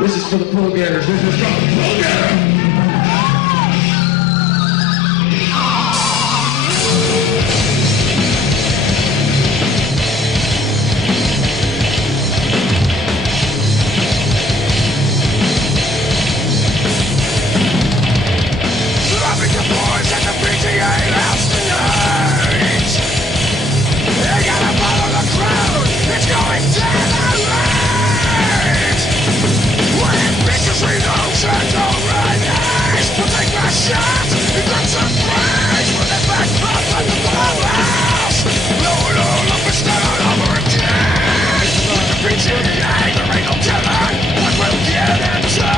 This is for the pool getters. This is from the pool getter. Loving the boys at the P.G.A. house tonight. They gotta follow the crowd. It's going down the right. When bitches read those and don't rise, we'll take my shots. It gets a praise when they back up at the clubhouse. Blowing all up and start all over again. With the P.G.A. there ain't no telling what we'll get into.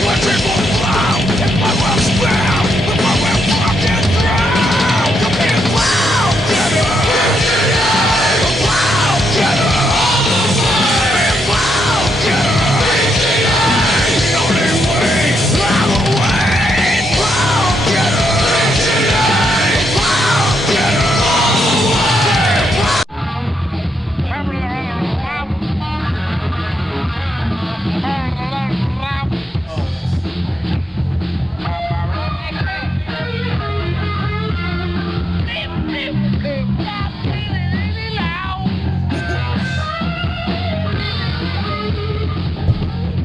When people blow and blood will spill, the blood will fucking through. You'll be a wow getter. P.G.A. A wow getter. All the way. A wow getter. P.G.A. The only way out of the way. Wow getter. P.G.A. A wow getter. All the way.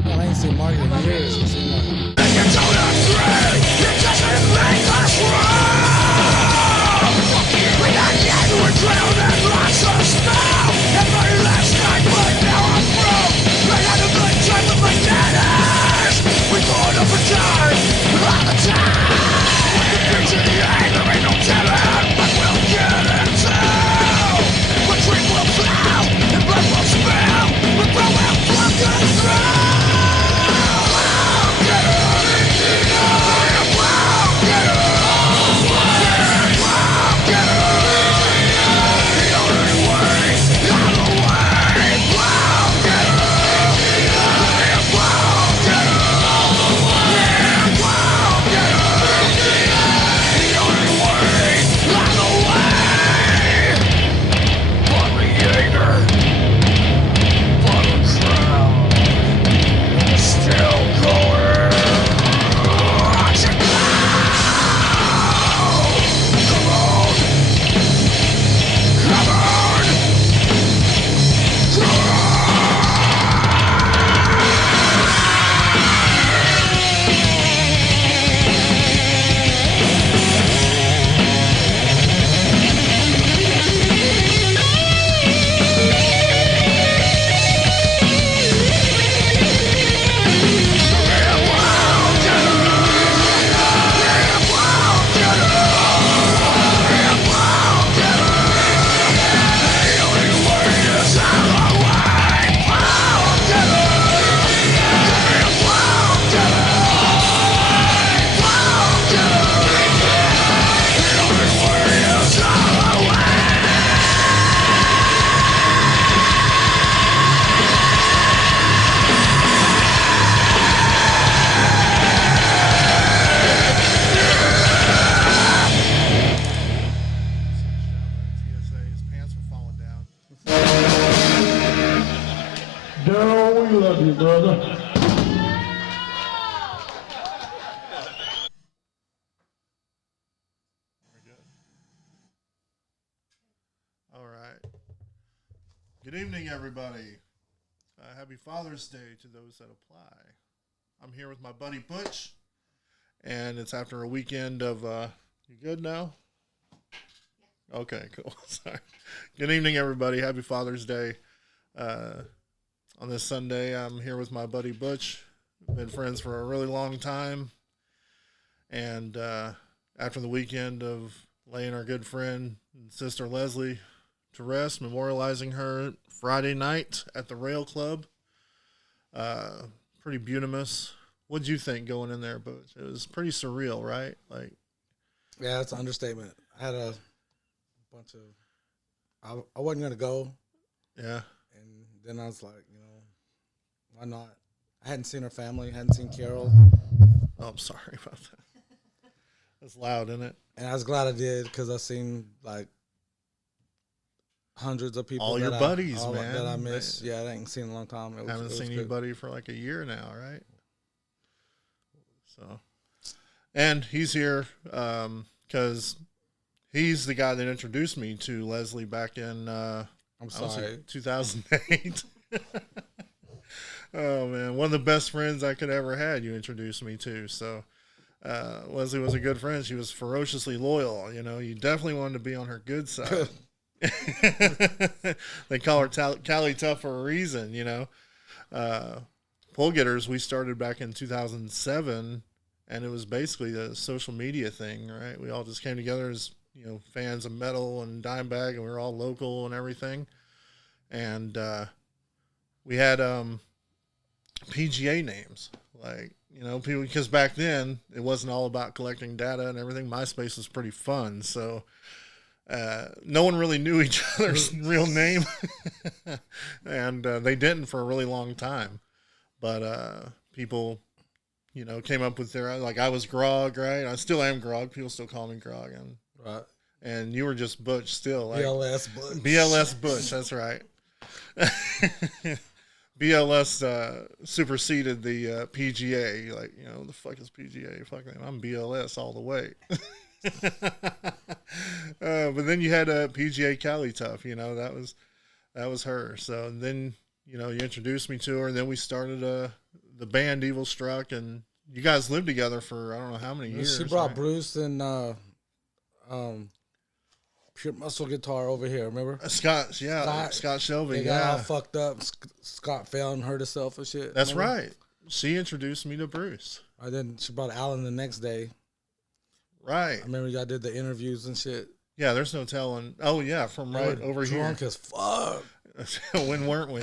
I ain't seen Mario in years. It seemed like They get told I'm free. It doesn't make us wrong. Fuck you. We got yet we're drowned and lost our spell. Every last night, but now I'm through. They had a good time with my bananas. We born up a time, all the time. With the P.G.A. there ain't no telling what we'll get into. When drink will flow, and blood will spill. We blow out fucking through. Daryl, we love you, brother. All right. Good evening, everybody. Happy Father's Day to those that apply. I'm here with my buddy Butch, and it's after a weekend of, you good now? Okay, cool. Sorry. Good evening, everybody. Happy Father's Day. On this Sunday, I'm here with my buddy Butch. We've been friends for a really long time. And after the weekend of laying our good friend and sister Leslie to rest, memorializing her Friday night at the Rail Club, pretty beautimous. What'd you think going in there, Butch? It was pretty surreal, right? Like, yeah, that's an understatement. I had a bunch of, I wasn't gonna go, yeah. and then I was like, you know, why not? I hadn't seen her family, hadn't seen Carol, Oh, I'm sorry about that. That's loud, isn't it? and I was glad I did because I seen like hundreds of people. All your buddies, man. That I miss. Yeah, I ain't seen in a long time. Haven't seen anybody for like a year now, right? So, and he's here because he's the guy that introduced me to Leslie back in I'm sorry, 2008. Oh man, one of the best friends I could ever had. You introduced me to. So Leslie was a good friend. She was ferociously loyal. You know, you definitely wanted to be on her good side. They call her CaliTuff for a reason. You know, Pole Getters we started back in 2007, and it was basically a social media thing, right? We all just came together as fans of metal and Dimebag, and we were all local and everything. And we had P.G.A. names, like, people, because back then it wasn't all about collecting data and everything. MySpace was pretty fun, so no one really knew each other's real name, and they didn't for a really long time. But people, came up with their, like, I was Grog, right? I still am Grog. People still call me Grog, and right. And you were just Butch still, like BLS Butch. BLS Butch, that's right. BLS superseded the P.G.A. Like, the fuck is P.G.A.? Fuck them. I'm BLS all the way. But then you had P.G.A. CaliTuff. That was her. So and then you introduced me to her, and then we started the band Evil Struck, and you guys lived together for I don't know how many years. She brought right? Bruce and Pure Muscle Guitar over here. Remember? Scott Shelby. They got all fucked up. Scott fell and hurt herself and shit. That's remember? right. She introduced me to Bruce. And then she brought Alan the next day. Right. I remember y'all did the interviews and shit. Yeah, there's no telling. Oh, yeah, from right over here. Drunk as fuck. When weren't we?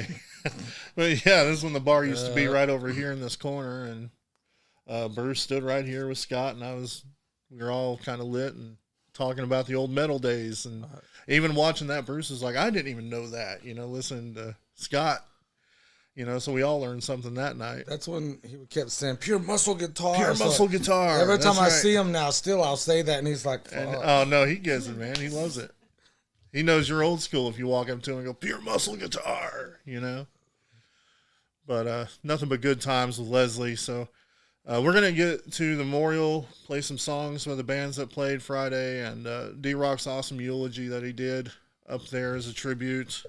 But yeah, this is when the bar used to be right over here in this corner, and Bruce stood right here with Scott, and we were all kind of lit and talking about the old metal days, and even watching that, Bruce was like, I didn't even know that, listening to Scott, so we all learned something that night. That's when he kept saying Pure Muscle Guitar. Pure Muscle Guitar. Every time I see him now, still I'll say that, and he's like, fuck. Oh no, he gets it, man. He loves it. He knows you're old school if you walk up to him and go, Pure Muscle Guitar, But nothing but good times with Leslie, so we're going to get to the memorial, play some songs by the bands that played Friday, and D-Rock's awesome eulogy that he did up there as a tribute.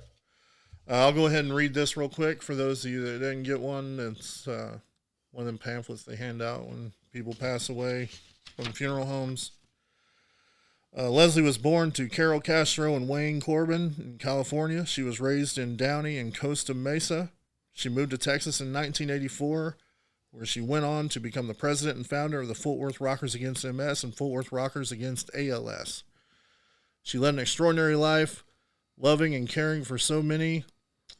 I'll go ahead and read this real quick for those of you that didn't get one. It's one of them pamphlets they hand out when people pass away from funeral homes. Leslie was born to Carol Castro and Wayne Corbin in California. She was raised in Downey and Costa Mesa. She moved to Texas in 1984. Where she went on to become the president and founder of the Fort Worth Rockers Against MS and Fort Worth Rockers Against ALS. She led an extraordinary life, loving and caring for so many,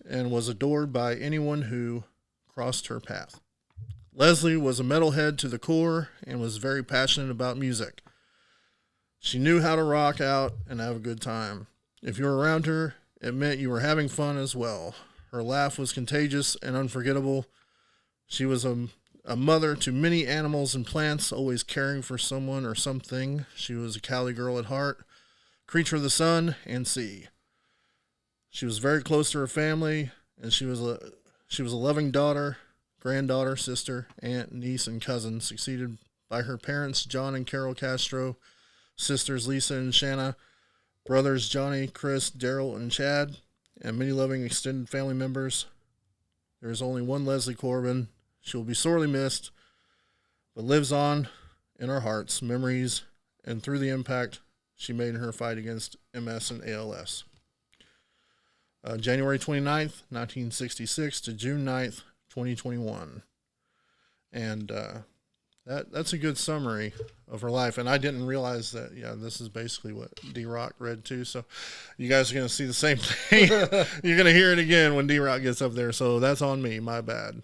and was adored by anyone who crossed her path. Leslie was a metalhead to the core and was very passionate about music. She knew how to rock out and have a good time. If you were around her, it meant you were having fun as well. Her laugh was contagious and unforgettable. She was a mother to many animals and plants, always caring for someone or something. She was a Cali girl at heart, creature of the sun and sea. She was very close to her family, and she was a loving daughter, granddaughter, sister, aunt, niece, and cousin, succeeded by her parents, John and Carol Castro, sisters Lisa and Shanna, brothers Johnny, Chris, Daryl, and Chad, and many loving extended family members. There is only one Leslie Corbin. She will be sorely missed, but lives on in our hearts, memories, and through the impact she made in her fight against MS and ALS. January 29th, 1966 to June 9th, 2021. And that's a good summary of her life. And I didn't realize that, this is basically what D-Rock read too. So you guys are going to see the same thing. You're going to hear it again when D-Rock gets up there. So that's on me. My bad.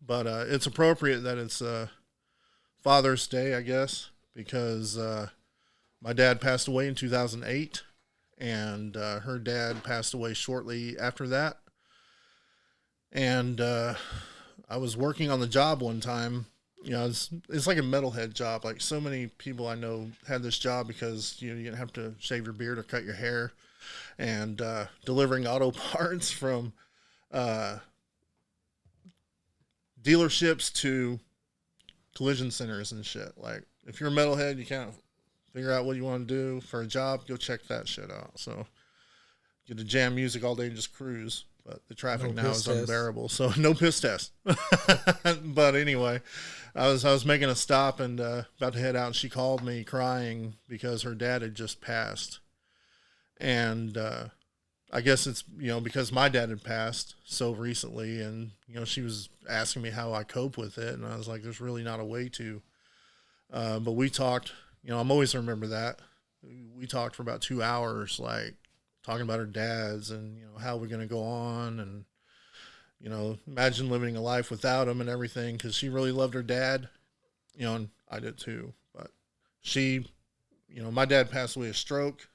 But it's appropriate that it's Father's Day, I guess, because my dad passed away in 2008, and her dad passed away shortly after that. And I was working on the job one time. It's like a metalhead job. Like so many people I know had this job because you didn't have to shave your beard or cut your hair. and delivering auto parts from dealerships to collision centers and shit. Like, if you're a metalhead, you can't figure out what you want to do for a job, go check that shit out. So get to jam music all day and just cruise. But the traffic now is unbearable, so no piss test. But anyway, I was making a stop and about to head out, and she called me crying because her dad had just passed. And I guess it's, because my dad had passed so recently, and, she was asking me how I cope with it, and I was like, there's really not a way to. But we talked, I'm always remember that. We talked for about 2 hours, like, talking about her dads and, how we're going to go on and, imagine living a life without him and everything, because she really loved her dad, and I did too. But she, my dad passed away of stroke.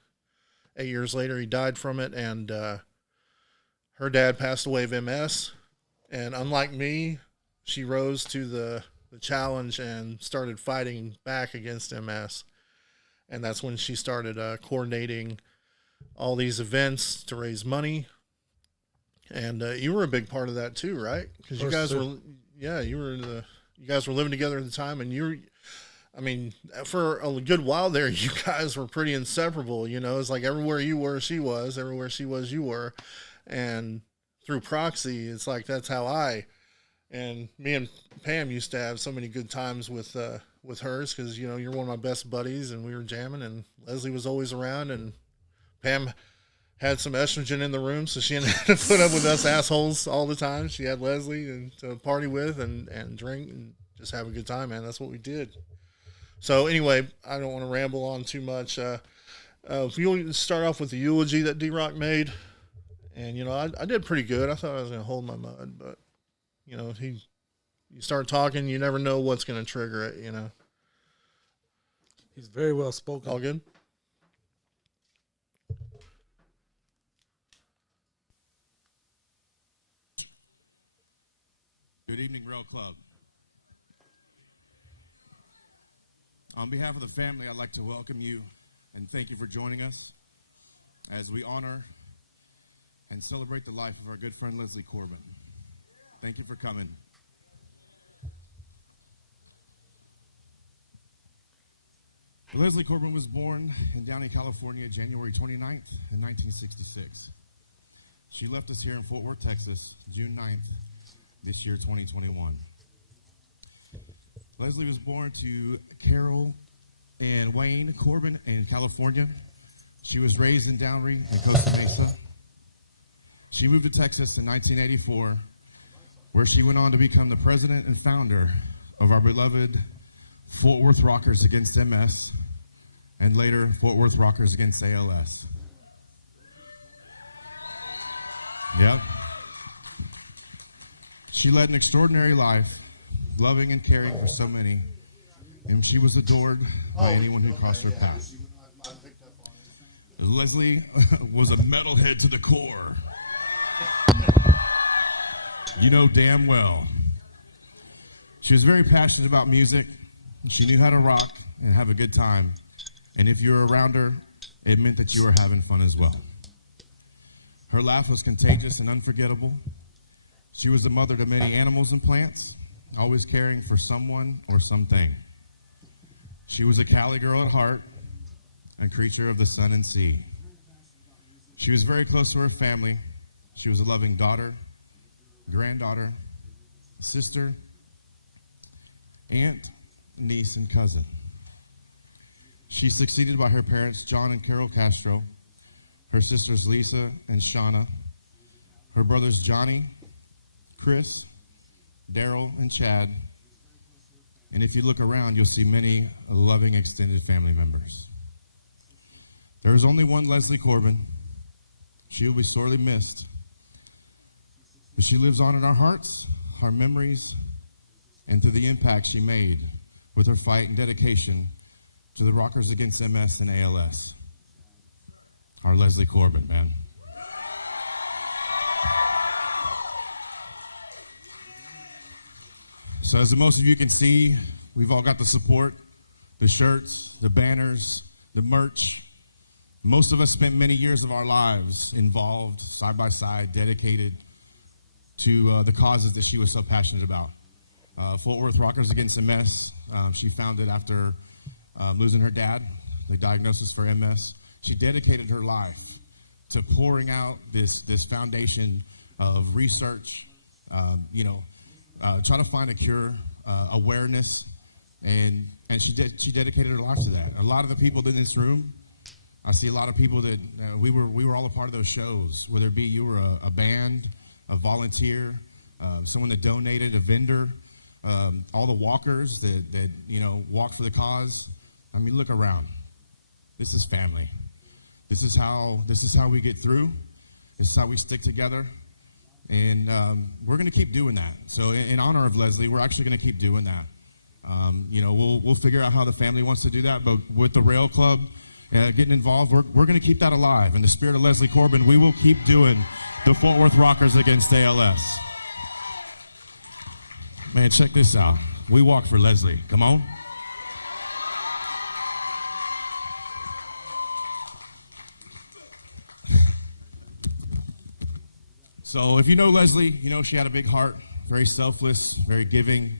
8 years later, he died from it, and her dad passed away of MS. And unlike me, she rose to the challenge and started fighting back against MS. And that's when she started coordinating all these events to raise money. And you were a big part of that too, right? Because you guys were, you guys were living together at the time, and for a good while there, you guys were pretty inseparable. It's like everywhere you were, she was. Everywhere she was, you were. And through proxy, it's like that's how and me and Pam used to have so many good times with hers, because, you're one of my best buddies, and we were jamming, and Leslie was always around, and Pam had some estrogen in the room, so she didn't have to put up with us assholes all the time. She had Leslie to party with and drink and just have a good time, man. That's what we did. So anyway, I don't want to ramble on too much. If you start off with the eulogy that D-Rock made, and, I did pretty good. I thought I was going to hold my mud, but, you start talking, you never know what's going to trigger it, He's very well spoken. All good? Good evening, Rail Club. On behalf of the family, I'd like to welcome you and thank you for joining us as we honor and celebrate the life of our good friend Leslie Corbin. Thank you for coming. Leslie Corbin was born in Downey, California, January 29th in 1966. She left us here in Fort Worth, Texas, June 9th, this year, 2021. Leslie was born to Carol and Wayne Corbin in California. She was raised in Downey and Costa Mesa. She moved to Texas in 1984, where she went on to become the president and founder of our beloved Fort Worth Rockers Against MS, and later Fort Worth Rockers Against ALS. Yep. She led an extraordinary life, loving and caring for so many, and she was adored by anyone who crossed her path. Leslie was a metalhead to the core. You know damn well. She was very passionate about music. She knew how to rock and have a good time. And if you were around her, it meant that you were having fun as well. Her laugh was contagious and unforgettable. She was the mother to many animals and plants, always caring for someone or something. She was a Cali girl at heart and creature of the sun and sea. She was very close to her family. She was a loving daughter, granddaughter, sister, aunt, niece, and cousin. She's succeeded by her parents, John and Carol Castro, her sisters, Lisa and Shauna, her brothers, Johnny, Chris, Daryl, and Chad. And if you look around, you'll see many loving extended family members. There is only one Leslie Corbin. She will be sorely missed. But she lives on in our hearts, our memories, and through the impact she made with her fight and dedication to the Rockers Against MS and ALS. Our Leslie Corbin, man. So as most of you can see, we've all got the support, the shirts, the banners, the merch, Most of us spent many years of our lives involved, side by side, dedicated to the causes that she was so passionate about. Fort Worth Rockers Against MS, she founded after losing her dad, the diagnosis for MS. She dedicated her life to pouring out this foundation of research, try to find a cure, awareness, and she dedicated her life to that. A lot of the people in this room, I see a lot of people that we were all a part of those shows, whether it be you were a band, a volunteer, someone that donated, a vendor, all the walkers that walked for the cause. I mean, look around. This is family. This is how we get through. This is how we stick together, and we're going to keep doing that. So, in honor of Leslie, we're actually going to keep doing that. We'll figure out how the family wants to do that, but with the Rail Club getting involved, we're going to keep that alive. In the spirit of Leslie Corbin, we will keep doing the Fort Worth Rockers Against ALS. Man, check this out. We walk for Leslie. Come on. So if you know Leslie, you know she had a big heart, very selfless, very giving.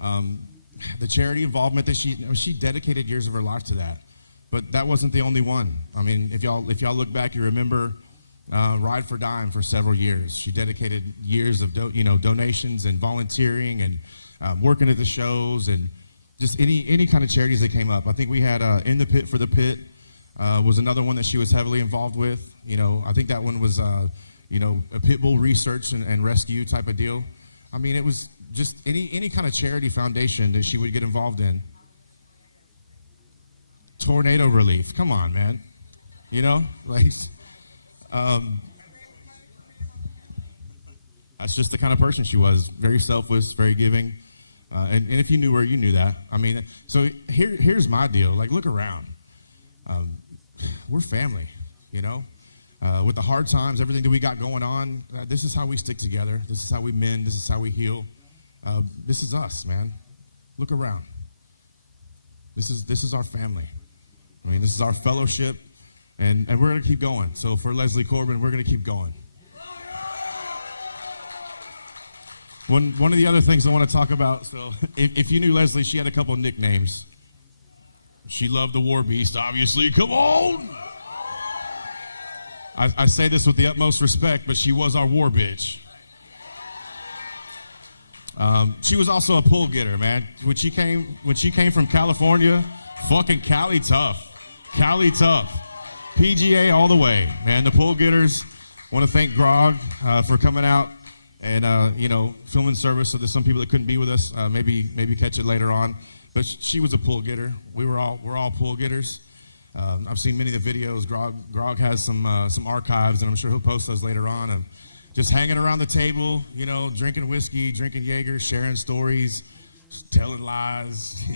The charity involvement that she dedicated years of her life to that. But that wasn't the only one. I mean, if y'all look back, you remember Ride for Dime for several years. She dedicated years of donations and volunteering and working at the shows and just any kind of charities that came up. I think we had In the Pit for the Pit was another one that she was heavily involved with. I think that one was a pit bull research and rescue type of deal. I mean, it was just any kind of charity foundation that she would get involved in. Tornado relief. Come on, man. That's just the kind of person she was. Very selfless, very giving. And if you knew her, you knew that. I mean, so here's my deal. Like, look around. We're family, with the hard times, everything that we got going on, this is how we stick together. This is how we mend. This is how we heal. This is us, man. Look around. This is our family. I mean, this is our fellowship, and we're going to keep going. So for Leslie Corbin, we're going to keep going. One of the other things I want to talk about, so if you knew Leslie, she had a couple of nicknames. She loved the War Beast, obviously. Come on! I say this with the utmost respect, but she was our war bitch. She was also a pull getter, man. When she came from California, fucking CaliTuff. CaliTuff. P.G.A. all the way, man. The pull getters. Want to thank Grog for coming out and filming service. So there's some people that couldn't be with us. Maybe catch it later on. But she was a pull getter. We're all pull getters. I've seen many of the videos. Grog has some archives, and I'm sure he'll post those later on, of just hanging around the table, drinking whiskey, drinking Jaeger, sharing stories, telling lies.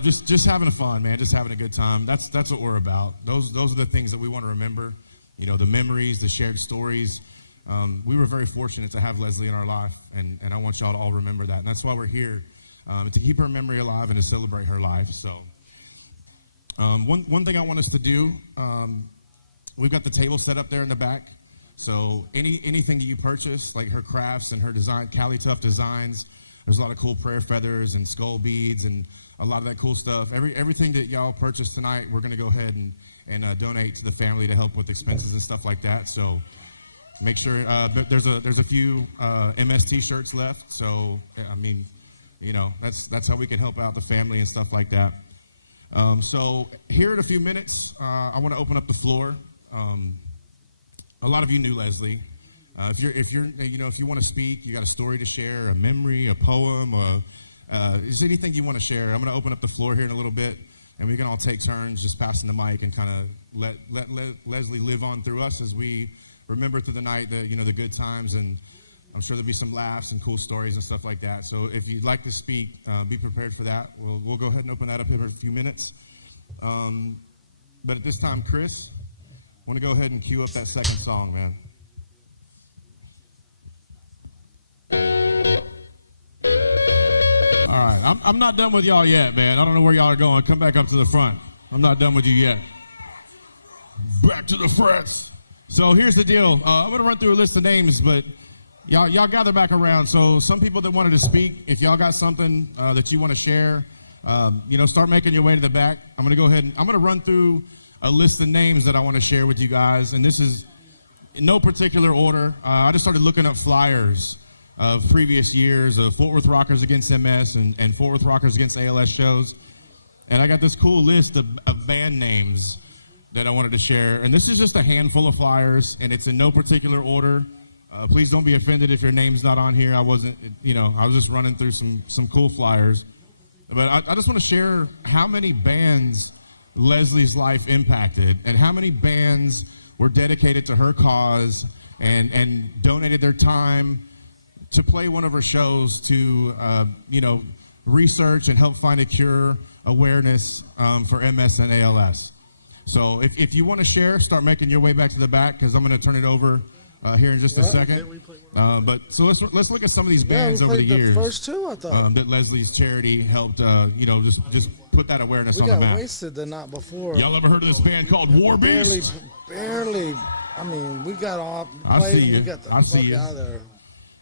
Just having fun, man. Just having a good time. That's what we're about. Those are the things that we want to remember. The memories, the shared stories. We were very fortunate to have Leslie in our life, and I want y'all to all remember that. And that's why we're here, to keep her memory alive and to celebrate her life. So. One thing I want us to do, we've got the table set up there in the back. So anything that you purchase, like her crafts and her design, CaliTuff designs, there's a lot of cool prayer feathers and skull beads and a lot of that cool stuff. Everything that y'all purchase tonight, we're going to go ahead and donate to the family to help with expenses and stuff like that. So make sure there's a few MS T-shirts left. So I mean, that's how we can help out the family and stuff like that. So here in a few minutes, I want to open up the floor. A lot of you knew Leslie. If you want to speak, you got a story to share, a memory, a poem, is there anything you want to share? I'm going to open up the floor here in a little bit, and we can all take turns just passing the mic and kind of let Leslie live on through us as we remember through the night the good times, and I'm sure there'll be some laughs and cool stories and stuff like that. So if you'd like to speak, be prepared for that. We'll go ahead and open that up in a few minutes. But at this time, Chris, I want to go ahead and cue up that second song, man. All right, I'm not done with y'all yet, man. I don't know where y'all are going. Come back up to the front. I'm not done with you yet. back to the frets. So here's the deal. I'm going to run through a list of names, but y'all gather back around. So some people that wanted to speak, if y'all got something that you want to share, start making your way to the back. I'm going to go ahead and I'm going to run through a list of names that I want to share with you guys. And this is in no particular order. I just started looking up flyers of previous years of Fort Worth Rockers against MS and Fort Worth Rockers against ALS shows. And I got this cool list of band names that I wanted to share. And this is just a handful of flyers, and it's in no particular order. Please don't be offended if your name's not on here. I wasn't, I was just running through some cool flyers. But I just want to share how many bands Leslie's life impacted and how many bands were dedicated to her cause and donated their time to play one of her shows to, research and help find a cure, awareness for MS and ALS. So if you want to share, start making your way back to the back because I'm going to turn it over here in just a second. So let's look at some of these bands over the years that Leslie's charity helped, just put that awareness on the map. Y'all ever heard of this band called War Beast? Barely. I mean, we got off. I see you.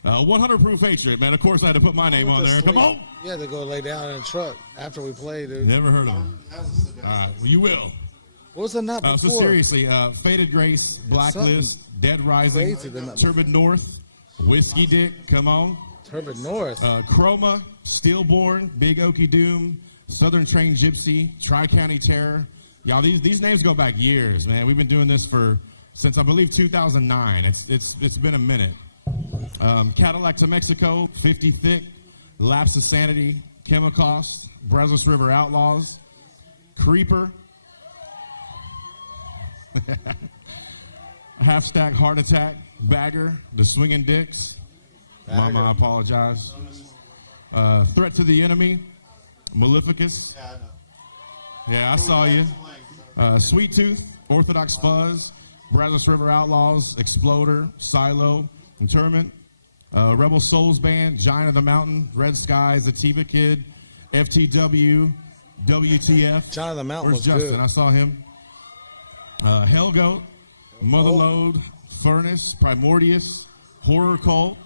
100 Proof Hatred, man. Of course, I had to put my name on there. Come on. You had to go lay down in the truck after we played. Never heard of them. All right. Well, you will. What's the number? So seriously, Faded Grace, Blacklist, Dead Rising, Turbid North, Whiskey Dick, come on. Turbid North. Chroma, Stillborn, Big Okie Doom, Southern Train Gypsy, Tri-County Terror. Y'all, these names go back years, man. We've been doing this since I believe 2009. It's been a minute. Cadillac to Mexico, 50 Thick, Lapse of Sanity, Chemicost, Brazos River Outlaws, Creeper, Half Stack Heart Attack, Bagger, The Swinging Dicks, Mama, I apologize. Threat to the Enemy, Maleficus, yeah, I saw you. Sweet Tooth, Orthodox Fuzz, Brazos River Outlaws, Exploder, Silo, Interment, Rebel Souls Band, Giant of the Mountain, Red Skies, Ativa Kid, FTW, WTF. Giant of the Mountain. Where's Justin? Good. I saw him. Hellgoat, Motherload, Furnace, Primordius, Horror Cult,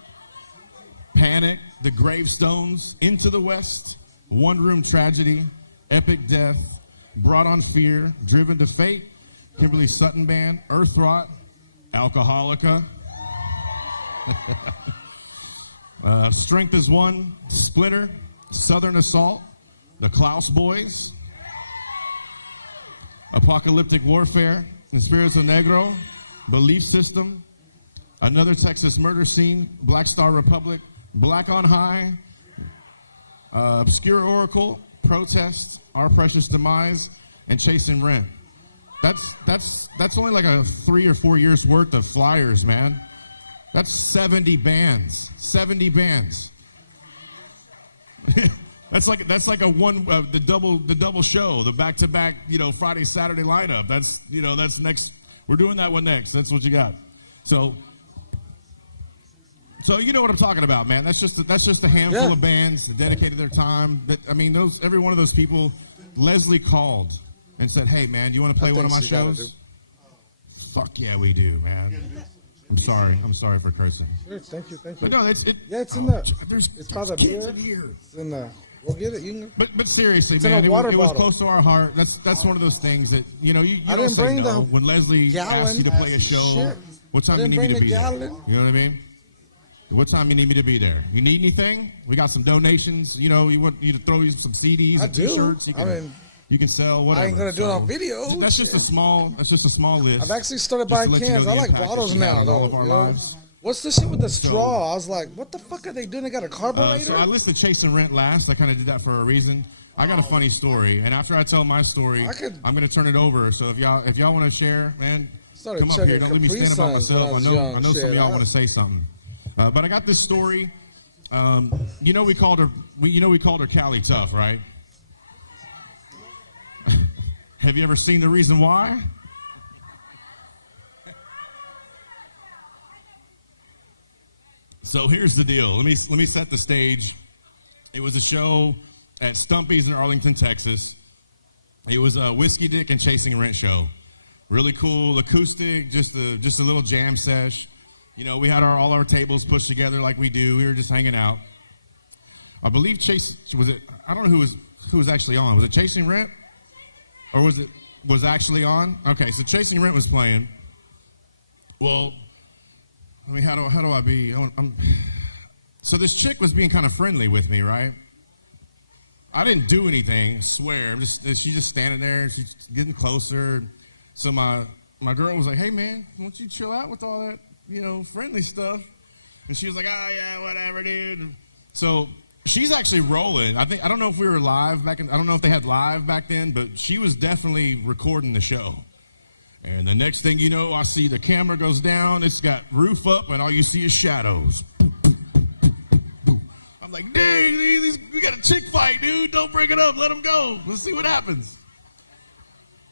Panic, The Gravestones, Into the West, One Room Tragedy, Epic Death, Brought on Fear, Driven to Fate, Kimberly Sutton Band, Earth Rot, Alcoholica, Strength is One, Splinter, Southern Assault, The Klaus Boys, Apocalyptic Warfare, Espiritu Negro, Belief System, Another Texas Murder Scene, Black Star Republic, Black on High, Obscure Oracle, Protest, Our Precious Demise, and Chasing Rent. That's only like a 3 or 4 years worth of flyers, man. That's 70 bands. 70 bands. That's like the double show, the back-to-back, Friday, Saturday lineup. That's next. We're doing that one next. That's what you got. So you know what I'm talking about, man. That's just a handful of bands that dedicated their time. Every one of those people, Leslie called and said, "Hey, man, you want to play one of my shows?" Fuck yeah, we do, man. I'm sorry for cursing. Thank you. But no, there's kids in here. We'll get it. But seriously, man, it was close to our heart. That's one of those things that you don't say no. When Leslie asks you to play a show, what time you need me to be there? You know what I mean? What time you need me to be there? You need anything? We got some donations. We want you to throw you some CDs or T-shirts. You can sell whatever. So that's just a small list. Just to let you know the impact that she had on all of our lives. What's this shit with the straw? I was like, what the fuck are they doing? They got a carburetor? So I listed Chasing Rent last. I kind of did that for a reason. I got a funny story, and after I tell my story, I'm going to turn it over. So if y'all want to share, man, come up here. Don't leave me standing by myself. I know some of y'all want to say something. But I got this story. We called her CaliTuff, right? Have you ever seen The Reason Why? So here's the deal. Let me set the stage. It was a show at Stumpy's in Arlington, Texas. It was a Whiskey Dick and Chasing Rent show. Really cool, acoustic, just a little jam sesh. You know, we had all our tables pushed together like we do. We were just hanging out. I believe Chase, I don't know who was actually on. Was it Chasing Rent? Or was actually on? Okay, so Chasing Rent was playing. Well, I mean, how do I be? So this chick was being kind of friendly with me, right? I didn't do anything, I swear. She's just standing there, she's getting closer. So my girl was like, hey man, won't you chill out with all that, friendly stuff? And she was like, oh yeah, whatever, dude. So she's actually rolling. I don't know if we were live I don't know if they had live back then, but she was definitely recording the show. And the next thing you know, I see the camera goes down, it's got roof up, and all you see is shadows. I'm like, dang, we got a chick fight, dude. Don't bring it up. Let them go. Let's see what happens.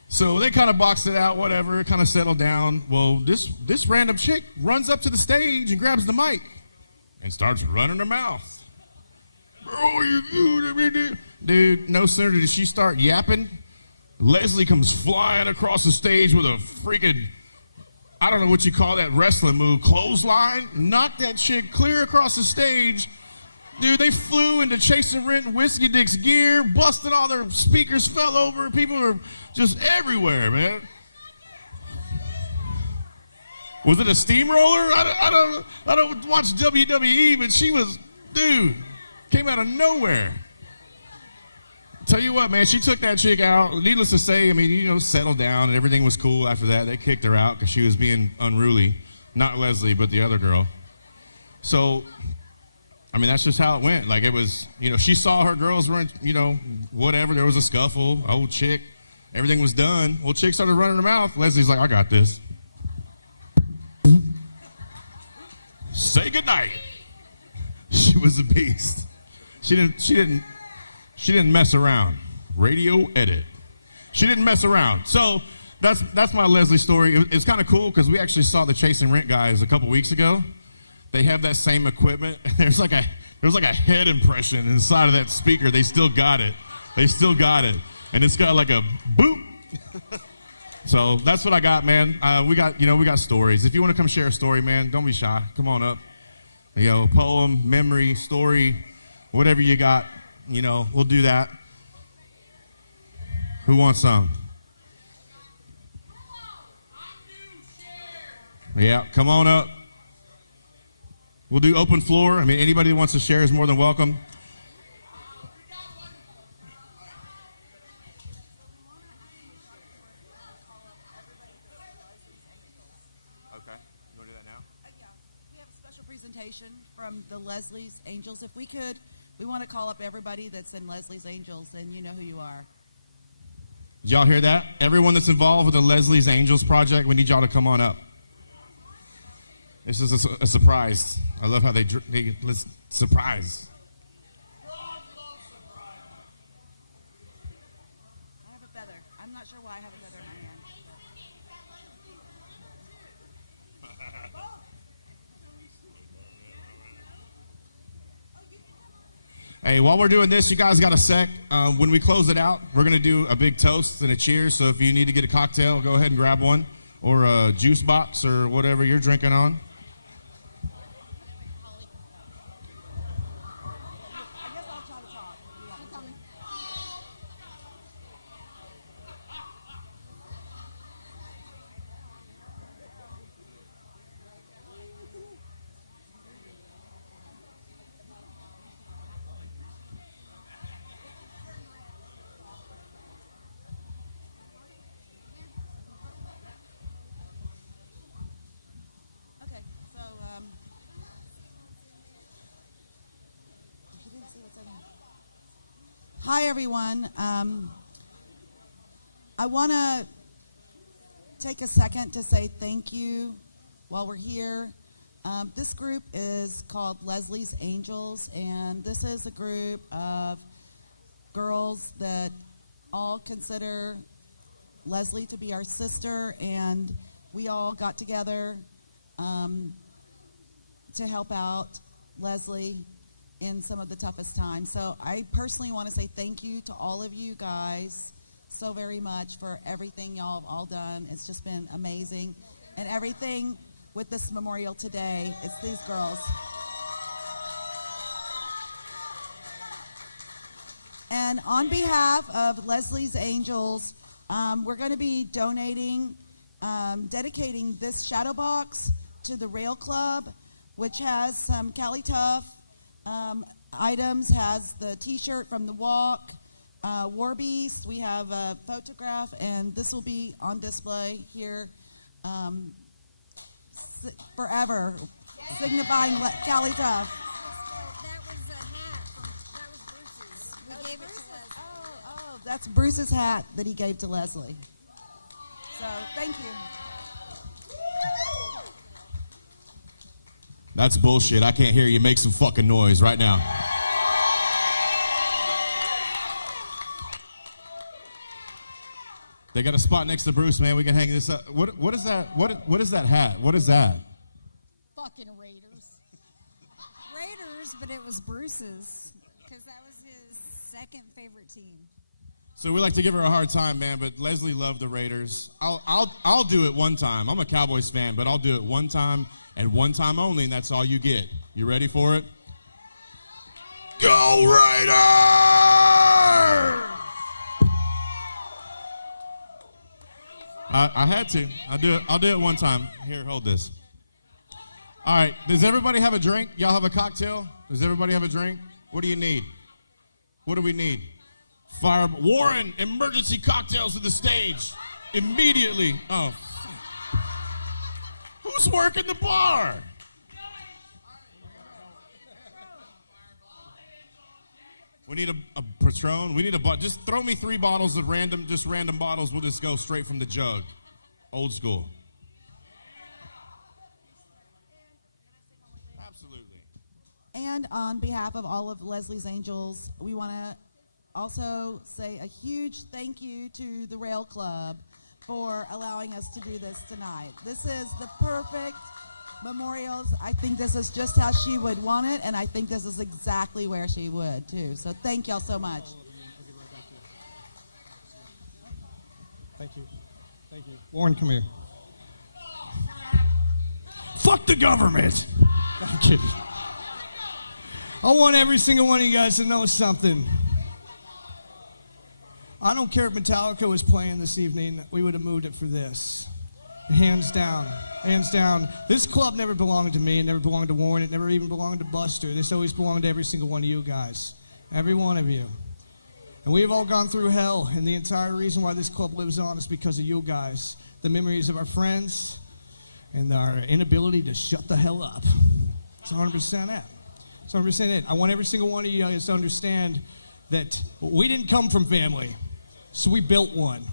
So they kind of boxed it out, whatever. It kind of settled down. Well, this random chick runs up to the stage and grabs the mic and starts running her mouth. Dude, no sooner did she start yapping, Leslie comes flying across the stage with a freaking, I don't know what you call that wrestling move, clothesline, knocked that chick clear across the stage. Dude, they flew into Chasing Rent and Whiskey Dick's gear, busted all their speakers, fell over. People were just everywhere, man. Was it a steamroller? I don't watch WWE, but she was, dude, came out of nowhere. Tell you what, man, she took that chick out. Needless to say, I mean, settled down and everything was cool after that. They kicked her out because she was being unruly. Not Leslie, but the other girl. So, I mean, that's just how it went. Like, it was, she saw her girls weren't, whatever. There was a scuffle, old chick. Everything was done. Well, chick started running her mouth. Leslie's like, I got this. Say goodnight. She was a beast. She didn't mess around. Radio edit. She didn't mess around. So that's my Leslie story. It's kind of cool because we actually saw the Chasing Rent guys a couple weeks ago. They have that same equipment. There's like a head impression inside of that speaker. They still got it. And it's got like a boop. So that's what I got, man. We got stories. If you want to come share a story, man, don't be shy. Come on up. Poem, memory, story, whatever you got, we'll do that. Who wants some? Yeah, come on up. We'll do open floor. I mean, anybody that wants to share is more than welcome. Okay, you want to do that now? Yeah, we have a special presentation from the Leslie's Angels. If we could, we want to call up everybody that's in Leslie's Angels, and you know who you are. Did y'all hear that? Everyone that's involved with the Leslie's Angels project, we need y'all to come on up. This is a surprise. I love how they let's surprise. I have a feather. I'm not sure why I have a feather in my hand. Hey, while we're doing this, you guys got a sec. When we close it out, we're going to do a big toast and a cheers. So if you need to get a cocktail, go ahead and grab one, or a juice box or whatever you're drinking on. I guess I'll try to talk. Okay, so you didn't see what's in there. Hi, everyone. I want to take a second to say thank you while we're here. This group is called Leslie's Angels, and this is a group of girls that all consider Leslie to be our sister, and we all got together to help out Leslie in some of the toughest times. So I personally want to say thank you to all of you guys so very much for everything y'all have all done. It's just been amazing. And everything with this memorial today, it's these girls. And on behalf of Leslie's Angels, we're going to be donating, dedicating this shadow box to the Rail Club, which has some CaliTuff items, has the t-shirt from the walk, War Beast. We have a photograph, and this will be on display here forever, signifying CaliTuff. That was a hat that was Bruce's. We gave it to Leslie. Oh, that's Bruce's hat that he gave to Leslie. So, thank you. That's bullshit. I can't hear you. Make some fucking noise right now. They got a spot next to Bruce, man. We can hang this up. What is that? What is that hat? What is that? Fucking Raiders. Raiders, but it was Bruce's because that was his second favorite team. So we like to give her a hard time, man, but Leslie loved the Raiders. I'll do it one time. I'm a Cowboys fan, but I'll do it one time and one time only, and that's all you get. You ready for it? Go Raiders! I had to. I'll do it one time. Here, hold this. All right. Does everybody have a drink? Y'all have a cocktail? Does everybody have a drink? What do you need? What do we need? Fire Warren, emergency cocktails to the stage immediately. Oh, who's working the bar? We need a Patron. We need just throw me 3 bottles of random bottles. We'll just go straight from the jug. Old school. Absolutely. And on behalf of all of Leslie's Angels, we want to also say a huge thank you to the Rail Club for allowing us to do this tonight. This is the perfect memorials. I think this is just how she would want it, and I think this is exactly where she would, too. So thank y'all so much. Thank you. Thank you. Warren, come here. Fuck the government. I'm kidding. I want every single one of you guys to know something. I don't care if Metallica was playing this evening, we would have moved it for this. Hands down. Hands down. This club never belonged to me. It never belonged to Warren. It never even belonged to Buster. This always belonged to every single one of you guys. Every one of you. And we've all gone through hell, and the entire reason why this club lives on is because of you guys. The memories of our friends and our inability to shut the hell up. It's 100% it. It's 100% it. I want every single one of you guys to understand that we didn't come from family, so we built one.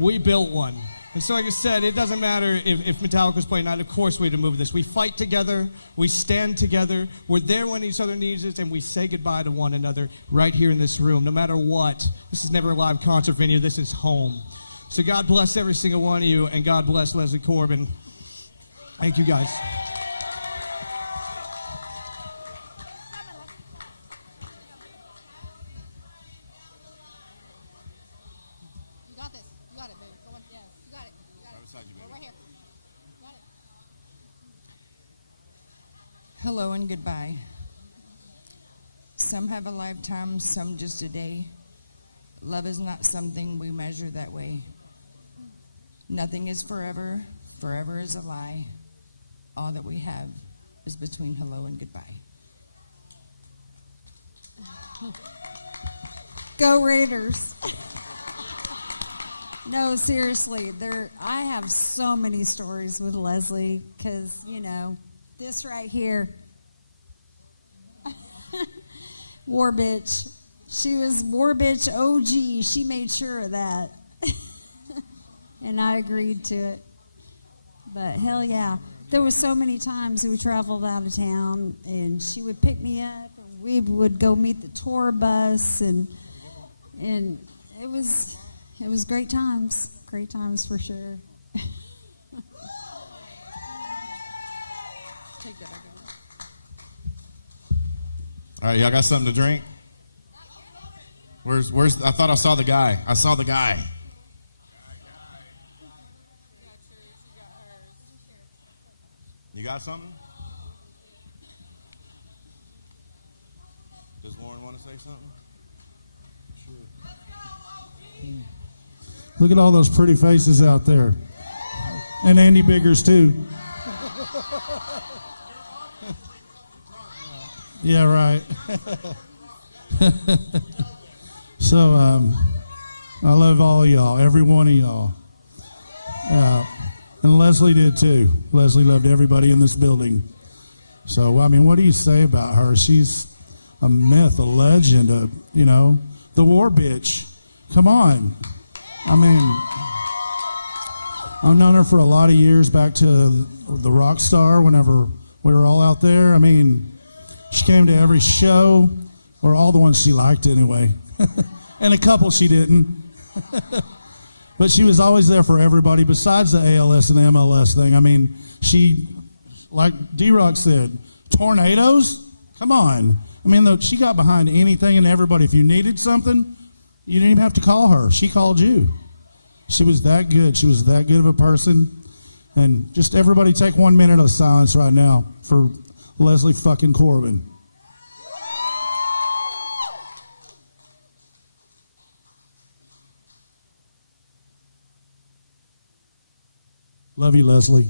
We built one. And so like I said, it doesn't matter if Metallica's playing tonight. Of course we had to move this. We fight together. We stand together. We're there when each other needs us, and we say goodbye to one another right here in this room, no matter what. This is never a live concert venue. This is home. So God bless every single one of you, and God bless Leslie Corbin. Thank you, guys. You got this. You got it, baby. Go on. Yes. You got it. You got it. Right beside you, baby. Right here. Got it. Hello and goodbye. Some have a lifetime, some just a day. Love is not something we measure that way. Nothing is forever. Forever is a lie. All that we have is between hello and goodbye. Go Raiders. No, seriously, I have so many stories with Leslie because, you know, this right here, War Bitch. She was War Bitch OG. She made sure of that. And I agreed to it. But hell yeah. There was so many times we traveled out of town and she would pick me up and we would go meet the tour bus and it was great times. Great times for sure. Take that back over. All right, y'all got something to drink? Where's? I thought I saw the guy. I saw the guy. You got something? Does Lauren want to say something? Sure. Look at all those pretty faces out there. And Andy Biggers, too. Yeah, right. So, I love all of y'all, every one of y'all. And Leslie did, too. Leslie loved everybody in this building. So, I mean, what do you say about her? She's a myth, a legend, the war bitch. Come on. I mean, I've known her for a lot of years, back to the Rock Star, whenever we were all out there. I mean, she came to every show, or all the ones she liked anyway, and a couple she didn't. But she was always there for everybody besides the ALS and the MLS thing. I mean, she, like D-Rock said, tornadoes? Come on. I mean, she got behind anything and everybody. If you needed something, you didn't even have to call her. She called you. She was that good. She was that good of a person. And just everybody take 1 minute of silence right now for Leslie fucking Corbin. Love you, Leslie.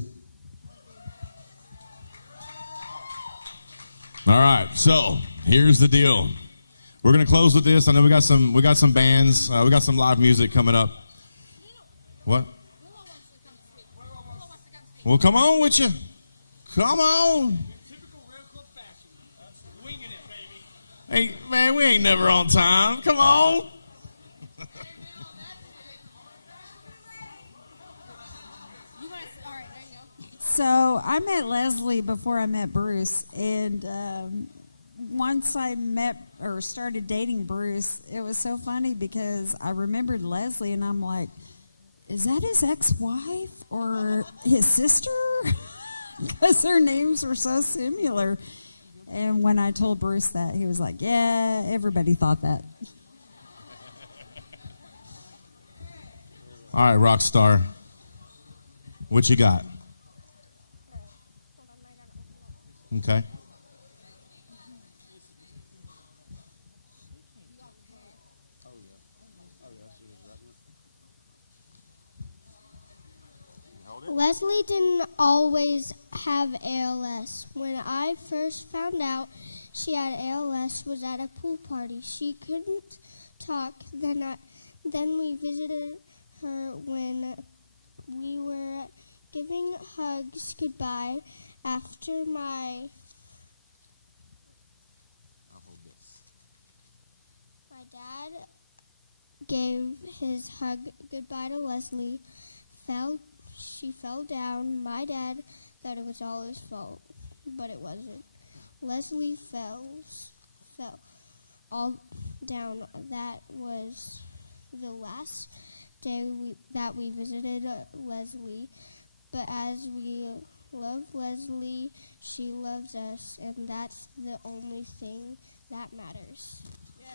All right, so here's the deal. We're gonna close with this. I know we got some bands. We got some live music coming up. What? Well, come on with you. Come on. Typical Rail Club fashion. Winging it, baby. Hey, man, we ain't never on time. Come on. So I met Leslie before I met Bruce, and once I met or started dating Bruce, it was so funny because I remembered Leslie, and I'm like, is that his ex-wife or his sister? Because their names were so similar. And when I told Bruce that, he was like, yeah, everybody thought that. All right, rock star. What you got? Okay. Leslie didn't always have ALS. When I first found out she had ALS was at a pool party. She couldn't talk. Then we visited her when we were giving hugs goodbye after my dad gave his hug goodbye to Leslie. She fell down. My dad thought it was all his fault, but it wasn't. Leslie fell all down. That was the last day that we visited Leslie. But as we love Leslie, she loves us, and that's the only thing that matters. Yeah.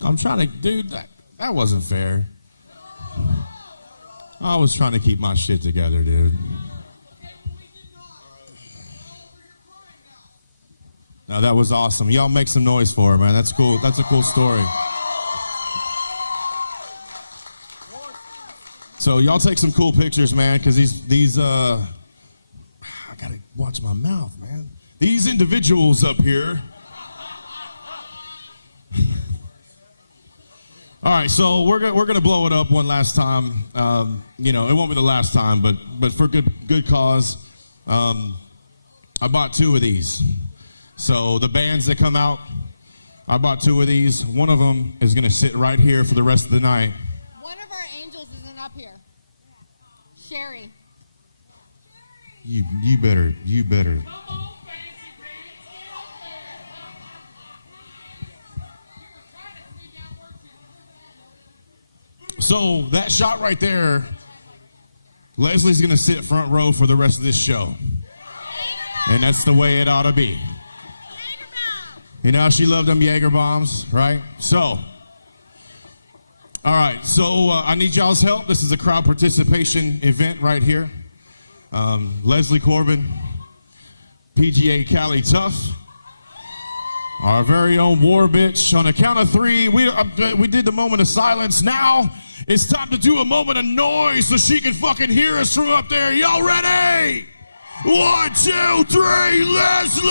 I'm trying to, dude, that wasn't fair. I was trying to keep my shit together, dude. No, that was awesome. Y'all make some noise for her, man. That's cool. That's a cool story. So y'all take some cool pictures, man, because these I gotta watch my mouth, man. These individuals up here. All right, so we're gonna blow it up one last time. It won't be the last time, but for good cause. I bought 2 of these. So the bands that come out, I bought 2 of these. One of them is gonna sit right here for the rest of the night. One of our angels isn't up here. Sherry. You better. So that shot right there, Leslie's going to sit front row for the rest of this show. And that's the way it ought to be. You know, she loved them Jaeger bombs, right? So, all right. So I need y'all's help. This is a crowd participation event right here. Leslie Corbin, P.G.A. CaliTuff, our very own war bitch. On the count of three, we did the moment of silence. Now it's time to do a moment of noise so she can fucking hear us from up there. Y'all ready? 1, 2, 3, Leslie!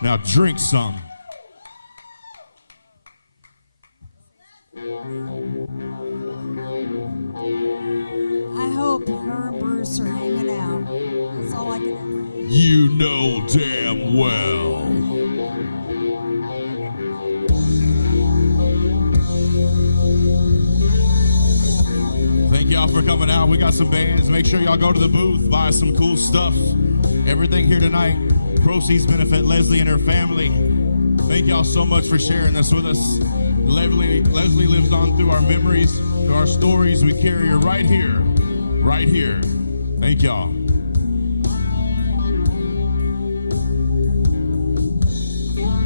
Now drink some. I hope her and Bruce are hanging out. That's all I can ask. You know damn well. Thank y'all for coming out. We got some bands. Make sure y'all go to the booth, buy some cool stuff. Everything here tonight, proceeds benefit Leslie and her family. Thank y'all so much for sharing this with us. Leslie lives on through our memories, through our stories. We carry her right here, right here. Thank y'all.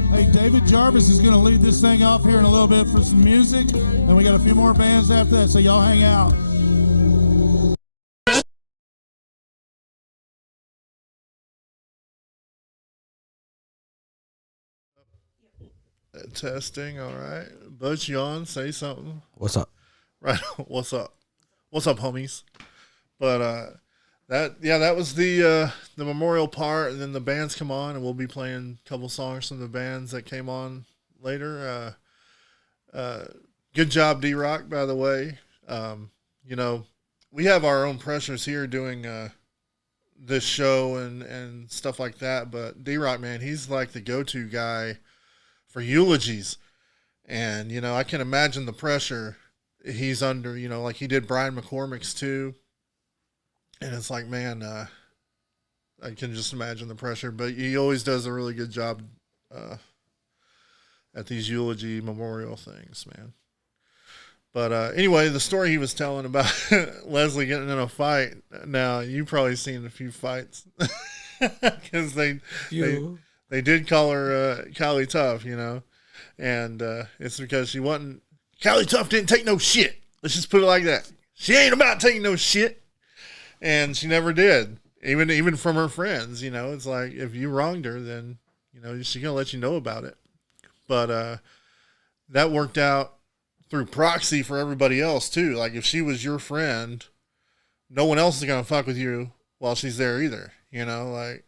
Hey, David Jarvis is going to lead this thing off here in a little bit for some music. And we got a few more bands after that, so y'all hang out. Testing, all right. Butch, yawn, say something. What's up? Right, what's up? What's up, homies? But that was the memorial part, and then the bands come on, and we'll be playing a couple songs from the bands that came on later. Good job, D-Rock, by the way. You know, we have our own pressures here doing this show and stuff like that, but D-Rock, man, he's like the go-to guy for eulogies. And, you know, I can imagine the pressure he's under, you know, like he did Brian McCormick's too. And it's like, man, I can just imagine the pressure, but he always does a really good job at these eulogy memorial things, man. But anyway, the story he was telling about Leslie getting in a fight. Now, you've probably seen a few fights because they did call her CaliTuff, you know, and it's because she wasn't. CaliTuff didn't take no shit. Let's just put it like that. She ain't about taking no shit, and she never did. Even from her friends, you know, it's like if you wronged her, then you know she's gonna let you know about it. But that worked out through proxy for everybody else too. Like if she was your friend, no one else is gonna fuck with you while she's there either. You know, like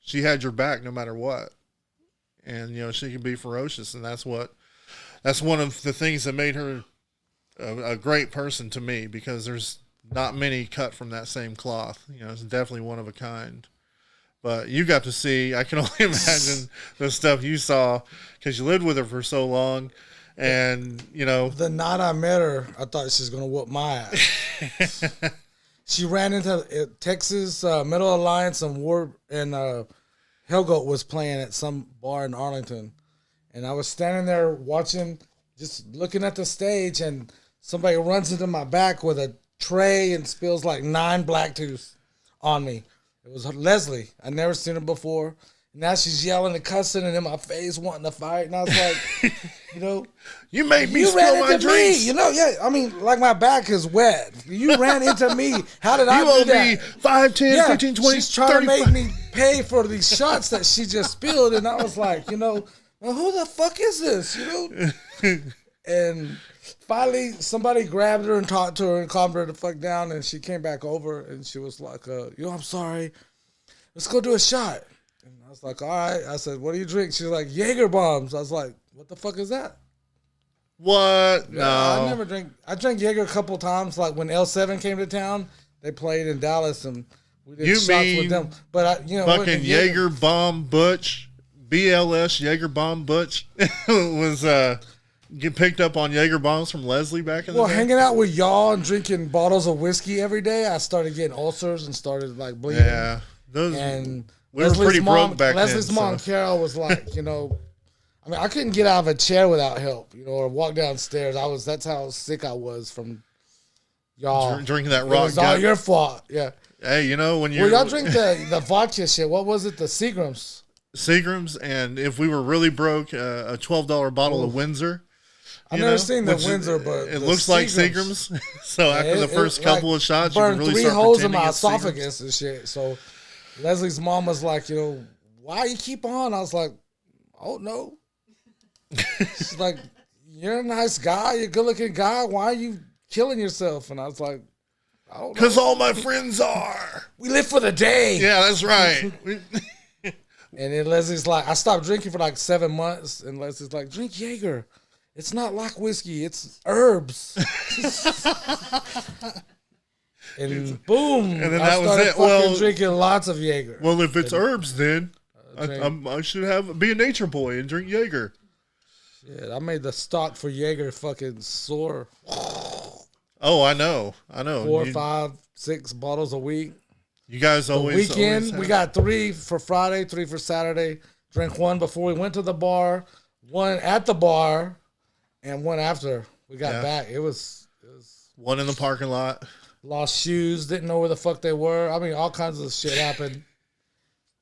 she had your back no matter what, and you know she can be ferocious, and that's one of the things that made her a great person to me, because there's not many cut from that same cloth. You know, it's definitely one of a kind. But you got to see, I can only imagine the stuff you saw because you lived with her for so long. And, you know. The night I met her, I thought she was going to whoop my ass. She ran into Texas Middle Alliance and Hellgoat was playing at some bar in Arlington. And I was standing there watching, just looking at the stage, and somebody runs into my back with a tray and spills like 9 black tooths on me. It was Leslie. I'd never seen her before. Now she's yelling and cussing and in my face wanting to fight. And I was like, you know. You made me spill my drinks. You know, yeah. I mean, like my back is wet. You ran into me. How did I do that? You owe me 5, 10, 15, 20, she's trying 35. to make me pay for these shots that she just spilled. And I was like, you know, well, who the fuck is this? You know? And finally, somebody grabbed her and talked to her and calmed her the fuck down. And she came back over and she was like, you know, I'm sorry. Let's go do a shot. And I was like, all right. I said, what do you drink? She's like, Jaeger bombs. I was like, what the fuck is that? What? Yeah, No. I never drink. I drank Jaeger a couple times. Like when L7 came to town, they played in Dallas and we did shots with them. But you know, fucking Jaeger bomb Butch, BLS Jaeger bomb Butch was get picked up on Jaeger bombs from Leslie back in the day. Hanging out with y'all and drinking bottles of whiskey every day, I started getting ulcers and started like bleeding. Yeah, and we were pretty broke back then. Leslie's mom, Carol, was like, you know, I mean, I couldn't get out of a chair without help, or walk downstairs. That's how sick I was from y'all Drinking that It rock. was all your fault. Yeah. Hey, when you Well, y'all drink the vodka shit. What was it? The Seagrams. Seagrams, and if we were really broke, a $12 bottle of Windsor. I've never seen the Windsor, but it looks like Seagrams. So after the first couple of shots, you can burned really 3 start holes in pretending my it's Seagrams. esophagus and shit. So Leslie's mom was like, why you keep on? I was like, oh no. She's like, you're a nice guy, you're a good looking guy. Why are you killing yourself? And I was like, I don't know. Because all my friends are. We live for the day. Yeah, that's right. And then Leslie's like, I stopped drinking for like 7 months. And Leslie's like, drink Jaeger. It's not like whiskey. It's herbs. And boom. And then I that was started it. fucking drinking lots of Jaeger. Well, if it's herbs, then drink- I should be a nature boy and drink Jaeger. Yeah, I made the stock for Jaeger fucking soar. Oh, I know. 4, 5, 6 bottles a week. You guys The always weekend, always we have- got 3 for Friday, 3 for Saturday. Drank 1 before we went to the bar, 1 at the bar, and 1 after we got back. It was one in the parking lot. Lost shoes, didn't know where the fuck they were. I mean, all kinds of shit happened.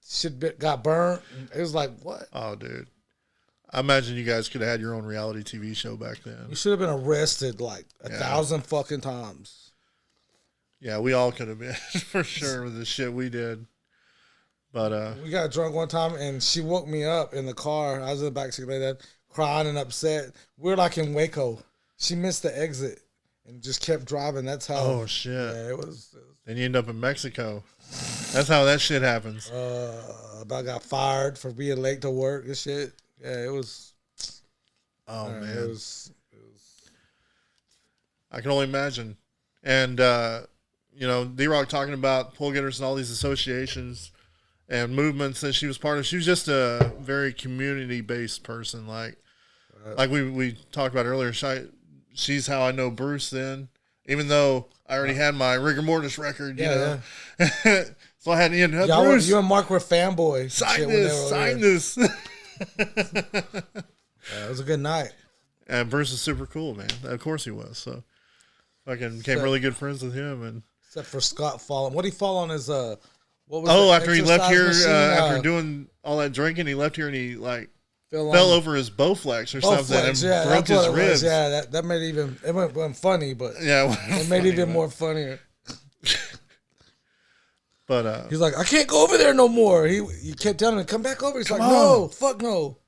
Shit got burnt. It was like, what? Oh, dude. I imagine you guys could have had your own reality TV show back then. You should have been arrested like 1,000 fucking times. Yeah, we all could have been for sure with the shit we did. But we got drunk one time and she woke me up in the car. I was in the backseat like that, crying and upset. We were like in Waco. She missed the exit and just kept driving. That's how. oh shit. Yeah, it was. Then you end up in Mexico. That's how that shit happens. I got fired for being late to work and shit. Yeah, it was. Oh man, it was. I can only imagine. And D-Rock talking about pole getters and all these associations and movements that she was part of. She was just a very community-based person. Like we talked about earlier, she's how I know Bruce then, even though I already had my rigor mortis record, you know. So I had to end up, Bruce, you and Mark were fanboys. sign this. It was a good night. And Bruce is super cool, man. Of course he was. So fucking became really good friends with him. And except for Scott falling. What did he fall on his what was after he left here, machine? after doing all that drinking, he left here and he fell over his Bowflex or something and broke his ribs. Yeah, that made it even, it wasn't funny, but it made it even more funnier. But he's like, I can't go over there no more. He kept telling him, come back over. He's like, no, fuck no.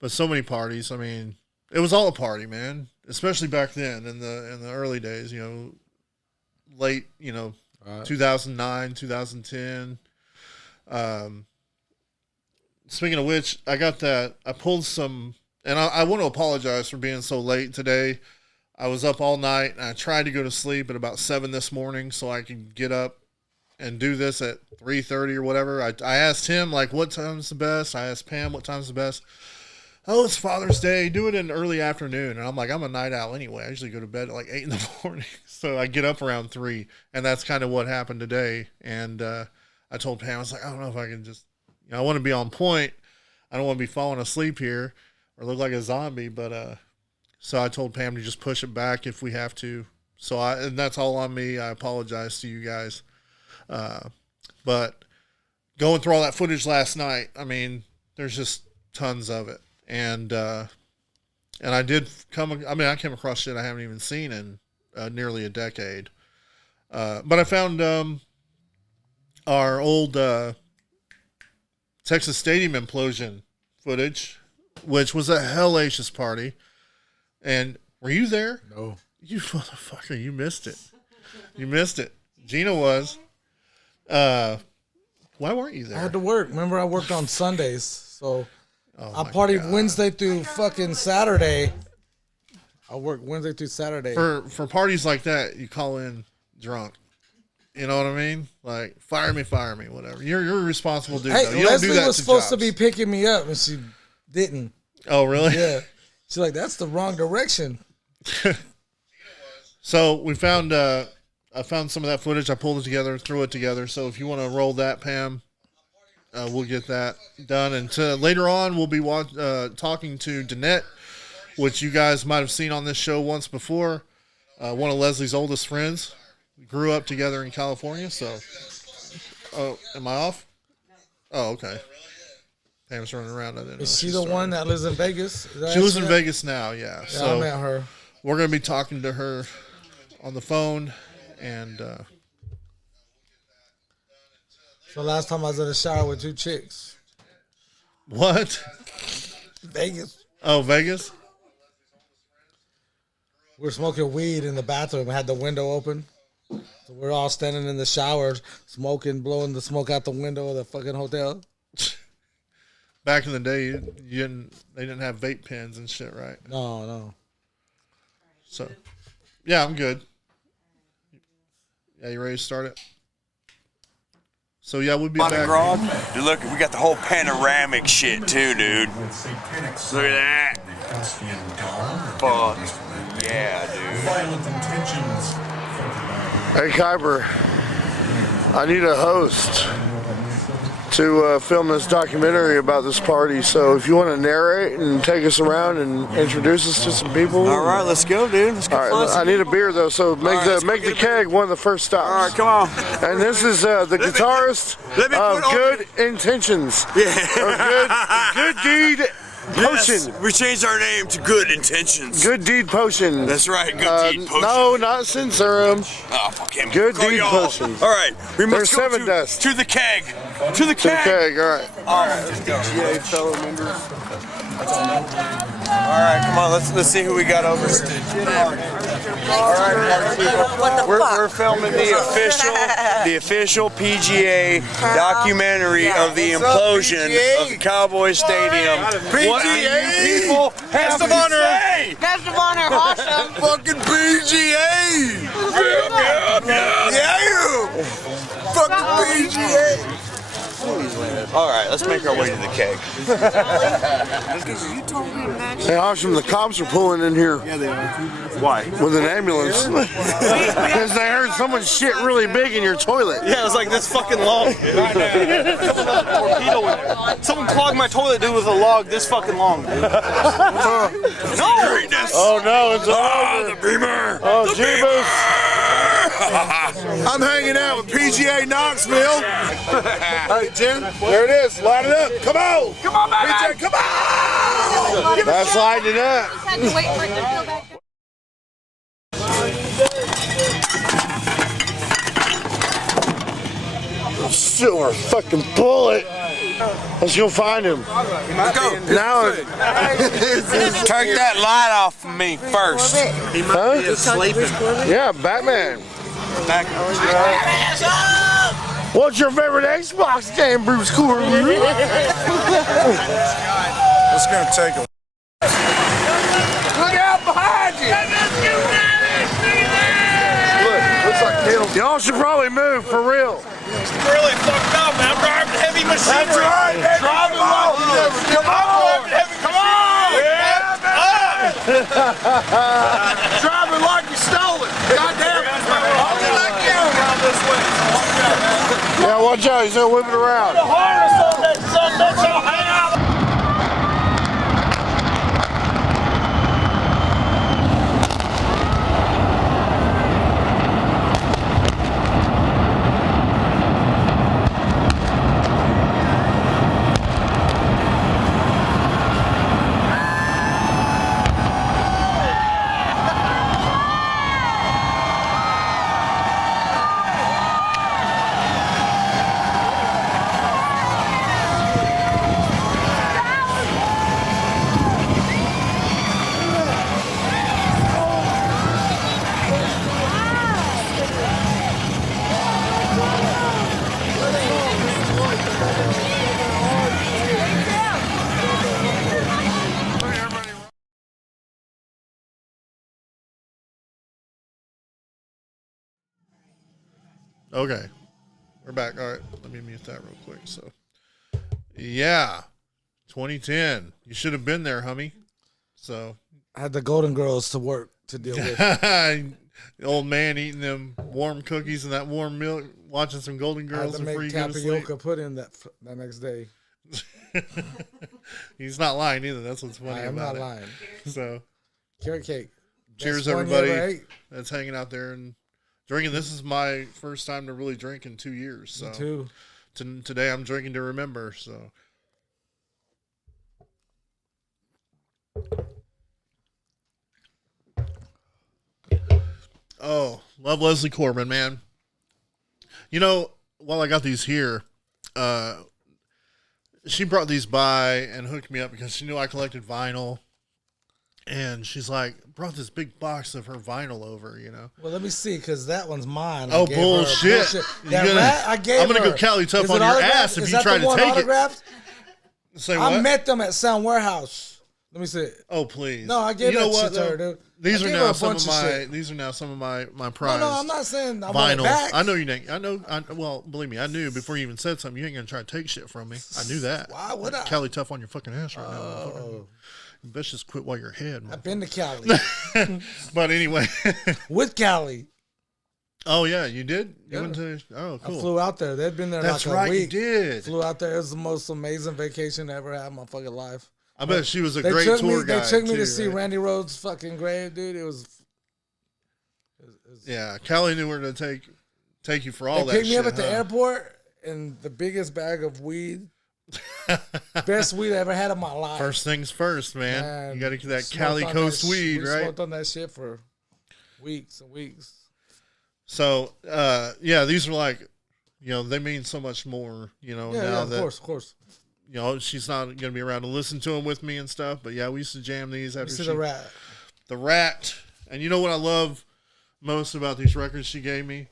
But so many parties. I mean, it was all a party, man. Especially back then in the early days. Late 2009, 2010. Speaking of which, I pulled some, and I want to apologize for being so late today. I was up all night and I tried to go to sleep at about 7 this morning so I could get up and do this at 3:30 or whatever. I asked him what time's the best. I asked Pam what time's the best. Oh, it's Father's Day. Do it in the early afternoon. And I'm like, I'm a night owl anyway. I usually go to bed at 8 in the morning. So I get up around 3, and that's kind of what happened today. And I told Pam, I was like, I don't know if I can just, I want to be on point. I don't want to be falling asleep here or look like a zombie. But so I told Pam to just push it back if we have to. And that's all on me. I apologize to you guys. But going through all that footage last night, I mean, there's just tons of it. And I came across shit I haven't even seen in nearly a decade. But I found our old Texas Stadium implosion footage, which was a hellacious party. And were you there? No. You motherfucker, you missed it. You missed it. Gina was. Why weren't you there? I had to work. Remember, I worked on Sundays, so I my partied God. Wednesday through fucking Saturday. I worked Wednesday through Saturday. For parties like that, you call in drunk. You know what I mean? Like, fire me, whatever. You're a responsible dude. Hey, though. You Leslie don't do that was to supposed jobs. to be picking me up, and she didn't. Oh, really? Yeah. She's like, that's the wrong direction. So we found. I found some of that footage. I pulled it together, threw it together. So if you want to roll that, Pam, we'll get that done. And later on, we'll be talking to Danette, which you guys might have seen on this show once before. One of Leslie's oldest friends. We grew up together in California. So, oh, am I off? Oh, okay. Pam's running around. I didn't know Is she the one that lives in Vegas? She lives in Vegas now, yeah. So I met her. We're going to be talking to her on the phone. And so last time I was in the shower with 2 chicks. What? Vegas. Oh, Vegas? We were smoking weed in the bathroom. We had the window open. So we're all standing in the shower, smoking, blowing the smoke out the window of the fucking hotel. Back in the day, they didn't have vape pens and shit, right? No. So, yeah, I'm good. Yeah, you ready to start it? So, yeah, we'll be back. Dude, look, we got the whole panoramic shit, too, dude. Look at that. Fuck. Yeah, dude. Hey, Kyber. I need a host to film this documentary about this party. So if you want to narrate and take us around and introduce us to some people. All right, let's go, dude. Let's go. All right, I need a beer though, so make the keg one of the first stops. All right, come on. And this is the guitarist of Good Intentions. Yeah. Or Good Deed Potion. Yes, we changed our name to Good Intentions. Good Deed Potion. That's right, Good Deed Potion. No, not censor him. Oh, fuck him. Good Deed Potion. All right, we must There's go 7 desks. to the keg. To the keg. To the keg, all right. All right, let's go. P.G.A. fellow members. All right, come on, let's see who we got over here. All right, party people. What the fuck? We're filming the official P.G.A. documentary of the implosion of the Cowboys Stadium. P.G.A. people, Guest of honor. Guest of honor, awesome. Fucking P.G.A. Yeah, you. Fucking P.G.A. All right, let's make our way to the keg. Hey, Asham, the cops are pulling in here. Yeah, they are. Why? With an ambulance. Because they heard someone shit really big in your toilet. Yeah, it was like this fucking long. Someone clogged my toilet, dude, with a log this fucking long, dude. No! Oh, no, it's the Beamer! Oh, Jeebus! I'm hanging out with P.G.A. Knoxville. Hey, Jen, there it is. Light it up. Come on. Come on, baby. P.J., come on. That's lighting it up. Had to wait for it to fill back. Still a fucking bullet. Let's go find him. Now, Take that light off from me first. huh? Yeah, Batman. What's your favorite Xbox game, Bruce Corbin? It's gonna take a Look out behind you! Look, looks like Caleb. Y'all should probably move, for real. really fucked up, man. I'm driving heavy machinery. That's right, baby. Driving like you never did before. Come on! Yeah, baby. Driving like you stole it. Goddamn it. Like you. Yeah, watch out. He's gonna whip it around. The harness on that son bitch. I'll hang out. Okay, we're back. All right, let me mute that real quick. So, yeah, 2010. You should have been there, homie. So I had the Golden Girls to work to deal with. The old man eating them warm cookies and that warm milk, watching some Golden I had Girls to before make you go to sleep. tapioca pudding that next day. He's not lying either. That's what's funny I am about not it. lying. So, Carrot cake. cheers, Best one you ever everybody ate. that's hanging out there and drinking. This is my first time to really drink in 2 years. So Me too. Today I'm drinking to remember. So. Oh, love Leslie Corbin, man. You know, while I got these here, she brought these by and hooked me up because she knew I collected vinyl. And she's like, brought this big box of her vinyl over, you know. Well, let me see, because that one's mine. Oh, bullshit. I gave I'm going to her. go CaliTuff Is on it your autographed? ass if Is you that try the to one take autographed? it. Say what? I met them at Sound Warehouse. Let me see. Oh, please. No, I gave you know that what, shit to her, though? dude. These I are gave now her a some bunch of of my. shit. These are now some of my prized. No, I'm not saying I want it vinyl. back. I know you ain't. I know. Well, believe me, I knew before you even said something. You ain't gonna try to take shit from me. I knew that. Why would I? CaliTuff on your fucking ass right now. Motherfucker. You best just quit while you're ahead. I've been to Cali. But anyway, with Cali. Oh yeah, you did. You Yeah. went to. Oh, cool. I flew out there. They'd been there That's like a right, week. you did. Flew out there. It was the most amazing vacation I ever had in my fucking life. I bet she was a They great took tour me, guide. They took me too, to see right? Randy Rhodes' fucking grave, dude. It was. Yeah, Callie knew where to take you for all that. They picked me up shit, at the airport and the biggest bag of weed. Best weed I ever had in my life. First things first, man. You got to get that Smoked Cali on Coast that weed, we right? Smoked on that shit for weeks and weeks. So, yeah, these are like, you know, they mean so much more, you know, now that, of course. You know, she's not going to be around to listen to them with me and stuff. But yeah, we used to jam these after See the rat. The rat. And you know what I love most about these records she gave me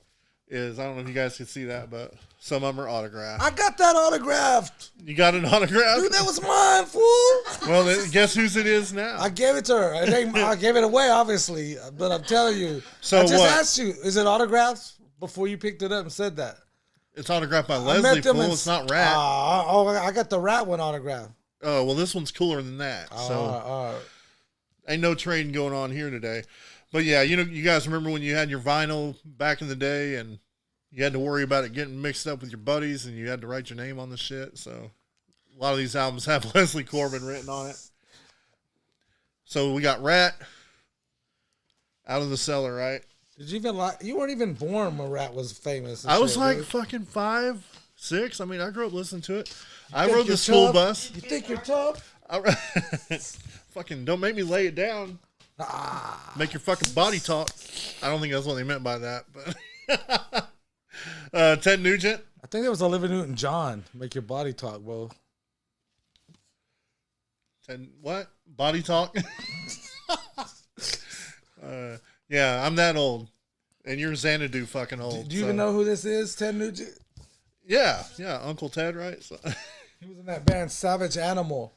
is, I don't know if you guys can see that, but some of them are autographed. I got that autographed. You got an autograph? Dude, that was mine, fool. Well, then, guess whose it is now? I gave it to her. I gave it away, obviously. But I'm telling you. So I just what? asked you, is it autographed before you picked it up and said that? It's autographed by I Leslie, met them fool. in- It's not rat. I got the rat one autographed. Oh, well, this one's cooler than that. So ain't no trading going on here today. But yeah, you know, you guys remember when you had your vinyl back in the day and you had to worry about it getting mixed up with your buddies and you had to write your name on the shit. So a lot of these albums have Leslie Corbin written on it. So we got Rat, Out of the Cellar, right? Did you even you weren't even born when Rat was famous. and I was shit, like dude. fucking 5, 6. I mean, I grew up listening to it. I think rode the you're school tough? bus. You think you're tough? Fucking don't make me lay it down. Make your fucking body talk. I don't think that's what they meant by that, but Ted Nugent. I think it was Olivia Newton-John. Make your body talk, bro. Ted, what? Body talk? Yeah, I'm that old. And you're Xanadu fucking old. Do you even know who this is, Ted Nugent? Yeah, Uncle Ted, right? So. He was in that band Savage Animal.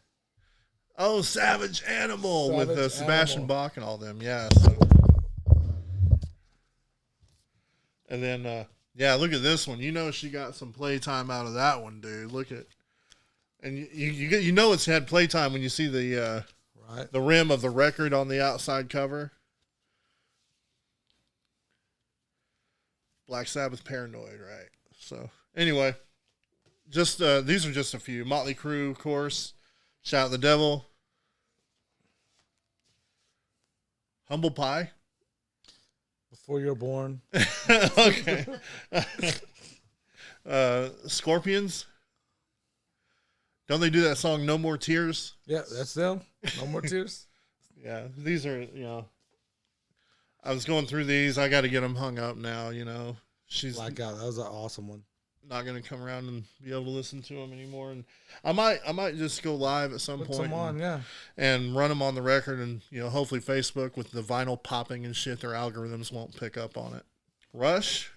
Oh, Savage Animal with Savage Sebastian Animal. Bach and all them. Yeah. So. And then, yeah, look at this one. You know she got some playtime out of that one, dude. Look at, and you know it's had playtime when you see the the rim of the record on the outside cover. Black Sabbath, Paranoid, right? So anyway, just these are just a few. Motley Crue, of course. Shout at the Devil. Humble Pie. Before you're born. Okay. Scorpions. Don't they do that song No More Tears? Yeah, that's them. No More Tears. Yeah, these are, you know, I was going through these. I got to get them hung up now, you know. She's Black Out. That was an awesome one. not going to come around and be able to listen to them anymore. And I might just go live at some Put point some on, yeah. and run them on the record. And, you know, hopefully Facebook with the vinyl popping and shit, their algorithms won't pick up on it. Rush.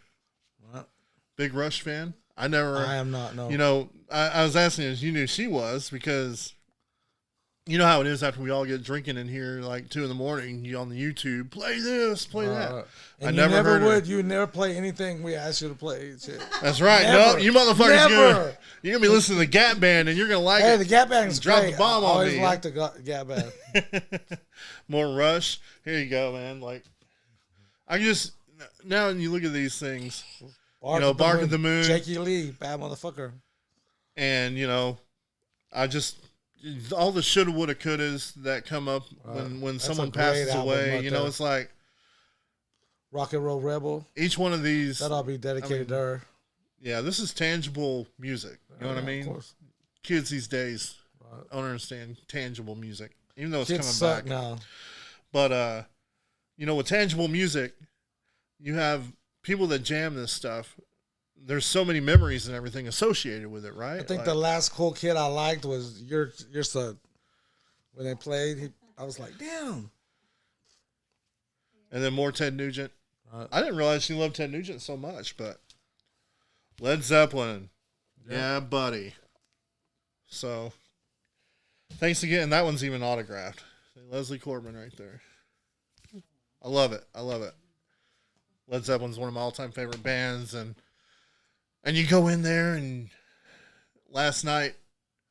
What? Big Rush fan. I am not, no. You know, I was asking if you knew she was, because you know how it is after we all get drinking in here like 2 a.m, you on the YouTube, play this, play that. And I you never heard would. her. You never play anything we asked you to play. Shit. That's right. Never. No, you motherfuckers Never. you're gonna be listening to the Gap Band and you're gonna like Hey, it. the Gap Band's Drop great. the bomb I on always me. liked the Gap Band. More Rush. Here you go, man. Like, I just now when you look at these things, Bark at the Moon, Jakey Lee, bad motherfucker. And I just all the shoulda, woulda, couldas that come up when someone passes away. Right, it's like Rock and Roll Rebel. Each one of these that'll be dedicated to her. Yeah, this is tangible music. You know what I mean? Of course. Kids these days don't understand tangible music, even though it's Kids coming suck back now. But with tangible music, you have people that jam this stuff. There's so many memories and everything associated with it, right? I think the last cool kid I liked was your son. When they played, I was like, damn. And then more Ted Nugent. I didn't realize you loved Ted Nugent so much, but Led Zeppelin. Yeah, buddy. So, thanks again. That one's even autographed. Leslie Corbin right there. I love it. Led Zeppelin's one of my all-time favorite bands, and you go in there, and last night,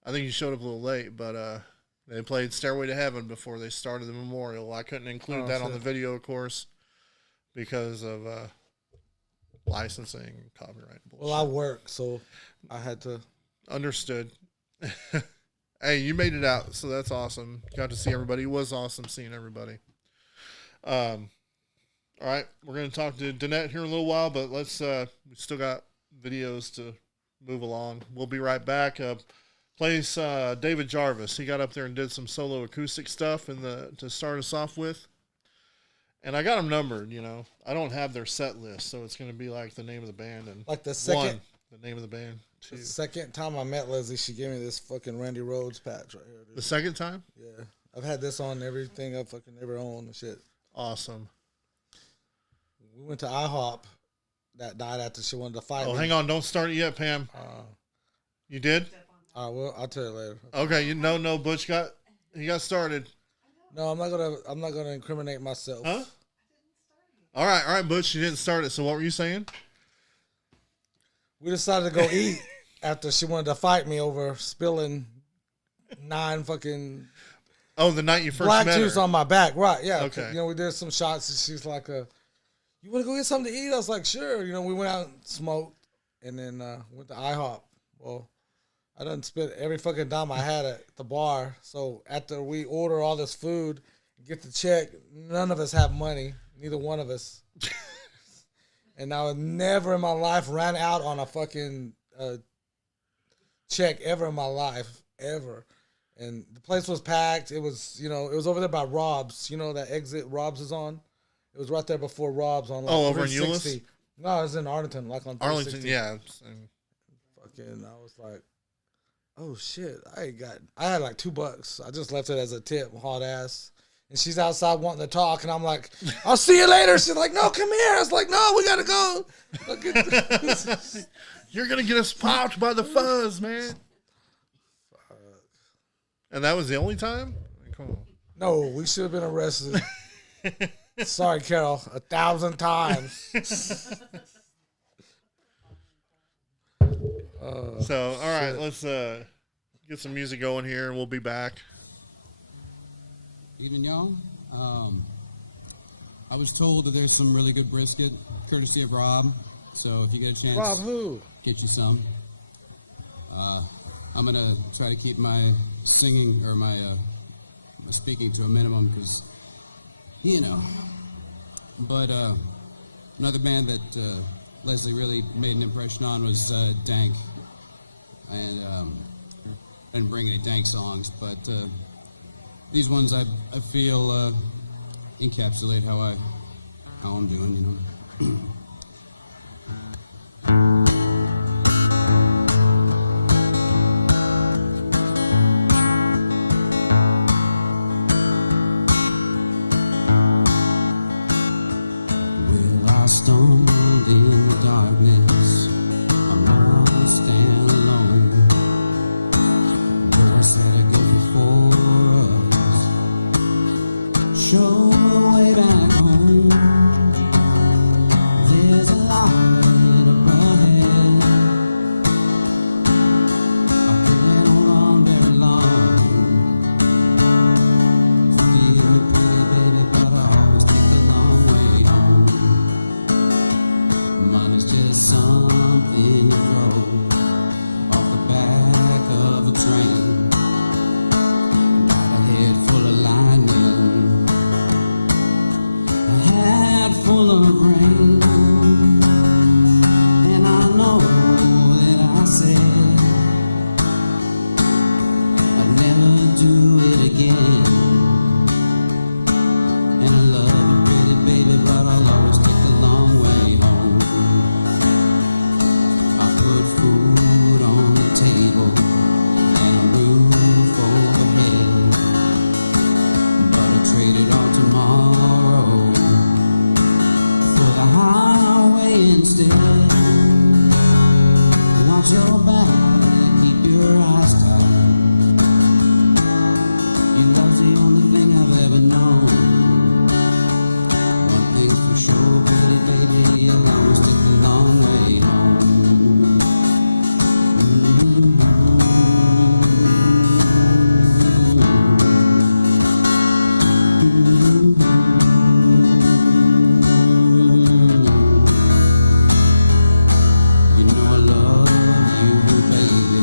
I think you showed up a little late, but they played Stairway to Heaven before they started the memorial. I couldn't include that on the video, of course, because of licensing and copyright bullshit. Well, I work, so I had to. Understood. Hey, you made it out, so that's awesome. Got to see everybody. It was awesome seeing everybody. All right, we're going to talk to Danette here in a little while, but let's we still got videos to move along. We'll be right back. Plays David Jarvis. He got up there and did some solo acoustic stuff to start us off with. And I got them numbered, I don't have their set list, so it's going to be like the name of the band and like the second the name of the band. The second time I met Leslie, she gave me this fucking Randy Rhoads patch right here. Dude. The second time? Yeah. I've had this on everything I fucking ever owned and shit. Awesome. We went to IHOP that night after she wanted to fight me. Hang on. Don't start it yet, Pam. You did? Well, I'll tell you later. Okay. No, Butch got started. No, I'm not gonna incriminate myself. Huh? All right, Butch, you didn't start it. So what were you saying? We decided to go eat after she wanted to fight me over spilling 9 fucking. Oh, the night you first black met juice her. on my back, right? Yeah. Okay. We did some shots, and she's like, "You want to go get something to eat?" I was like, "Sure." We went out and smoked, and then went to IHOP. Well, I done spent every fucking dime I had at the bar. So after we order all this food, get the check, none of us have money. Neither one of us. And I would never in my life ran out on a fucking check ever in my life, ever. And the place was packed. It was, it was over there by Rob's. That exit Rob's is on? It was right there before Rob's on over in 360. Euless? No, it was in Arlington, like on 360. Arlington, yeah. Fucking, I was like, oh shit, I had like $2. I just left it as a tip, hot ass. And she's outside wanting to talk, and I'm like, I'll see you later. She's like, no, come here. I was like, no, we gotta go. You're gonna get us popped by the fuzz, man. And that was the only time? Come on. No, we should have been arrested. Sorry, Carol, 1,000 times. So, all right, let's get some music going here, and we'll be back. Evening, y'all. I was told that there's some really good brisket, courtesy of Rob. So if you get a chance, Rob who? get you some. I'm gonna try to keep my singing or my speaking to a minimum because, But another band that Leslie really made an impression on was Dank, and I didn't bring any Dank songs, but. These ones I feel encapsulate how I'm doing, Well, I stumbled in the darkness. I'm lost and alone. Though I said I'd go before show the way back home. There's a light up ahead. I can't hold on very long. Forgive me, pretty baby, but I always take the long way home. instead. Watch your back, keep your eyes tight. Your love's the only thing I've ever known. One thing's for sure, pretty baby, you'll always take the long way home. You know I love you, baby,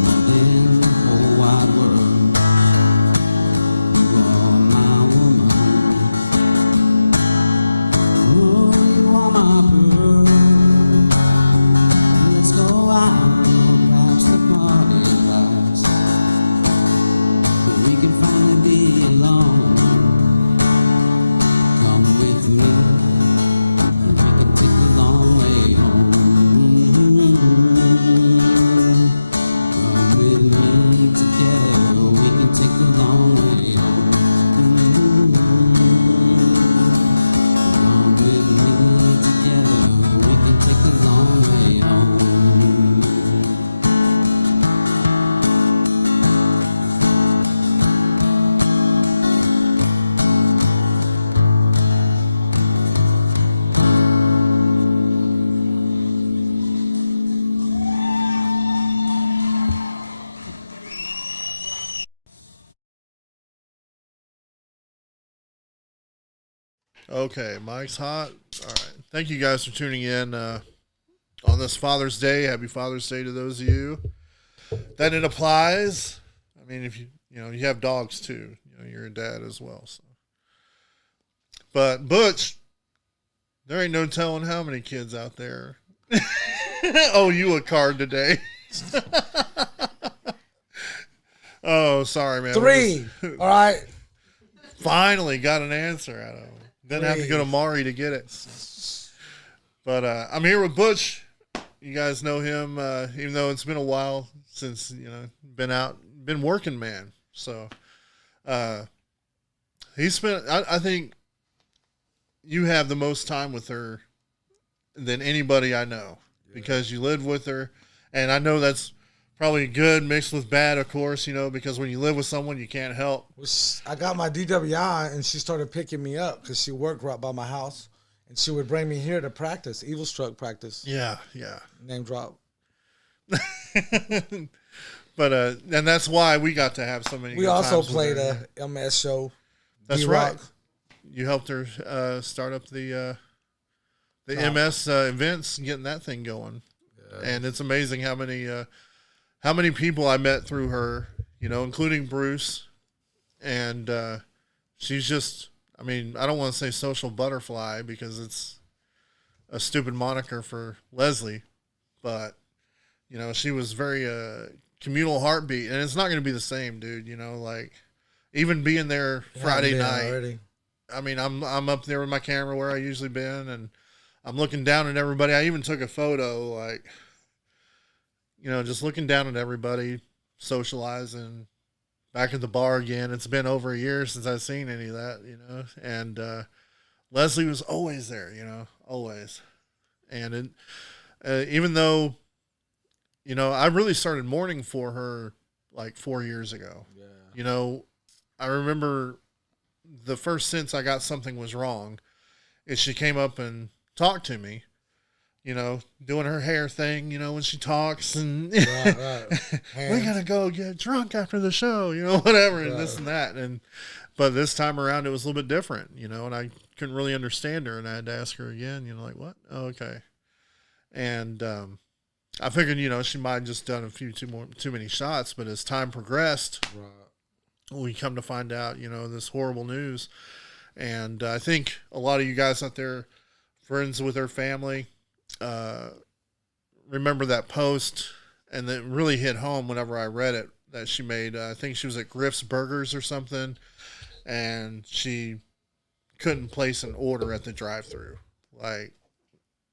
more than the whole wide world. You are my woman. Oh, you are my pearl. Let's go out past the party lights, where we can finally be alone. Come with me, and we can take the long way home. Come with me together, we can take the long way home. Come with me together, we can take the long way home. Okay, Mike's hot. All right. Thank you guys for tuning in on this Father's Day. Happy Father's Day to those of you that it applies. I mean, if you have dogs too. You're a dad as well. So, but Butch, there ain't no telling how many kids out there owe you a card today. Oh, sorry, man. 3. All right. Finally got an answer out of him. Didn't have to go to Mari to get it. But I'm here with Butch. You guys know him, even though it's been a while since been working, man. So he spent. I think you have the most time with her than anybody I know because you lived with her, and I know that's probably good mixed with bad, of course, because when you live with someone, you can't help. I got my DWI, and she started picking me up because she worked right by my house, and she would bring me here to practice, Evil Stroke practice. Yeah. Name drop. But and that's why we got to have so many. We good also times with played her. a MS show. That's D-Rock. right. You helped her start up the MS events, and getting that thing going, and it's amazing how many people I met through her, including Bruce, and she's just, I don't want to say social butterfly because it's a stupid moniker for Leslie, but, she was very communal heartbeat, and it's not going to be the same, dude, like, even being there Friday night, already. I'm up there with my camera where I usually been, and I'm looking down at everybody. I even took a photo, like, just looking down at everybody, socializing, back at the bar again. It's been over a year since I've seen any of that, and Leslie was always there, always. And even though, I really started mourning for her like 4 years ago. Yeah. I remember the first sense I got something was wrong is she came up and talked to me. Doing her hair thing, when she talks, and Right. we're gonna go get drunk after the show, whatever, and this and that. But this time around, it was a little bit different, and I couldn't really understand her, and I had to ask her again, like, what? Oh, okay. And I figured, she might have just done a few too many shots, but as time progressed, we come to find out, this horrible news. And I think a lot of you guys out there, friends with her family, remember that post, and it really hit home whenever I read it that she made. I think she was at Griff's Burgers or something, and she couldn't place an order at the drive-thru,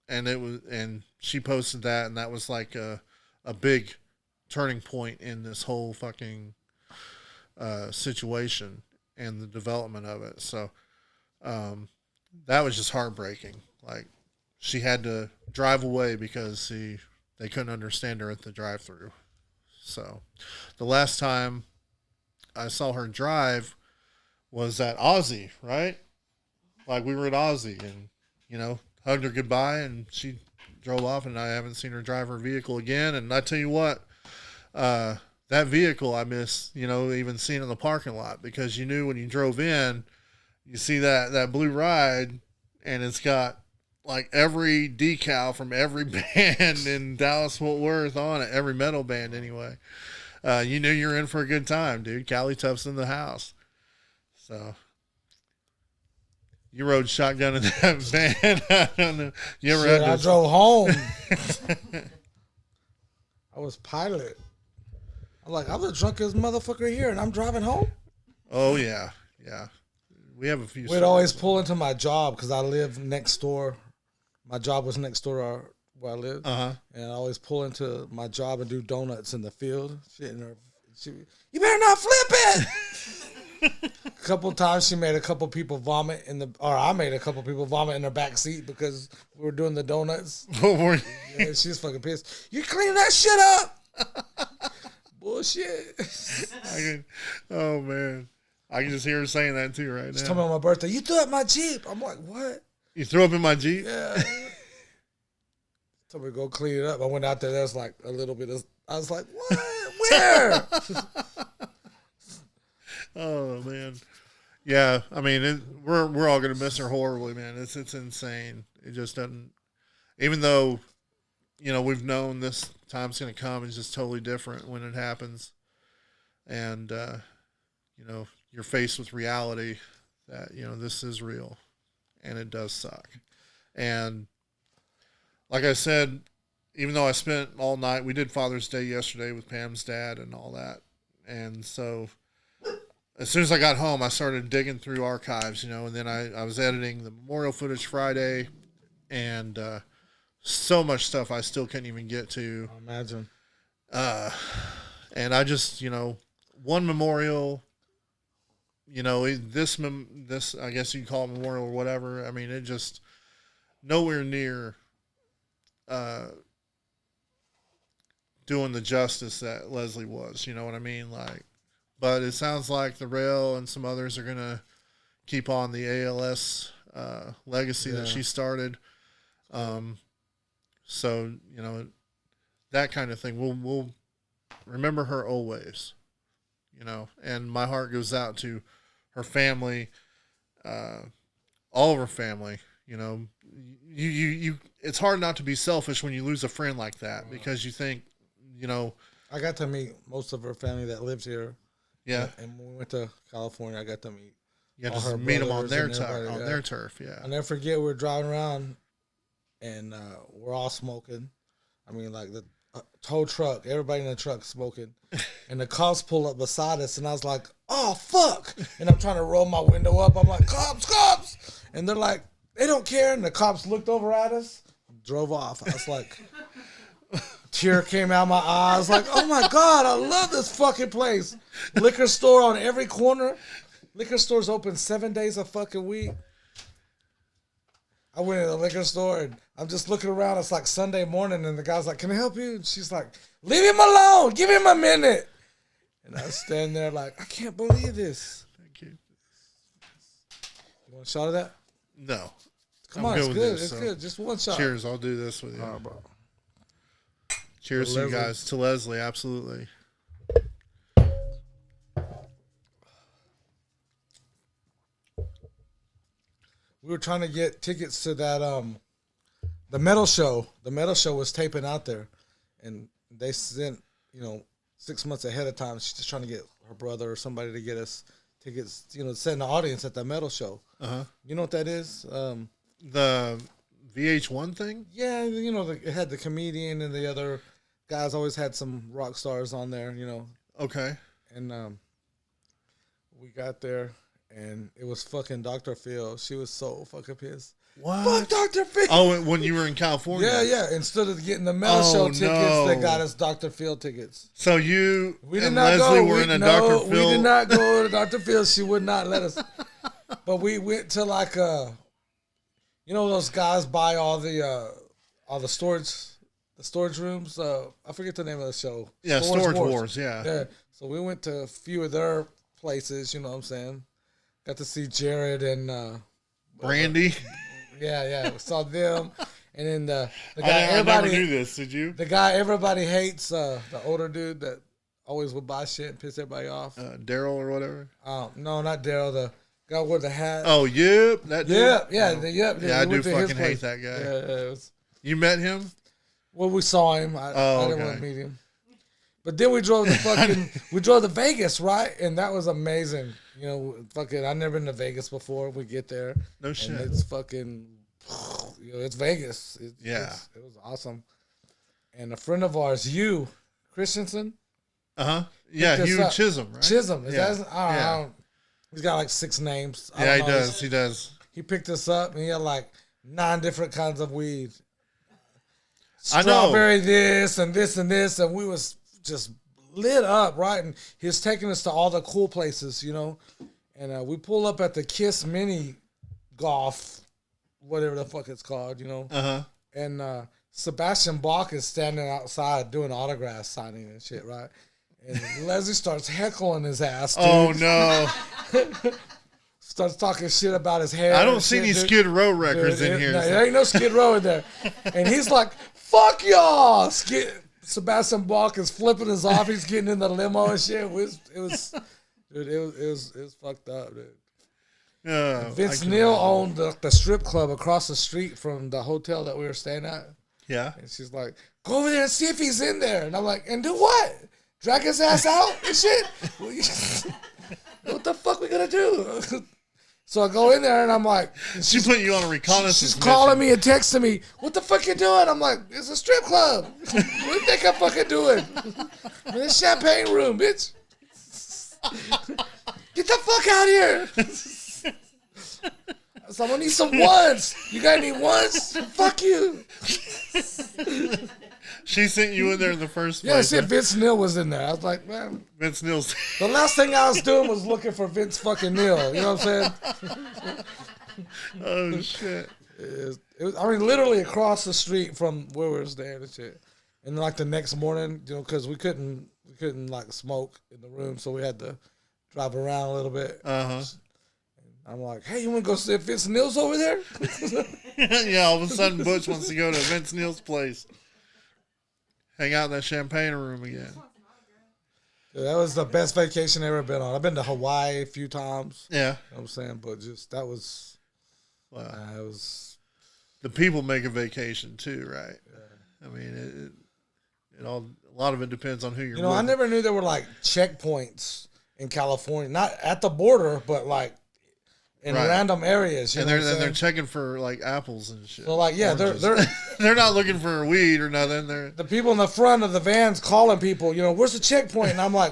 and she posted that, and that was like a big turning point in this whole fucking situation and the development of it. So that was just heartbreaking. she had to drive away because they couldn't understand her at the drive-thru. So the last time I saw her drive was at Aussie, right? Like we were at Aussie and, you know, hugged her goodbye and she drove off and I haven't seen her drive her vehicle again. And I tell you what, that vehicle I miss, you know, even seeing in the parking lot because you knew when you drove in, you see that blue ride and it's got like every decal from every band in Dallas-Fort Worth on it, every metal band anyway. You knew you were in for a good time, dude. CaliTuff's in the house. So you rode shotgun in that van. I don't know. You ever Shit, had I drove home. I was pilot. I'm like, I'm the drunkest motherfucker here, and I'm driving home. Oh yeah, yeah. We have a few. We'd always pull into my job because I live next door. My job was next door to where I lived. And I always pull into my job and do donuts in the field. Shit, and you better not flip it. A couple times she made a couple people vomit I made a couple people vomit in their back seat because we were doing the donuts. Yeah, she was fucking pissed. You clean that shit up. Bullshit. Oh man, I can just hear her saying that too right now. She told me on my birthday, you threw up my Jeep. I'm like, what? You threw up in my Jeep? Yeah. Told me to go clean it up. I went out there. There's like a little bit of. I was like, what? Where? Oh man, yeah. I mean, we're all gonna miss her horribly, man. It's insane. It just doesn't. Even though, you know, we've known this time's gonna come. It's just totally different when it happens, and you know, you're faced with reality that you know this is real, and it does suck. And like I said, even though I spent all night, we did Father's Day yesterday with Pam's dad and all that, and so. As soon as I got home, I started digging through archives, you know, and then I was editing the memorial footage Friday, and so much stuff I still couldn't even get to. I imagine. And I just, you know, one memorial, you know, this I guess you'd call it memorial or whatever. I mean, it just nowhere near doing the justice that Leslie was. You know what I mean? Like. But it sounds like the Rail and some others are going to keep on the ALS legacy that she started. So, you know, that kind of thing. We'll remember her always, you know, and my heart goes out to her family, all of her family, you know. You it's hard not to be selfish when you lose a friend like that because you think, you know. I got to meet most of her family that lives here. Yeah, and when we went to California, I got to meet. You got to meet them on their turf. Yeah, I never forget we were driving around, and we're all smoking. I mean, like the tow truck, everybody in the truck smoking, and the cops pull up beside us, and I was like, "Oh fuck!" And I'm trying to roll my window up. I'm like, "Cops!" And they're like, "They don't care." And the cops looked over at us, drove off. I was like. Tear came out my eyes like, oh my God, I love this fucking place. Liquor store on every corner. Liquor store's open 7 days a fucking week. I went in the liquor store and I'm just looking around. It's like Sunday morning and the guy's like, can I help you? And she's like, leave him alone. Give him a minute. And I stand there like, I can't believe this. Thank you. You want a shot of that? No. Come on, it's good. It's good. Just one shot. Cheers. I'll do this with you. All right, bro. Cheers to you guys. To Leslie, absolutely. We were trying to get tickets to that the metal show. The metal show was taping out there, and they sent 6 months ahead of time. She's just trying to get her brother or somebody to get us tickets. To sit in the audience at that metal show. You know what that is? The VH1 thing. Yeah, it had the comedian and the other guys. Always had some rock stars on there. Okay. And we got there. And it was fucking Dr. Phil. She was so fucking pissed. What? Fuck Dr. Phil. Oh, when you were in California? Yeah. Instead of getting the metal show tickets, they got us Dr. Phil tickets. So you and Leslie were in a Dr. Phil? We did not go to Dr. Phil. She would not let us. But we went to like You know those guys buy all the storage rooms. I forget the name of the show. Yeah, Storage Wars. Yeah. Yeah. So we went to a few of their places. You know what I'm saying? Got to see Jared and Brandy. Yeah. We saw them, and then the guy I never everybody knew this. Did you? the guy everybody hates, the older dude that always would buy shit and piss everybody off. Daryl or whatever. No, not Daryl. The guy with the hat. Oh, yep. That dude. Yeah, I we do went to his fucking hate place. that guy. Yeah, it was, You met him? well, we saw him. I didn't okay. want to meet him. But then we drove to Vegas, right? And that was amazing. You know, fucking, I've never been to Vegas before. We get there. No shit. And it's fucking, you know, it's Vegas. It was awesome. And a friend of ours, Hugh Christensen. Yeah, picked us Hugh up. Chisholm, right? Chisholm. Is Yeah. that, I don't know. He's got like 6 names. I Yeah, don't he know. does. He does. He picked us up and he had like 9 different kinds of weed. I know. Strawberry this and this and this, and we was just lit up, right? And he was taking us to all the cool places, you know. And we pull up at the Kiss Mini Golf, whatever the fuck it's called, you know. And Sebastian Bach is standing outside doing autograph signing and shit, right? And Leslie starts heckling his ass, dude. Oh no. Starts talking shit about his hair. I don't and see shit, any dude. Skid Row records in here. No, there ain't no Skid Row in there. And he's like, fuck y'all. Sebastian Bach is flipping us off. He's getting in the limo and shit. It was fucked up, dude. Vince Neil owned the strip club across the street from the hotel that we were staying at. Yeah. And she's like, go over there and see if he's in there. And I'm like, and do what? Drag his ass out and shit? What the fuck we gonna do? So I go in there and I'm like, She put you on a reconnaissance she's mission. calling me and texting me, what the fuck you doing? I'm like, it's a strip club. What do you think I'm fucking doing? I'm in the champagne room, bitch. Get the fuck out of here. So I'm gonna need some ones. You got any ones? Fuck you. She sent you in there in the first place. Yeah, shit, Vince Neil was in there. I was like, man. Vince Neil's. The last thing I was doing was looking for Vince fucking Neil. You know what I'm saying? Oh, shit. It was, I mean, literally across the street from where we were staying and shit. And then, like, the next morning, you know, because we couldn't, like, smoke in the room, so we had to drive around a little bit. I'm like, hey, you want to go see if Vince Neil's over there? Yeah, all of a sudden Butch wants to go to Vince Neil's place. Hang out in that champagne room again. Yeah, that was the best vacation I've ever been on. I've been to Hawaii a few times. Yeah. You know what I'm saying? But just, that was, Wow. it was. The people make a vacation too, right? Yeah. I mean, it all, a lot of it depends on who you're You know, with. I never knew there were, like, checkpoints in California. Not at the border, but, like, in random areas. You And know they're what I'm saying? they're checking for like apples and shit. So, like, yeah, Oranges. they're they're not looking for weed or nothing. They're the people in the front of the vans calling people, you know, where's the checkpoint? And I'm like,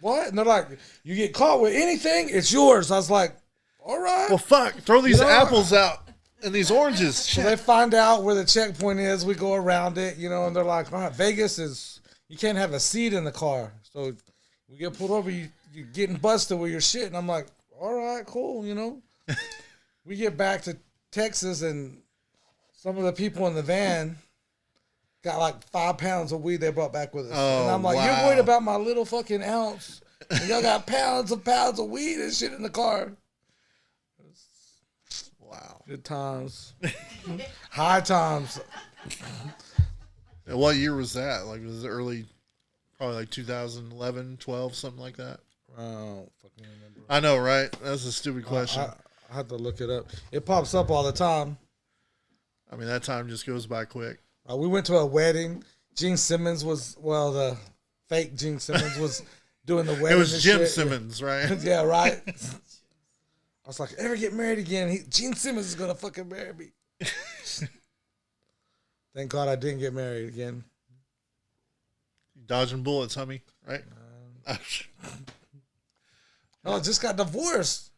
what? And they're like, you get caught with anything, it's yours. I was like, all right. well, fuck, throw these You know, apples out and these oranges. So they find out where the checkpoint is. We go around it, you know, and they're like, all right, Vegas is, you can't have a seat in the car. So we get pulled over, you're getting busted with your shit. And I'm like, all right, cool, you know. We get back to Texas and some of the people in the van got like 5 pounds of weed they brought back with us. And I'm like, you're worried about my little fucking ounce. And y'all got pounds of weed and shit in the car. Wow. Good times. High times. And what year was that? Like, was it early, probably like 2011, 12, something like that? I don't fucking remember. I know, right? That's a stupid question. I have to look it up. It pops up all the time. I mean, that time just goes by quick. We went to a wedding. Gene Simmons was, well, the fake Gene Simmons was doing the wedding. It was and Jim shit. Simmons, right? Yeah, right. I was like, ever get married again? Gene Simmons is gonna fucking marry me. Thank God I didn't get married again. Dodging bullets, homie, right? I just got divorced.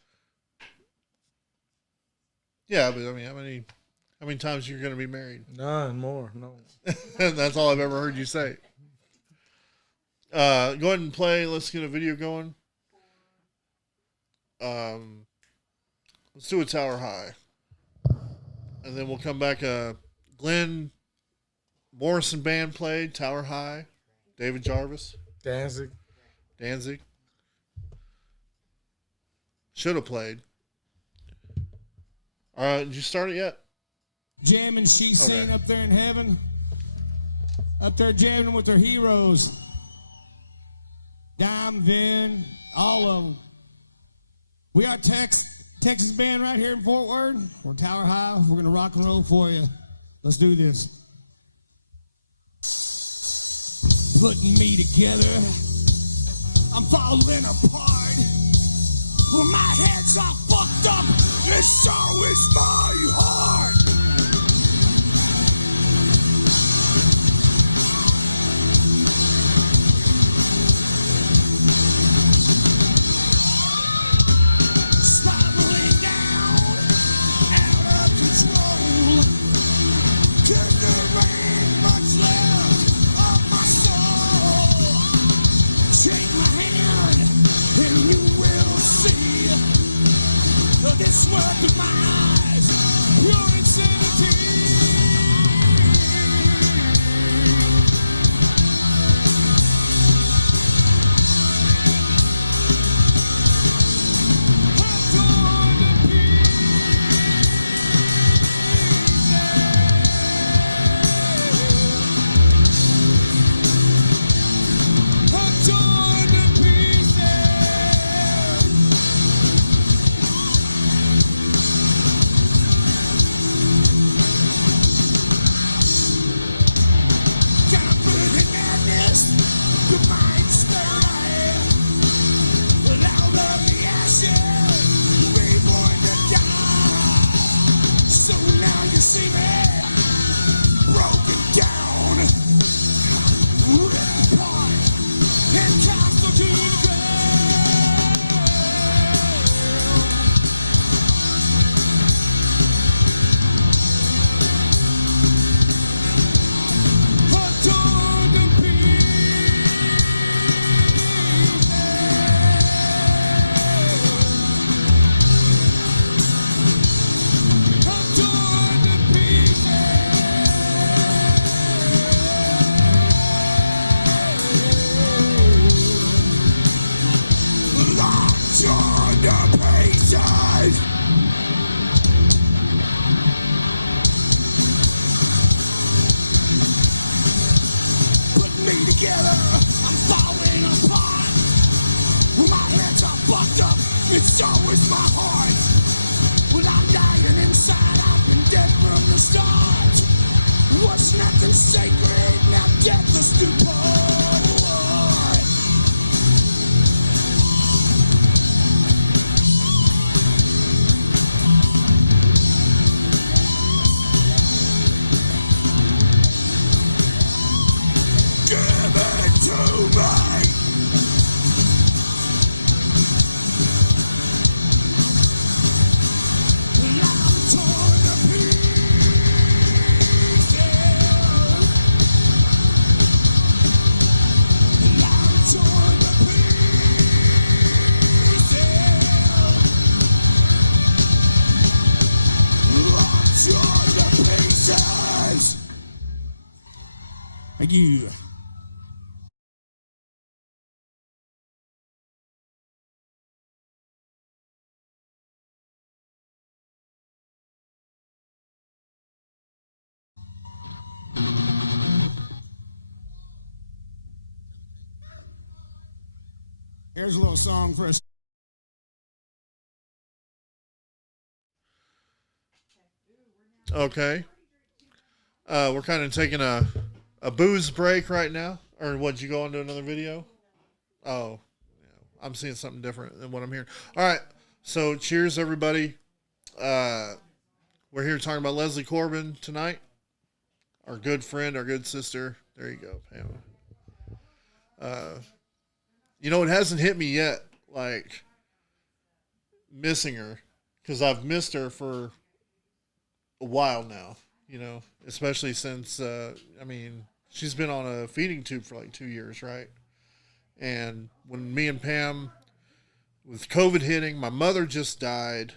Yeah, but I mean, how many times you're going to be married? None more, no. That's all I've ever heard you say. Go ahead and play. Let's get a video going. Let's do a Tower High. And then we'll come back. Glenn Morrison Band played. Tower High. David Jarvis. Danzig. Should have played. All right, did you start it yet? Jamming She's Seen up there in heaven. Up there jamming with their heroes. Dime, Vin, all of them. We are Texas band right here in Fort Worth. We're Tower High. We're going to rock and roll for you. Let's do this. Putting me together. I'm falling apart. Well, my head's all fucked up. And so is my heart. Spiraling down, out of control. 'Cause there ain't much left of my soul. Take my hand and you will see this world through my eyes, pure insanity. Thank you. Here's a little song for us. Okay. We're kind of taking a booze break right now. Or what, you go on to another video? Oh, yeah. I'm seeing something different than what I'm hearing. All right. So cheers, everybody. We're here talking about Leslie Corbin tonight. Our good friend, our good sister. There you go, Pam. You know, it hasn't hit me yet, like, missing her. Because I've missed her for a while now, you know, especially since, she's been on a feeding tube for like 2 years, right? And when me and Pam, with COVID hitting, my mother just died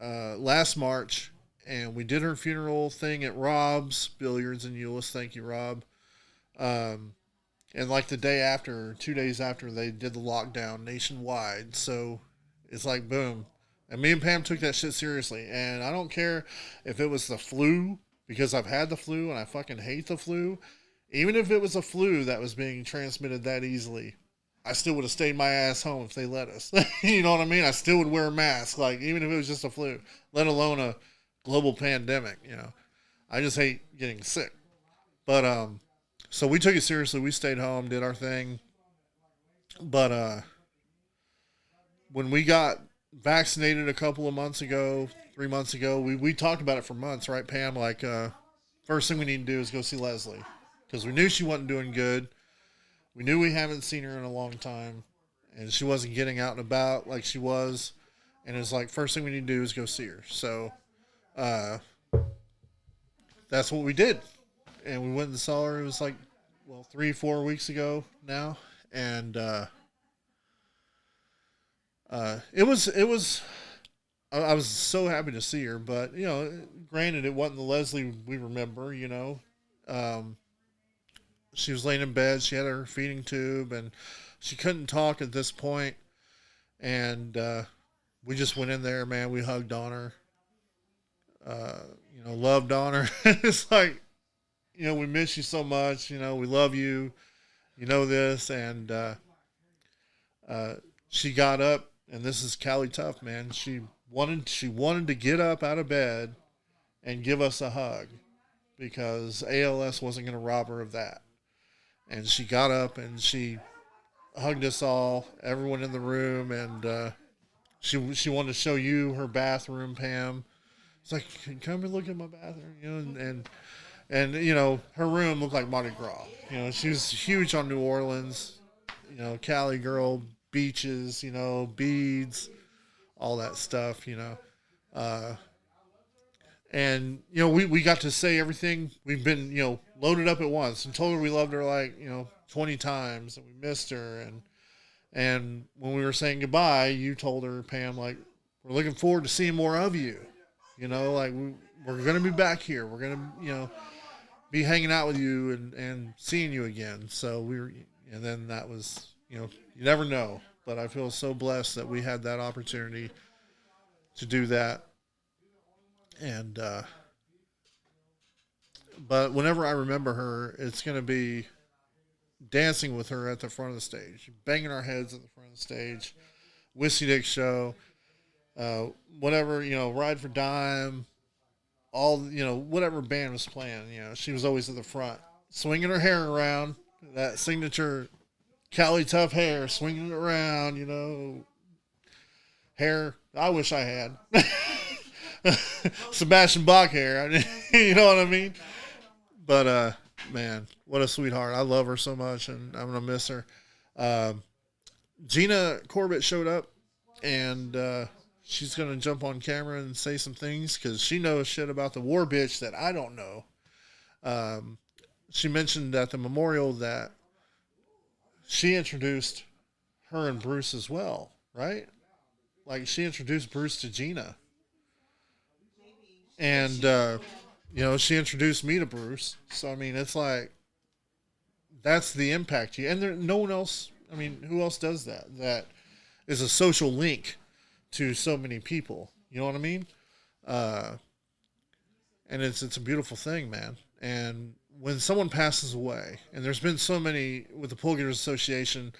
last March, and we did her funeral thing at Rob's Billiards in Euless. Thank you, Rob. And like the day after, 2 days after, they did the lockdown nationwide. So it's like, boom. And me and Pam took that shit seriously. And I don't care if it was the flu, because I've had the flu and I fucking hate the flu. Even if it was a flu that was being transmitted that easily, I still would have stayed my ass home if they let us. You know what I mean? I still would wear a mask, like, even if it was just a flu, let alone a global pandemic, you know. I just hate getting sick. But, so we took it seriously. We stayed home, did our thing. But, when we got vaccinated a couple of months ago, 3 months ago, we talked about it for months, right, Pam? Like, first thing we need to do is go see Leslie. Because we knew she wasn't doing good. We knew we haven't seen her in a long time. And she wasn't getting out and about like she was. And it's like, first thing we need to do is go see her. So, that's what we did. And we went and saw her. It was like, 3-4 weeks ago now. And, it was, I was so happy to see her, but, you know, granted, it wasn't the Leslie we remember, you know. She was laying in bed. She had her feeding tube, and she couldn't talk at this point. And we just went in there, man. We hugged on her, you know, loved on her. It's like, you know, we miss you so much. You know, we love you. You know this. And she got up, and this is CaliTuff, man. She wanted to get up out of bed and give us a hug, because ALS wasn't going to rob her of that. And she got up and she hugged us all, everyone in the room, and she wanted to show you her bathroom, Pam. It's like, come and look at my bathroom, you know, and you know, her room looked like Mardi Gras. You know, she was huge on New Orleans, you know, Cali girl, beaches, you know, beads, all that stuff, you know. And, you know, we got to say everything. We've been, you know, loaded up at once and told her we loved her like, you know, 20 times, and we missed her. And when we were saying goodbye, you told her, Pam, like, we're looking forward to seeing more of you. You know, like, we're going to be back here. We're going to, you know, be hanging out with you and seeing you again. So and then that was, you know, you never know. But I feel so blessed that we had that opportunity to do that. And, but whenever I remember her, it's going to be dancing with her at the front of the stage, banging our heads at the front of the stage, Whiskey Dick Show, whatever, you know, Ride for Dime, all, you know, whatever band was playing, you know, she was always at the front, swinging her hair around, that signature CaliTuff hair, swinging it around, you know, hair I wish I had. Sebastian Bach hair. You know what I mean? But, man, what a sweetheart. I love her so much, and I'm going to miss her. Gina Corbett showed up, and she's going to jump on camera and say some things, because she knows shit about the war bitch that I don't know. She mentioned at the memorial that she introduced her and Bruce as well, right? Like, she introduced Bruce to Gina. And, you know, she introduced me to Bruce. So, I mean, it's like, that's the impact. And no one else, I mean, who else does that? That is a social link to so many people. You know what I mean? And it's a beautiful thing, man. And when someone passes away, and there's been so many with the Pull Getters Association,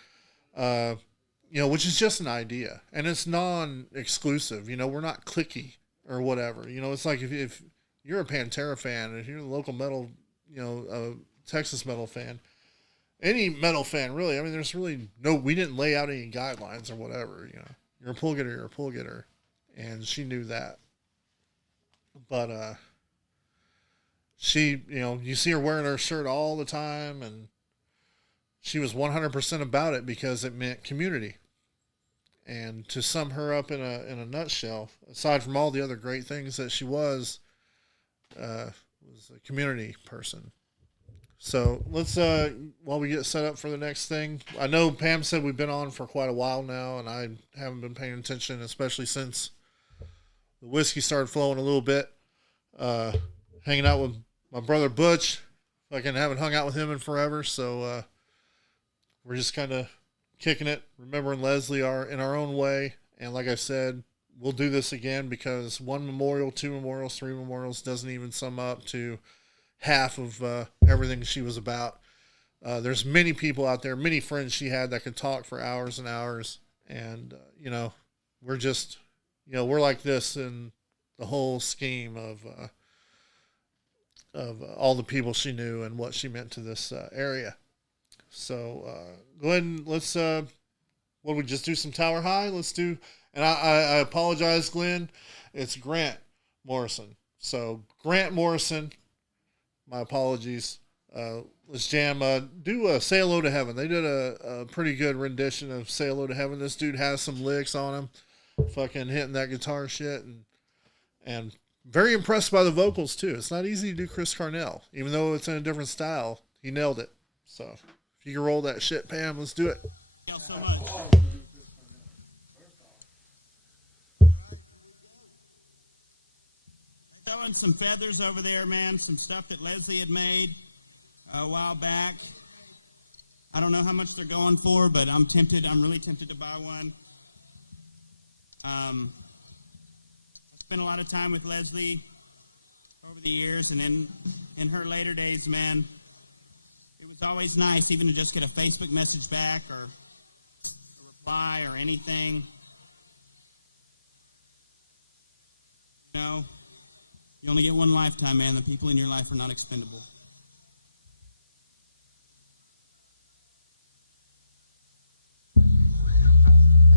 you know, which is just an idea. And it's non-exclusive. You know, we're not cliquey or whatever. You know, it's like if you're a Pantera fan, if you're a local metal, you know, Texas metal fan, any metal fan, really, I mean, there's really we didn't lay out any guidelines or whatever, you know. You're a pull getter, you're a pull getter. And she knew that. But, she, you know, you see her wearing her shirt all the time, and she was 100% about it because it meant community. And to sum her up in a nutshell, aside from all the other great things that she was a community person. So let's, while we get set up for the next thing, I know Pam said we've been on for quite a while now, and I haven't been paying attention, especially since the whiskey started flowing a little bit. hanging out with my brother Butch. Fucking haven't hung out with him in forever, so we're just kind of kicking it, remembering Leslie in our own way. And like I said, we'll do this again because 1 memorial, 2 memorials, 3 memorials doesn't even sum up to half of everything she was about. There's many people out there, many friends she had that could talk for hours and hours. And, we're just, we're like this in the whole scheme of all the people she knew and what she meant to this area. So go ahead and let's, we just do some Tower High? Let's do, and I apologize, Glenn. It's Grant Morrison. So Grant Morrison, my apologies. Let's jam. Do Say Hello to Heaven. They did a pretty good rendition of Say Hello to Heaven. This dude has some licks on him, fucking hitting that guitar shit, and very impressed by the vocals too. It's not easy to do Chris Cornell, even though it's in a different style. He nailed it. So if you can roll that shit, Pam, let's do it. Thank y'all so much. Selling some feathers over there, man. Some stuff that Leslie had made a while back. I don't know how much they're going for, but I'm tempted. I'm really tempted to buy one. I spent a lot of time with Leslie over the years, and in her later days, man, it was always nice even to just get a Facebook message back or a reply or anything. You only get one lifetime, man. The people in your life are not expendable.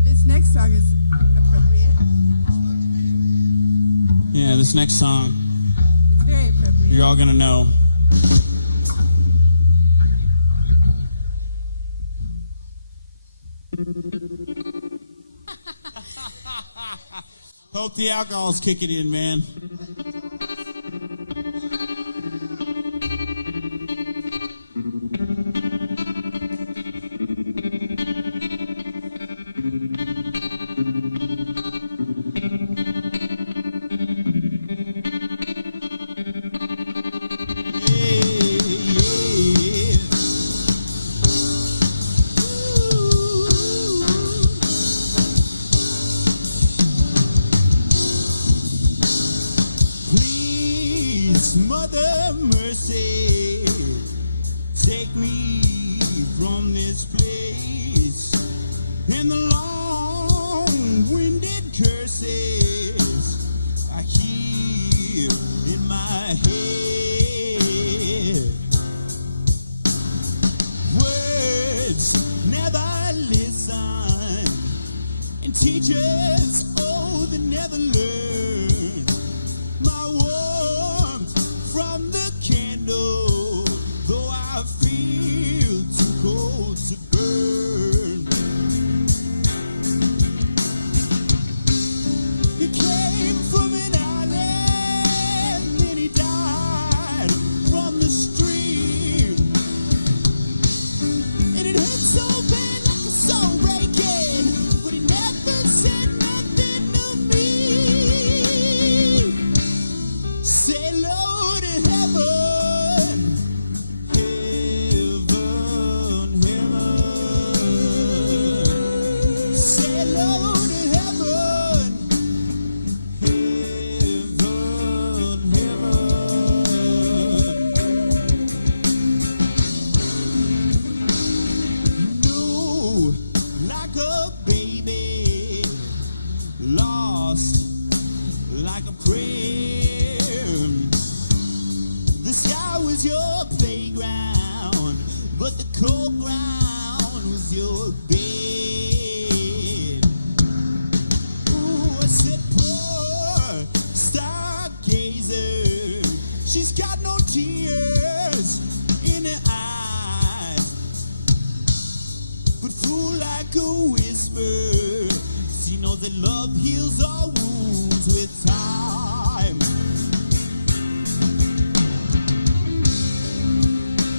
This next song is appropriate. Yeah, this next song. It's very appropriate. You're all gonna know. Hope the alcohol's kicking in, man. Mother mercy, take me from this place and the long-winded curses I hear in my head. Words never listen, and teachers, oh, they never learn. My warmth from the candle, though I feel too cold to burn. He came from an island, and he died from the stream. And it hurt so bad like a soul breaking, but he never said nothing to me. Say hello to heaven, heaven, heaven. Say hello to heaven, heaven, heaven. No, like a baby, lost like a prayer. The sky was your playground, but the cold ground was your bed. Ooh, I said, poor stargazer, she's got no tears in her eyes, but fool like a whisper, she knows that love heals all wounds with time.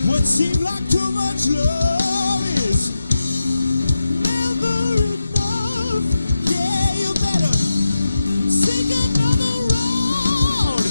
What seemed like too much love is never enough. Yeah, you better seek another road.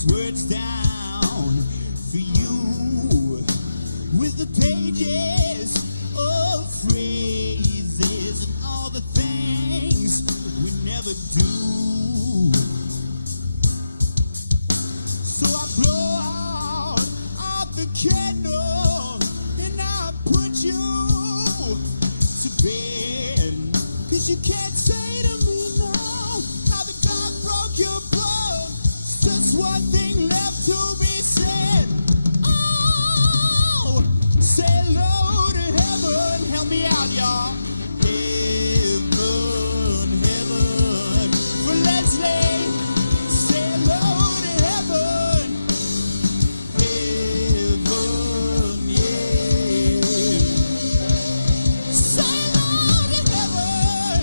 these words down for you with the pages of phrases and all the things we never do. So I blow out the candle and I put you to bed. 'Cause you can't say to me now how the dark broke your bone. It's just one thing left to be said. Oh, say hello to heaven. Help me out, y'all. Heaven, heaven. For Leslie, say hello to heaven. Heaven, yeah. Say hello to heaven.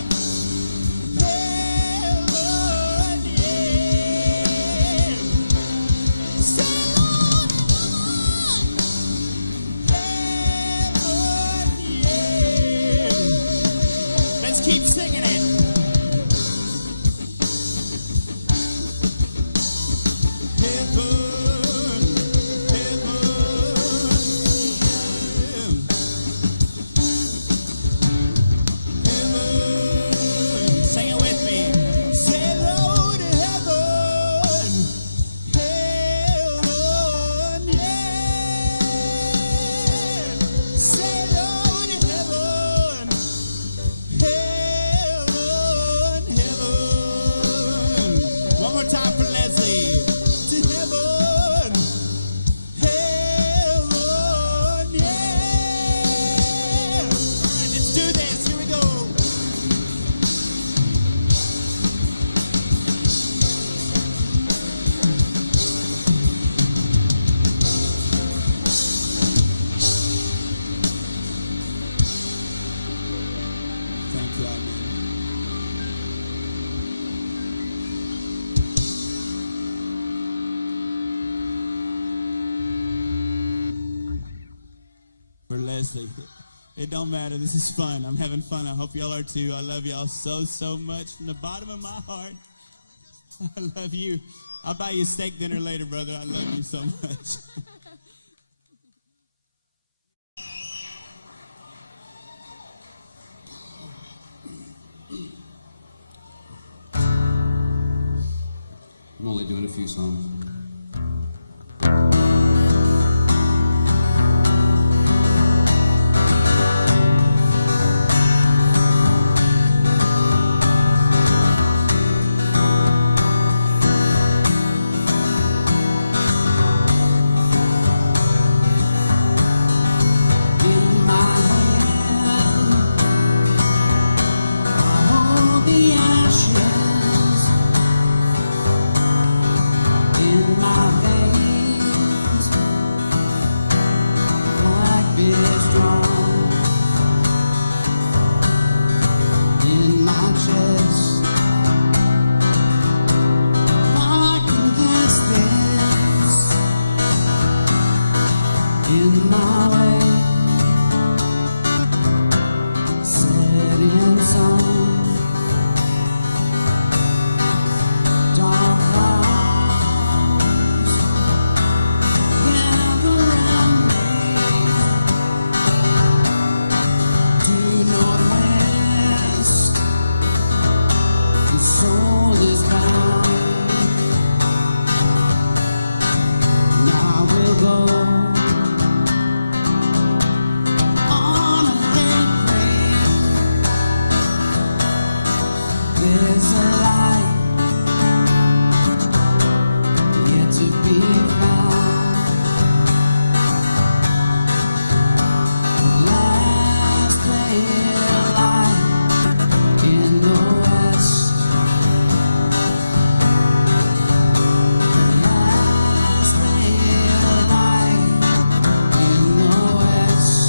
Heaven, yeah. Say hello to heaven. Heaven, yeah. Let's keep singing it. Heaven, heaven, heaven. Sing it with me. Say hello to heaven, heaven, yeah. Say hello to heaven, heaven, heaven. One more time for Leslie. To heaven, heaven, yeah. All right, let's do this. Here we go. Thank you, amen. For Leslie. It don't matter. This is fun. I'm having fun. I hope y'all are too. I love y'all so, so much from the bottom of my heart. I love you. I'll buy you a steak dinner later, brother. I love you so much. I'm only doing a few songs. In my hand, I hold the ashes. In my veins, like beer strong. In my chest, I can guess this. In my way, set in some dark clouds gather round me. Due northwest, the soul is bound. And I will go on a hate train. There's a light yet to be found. The last pale light in the west. The last pale light in the west.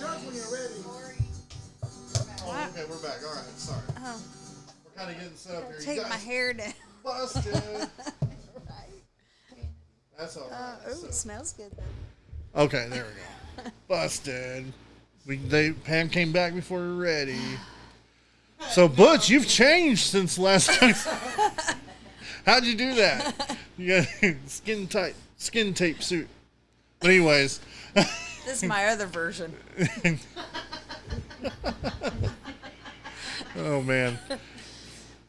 when you're ready. Oh, okay, we're back. All right, sorry. Oh. We're kind of getting set up here. Take You guys my hair down. busted. That's all right. Oh, it smells good though. Okay, there we go. Busted. Pam came back before we were ready. So Butch, you've changed since last time. How'd you do that? You got skin tape suit. But anyways. This is my other version. Oh man.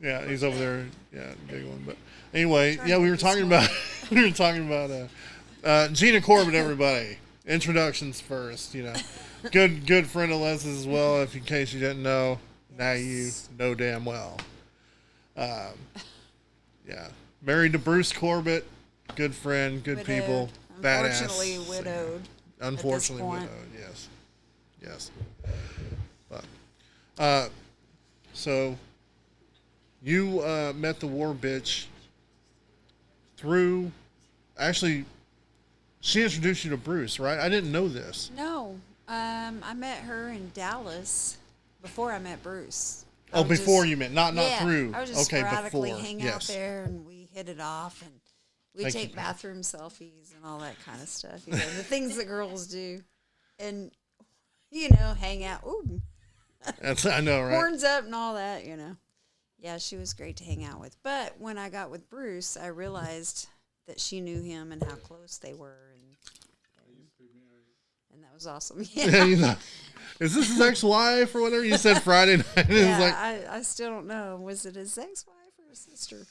Yeah, he's over there. Yeah, big one. But anyway, yeah, we were talking about Gina Corbin, everybody. Introductions first, you know. Good friend of Leslie's as well, if in case you didn't know. Now you know damn well. Yeah. Married to Bruce Corbett. Good friend, good Widowed. people. Badass. Unfortunately widowed. Unfortunately widowed, yes. Yes. But so you met the war bitch through actually she introduced you to Bruce, right? I didn't know this. No. I met her in Dallas before I met Bruce. Oh, before you met, not through. I was just okay, sporadically before. hang out there, and we hit it off, and we take bathroom selfies and all that kind of stuff. You know, the things that girls do, and hang out. Ooh, I know, right? Horns up and all that. Yeah, she was great to hang out with. But when I got with Bruce, I realized that she knew him and how close they were, and that was awesome. Yeah. Is this his ex-wife or whatever? You said Friday night. Yeah, I still don't know. Was it his ex-wife or his sister?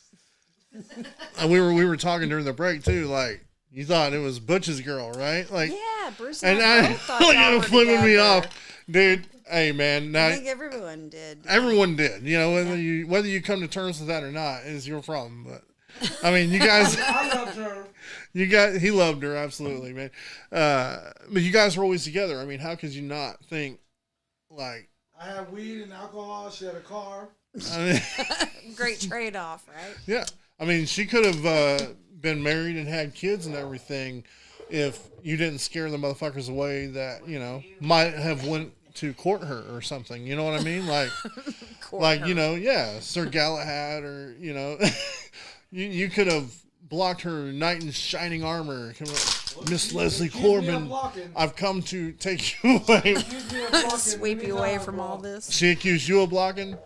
We were talking during the break too. Like you thought it was Butch's girl, right? Like yeah, Bruce and I both thought like y'all it were was flipping me together. off, dude. Hey man, now I think everyone did. everyone did. You know whether you come to terms with that or not is your problem. But I mean, you guys. I loved her. He loved her, absolutely, man. But you guys were always together. I mean, how could you not think, like... I had weed and alcohol. She had a car. I mean, great trade-off, right? Yeah. I mean, she could have been married and had kids and everything if you didn't scare the motherfuckers away that, might have went to court her or something. You know what I mean? Like, Sir Galahad or, you could have... blocked her knight in shining armor. Miss Leslie Corbin, I've come to take you away. Sweep you away from all this. She accused you of blocking?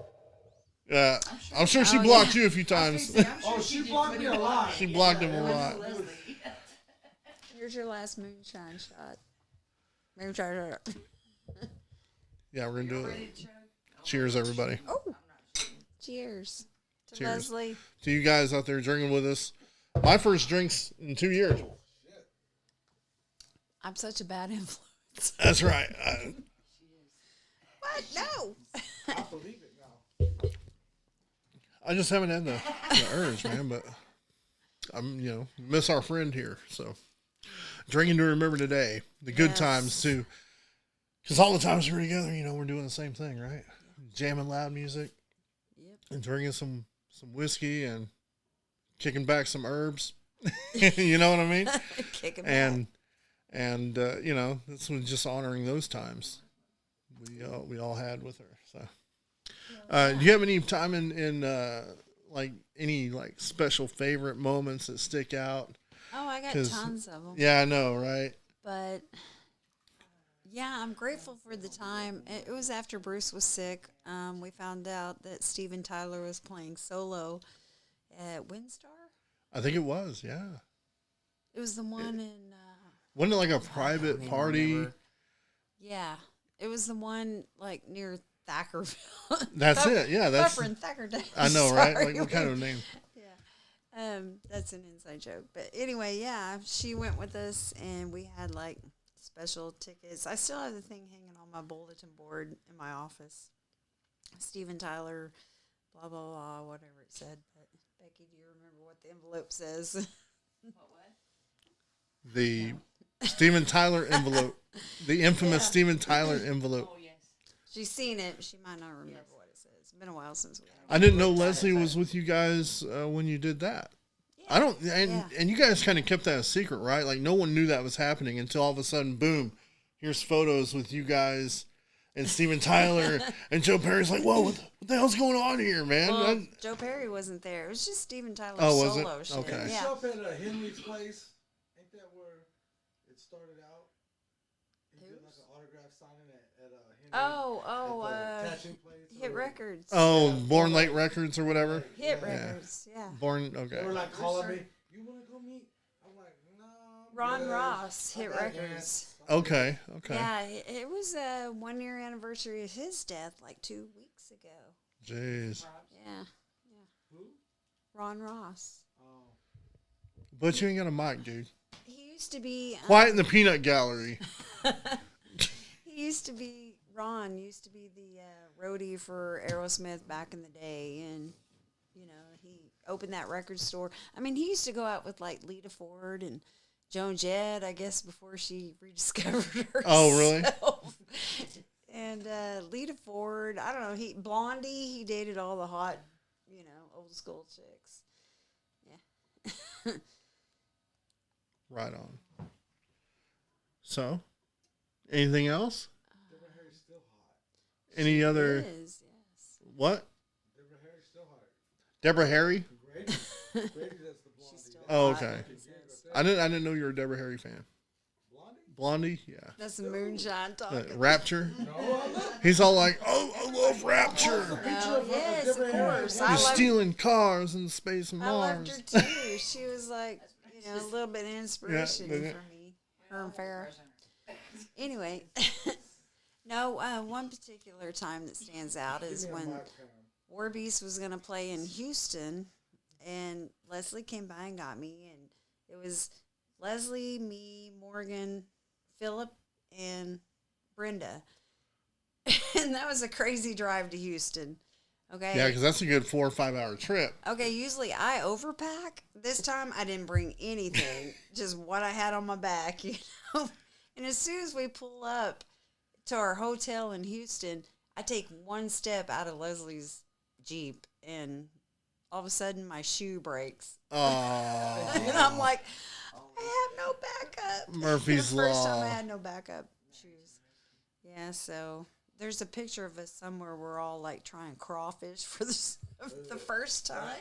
I'm sure she blocked you a few times. She blocked me a lot. She blocked him a lot. Here's your last moonshine shot. Moonshine shot. Yeah, we're going to do it. Cheers, everybody. Oh, cheers to Leslie. To you guys out there drinking with us. My first drinks in 2 years. I'm such a bad influence. That's right. What? No. I believe it now. I just haven't had the urge, man, but I'm, miss our friend here. So drinking to remember today. The good times, too. Because all the times we're together, we're doing the same thing, right? Jamming loud music. Yep. And drinking some whiskey and kicking back some herbs. You know what I mean? Kicking back. And this was just honoring those times we all had with her. So, do you have any time in like any like special favorite moments that stick out? Oh, I got tons of them. Yeah, I know, right? But yeah, I'm grateful for the time. It was after Bruce was sick. We found out that Steven Tyler was playing solo at Windstar. I think it was, yeah. It was the one in... wasn't it like a private party? Yeah. It was the one like near Thackerville. That's it, yeah. That's Thuffer and Thackerdale. I know, right? Like what kind of a name? Yeah. That's an inside joke. But anyway, yeah, she went with us and we had like special tickets. I still have the thing hanging on my bulletin board in my office. Steven Tyler, blah, blah, blah, whatever it said. But Becky, do you remember what the envelope says? The Steven Tyler envelope. The infamous Steven Tyler envelope. Oh, yes. She's seen it. She might not remember what it says. It's been a while since we had I didn't know Leslie was with you guys when you did that. Yeah. I don't, and you guys kind of kept that a secret, right? Like no one knew that was happening until all of a sudden, boom, here's photos with you guys and Steven Tyler, and Joe Perry's like, whoa, what the hell's going on here, man? Well, Joe Perry wasn't there. It was just Steven Tyler's was solo it? shit. Okay. Did you Yeah. show up at Henry's place? Ain't that where it started out? He did like an autograph signing at Henry. At the tattoo place Hit Records. Oh, Born Late Records or whatever? Hit Records, yeah. Born, okay. They were like calling me, you want to go meet? I'm like, no. Ron good. Ross, Hit I got Records. gas. Okay. Yeah, it was a 1 year anniversary of his death like 2 weeks ago. Jeez. Yeah. Who? Ron Ross. But you ain't got a mic, dude. He used to be Quiet in the peanut gallery. Ron used to be the roadie for Aerosmith back in the day, and he opened that record store. I mean, he used to go out with like Lita Ford and Joan Jett, I guess, before she rediscovered herself. Oh, really? And Lita Ford, I don't know, Blondie, he dated all the hot, old school chicks. Yeah. Right on. So, anything else? Deborah Harry's still hot. Any other? Yes. What? Deborah Harry's still hot. Deborah Harry? Grady does the blondie. Oh, okay. I didn't know you were a Deborah Harry fan. Blondie? Yeah. That's the moonshine talking. Rapture? He's all like, oh, I love Rapture. No, yes, of course. You're stealing cars in space and I loved Mars. her too. She was like, a little bit of inspiration for me. Her and Farrah. Anyway, no, one particular time that stands out is when War Beast was going to play in Houston, and Leslie came by and got me, and it was Leslie, me, Morgan, Philip, and Brenda. And that was a crazy drive to Houston. Okay. Yeah, because that's a good 4 or 5 hour trip. Okay, usually I overpack. This time I didn't bring anything, just what I had on my back, And as soon as we pull up to our hotel in Houston, I take one step out of Leslie's Jeep, and all of a sudden my shoe breaks. Oh. And I'm like, I have no backup. Murphy's The first Law. time I had no backup shoes. Yeah, so there's a picture of us somewhere we're all like trying crawfish for the first time,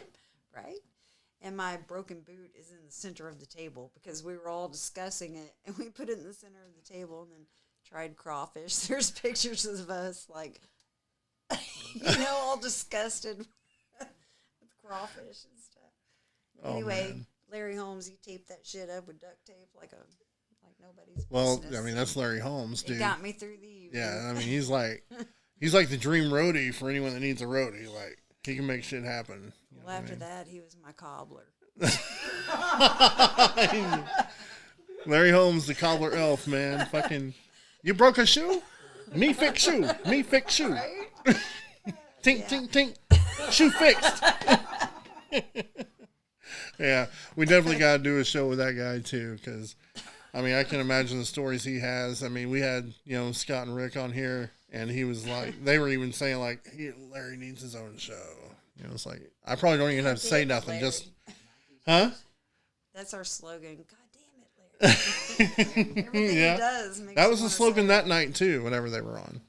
right? And my broken boot is in the center of the table because we were all discussing it, and we put it in the center of the table and then tried crawfish. There's pictures of us like, all disgusted with crawfish and stuff. Oh, Anyway, man. Larry Holmes, he taped that shit up with duct tape like nobody's Well, business. I mean, that's Larry Holmes, dude. It got me through the evening. Yeah, I mean, he's like the dream roadie for anyone that needs a roadie. Like, he can make shit happen. Well, after that, he was my cobbler. Larry Holmes, the cobbler elf, man. Fucking, you broke a shoe? Me fix shoe. Me fix shoe. Right? Tink, tink, tink. Shoe fixed. Yeah, we definitely got to do a show with that guy, too, because, I mean, I can imagine the stories he has. I mean, we had, Scott and Rick on here, and he was like, they were even saying, like, Larry needs his own show. It's like, I probably don't even have to say nothing. Larry. Just, huh? That's our slogan. God damn it, Larry. Everything Yeah. he does makes That was me the wanna slogan say that night, too, whenever they were on.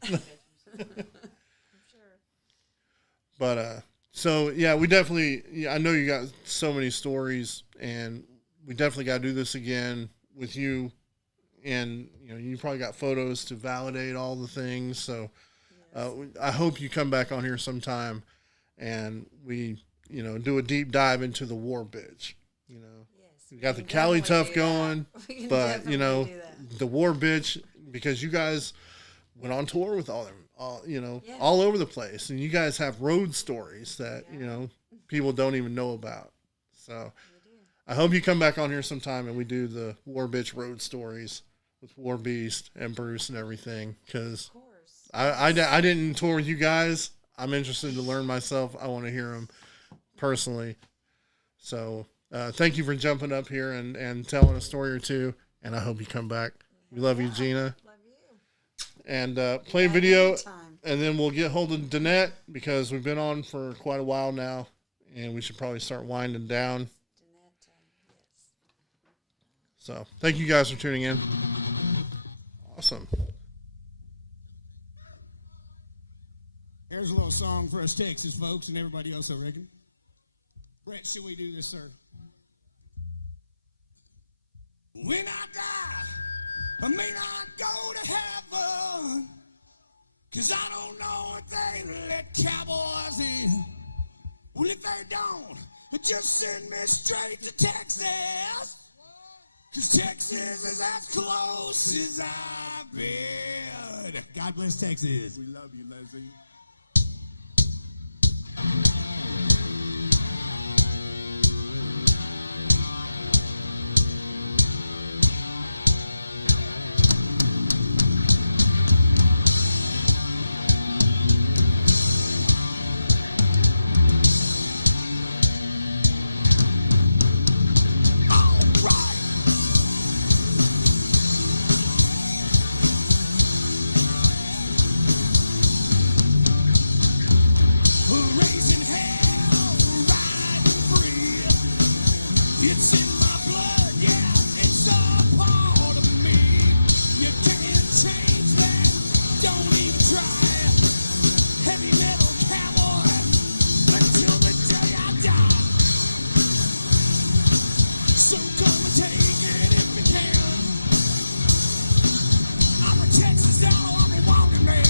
But, so, yeah, we definitely, I know you got so many stories, and we definitely got to do this again with you. And, you probably got photos to validate all the things. So I hope you come back on here sometime and we, do a deep dive into the war bitch. We got the CaliTuff going, but, the war bitch, because you guys went on tour with all them. All over the place, and you guys have road stories that people don't even know about. So I hope you come back on here sometime and we do the War Bitch road stories with War Beast and Bruce and everything, because I didn't tour with you guys. I'm interested to learn myself. I want to hear them personally. So thank you for jumping up here and telling a story or two, and I hope you come back. We love you, Gina. And play a video, and then we'll get hold of Danette, because we've been on for quite a while now, and we should probably start winding down. So, thank you guys for tuning in. Awesome. Here's a little song for us Texas folks and everybody else, I reckon. Brett, should we do this, sir? When I die, I may not go to heaven, 'cause I don't know if they let cowboys in. Well, if they don't, just send me straight to Texas, 'cause Texas is as close as I've been. God bless Texas. We love you, Leslie. Raising hell, riding free. It's in my blood, yeah, it's a part of me. You can't change that, don't even try. Heavy metal cowboy until the day I die. So come and take it if you can. I'm a Texas outlaw, I'm a wanted man.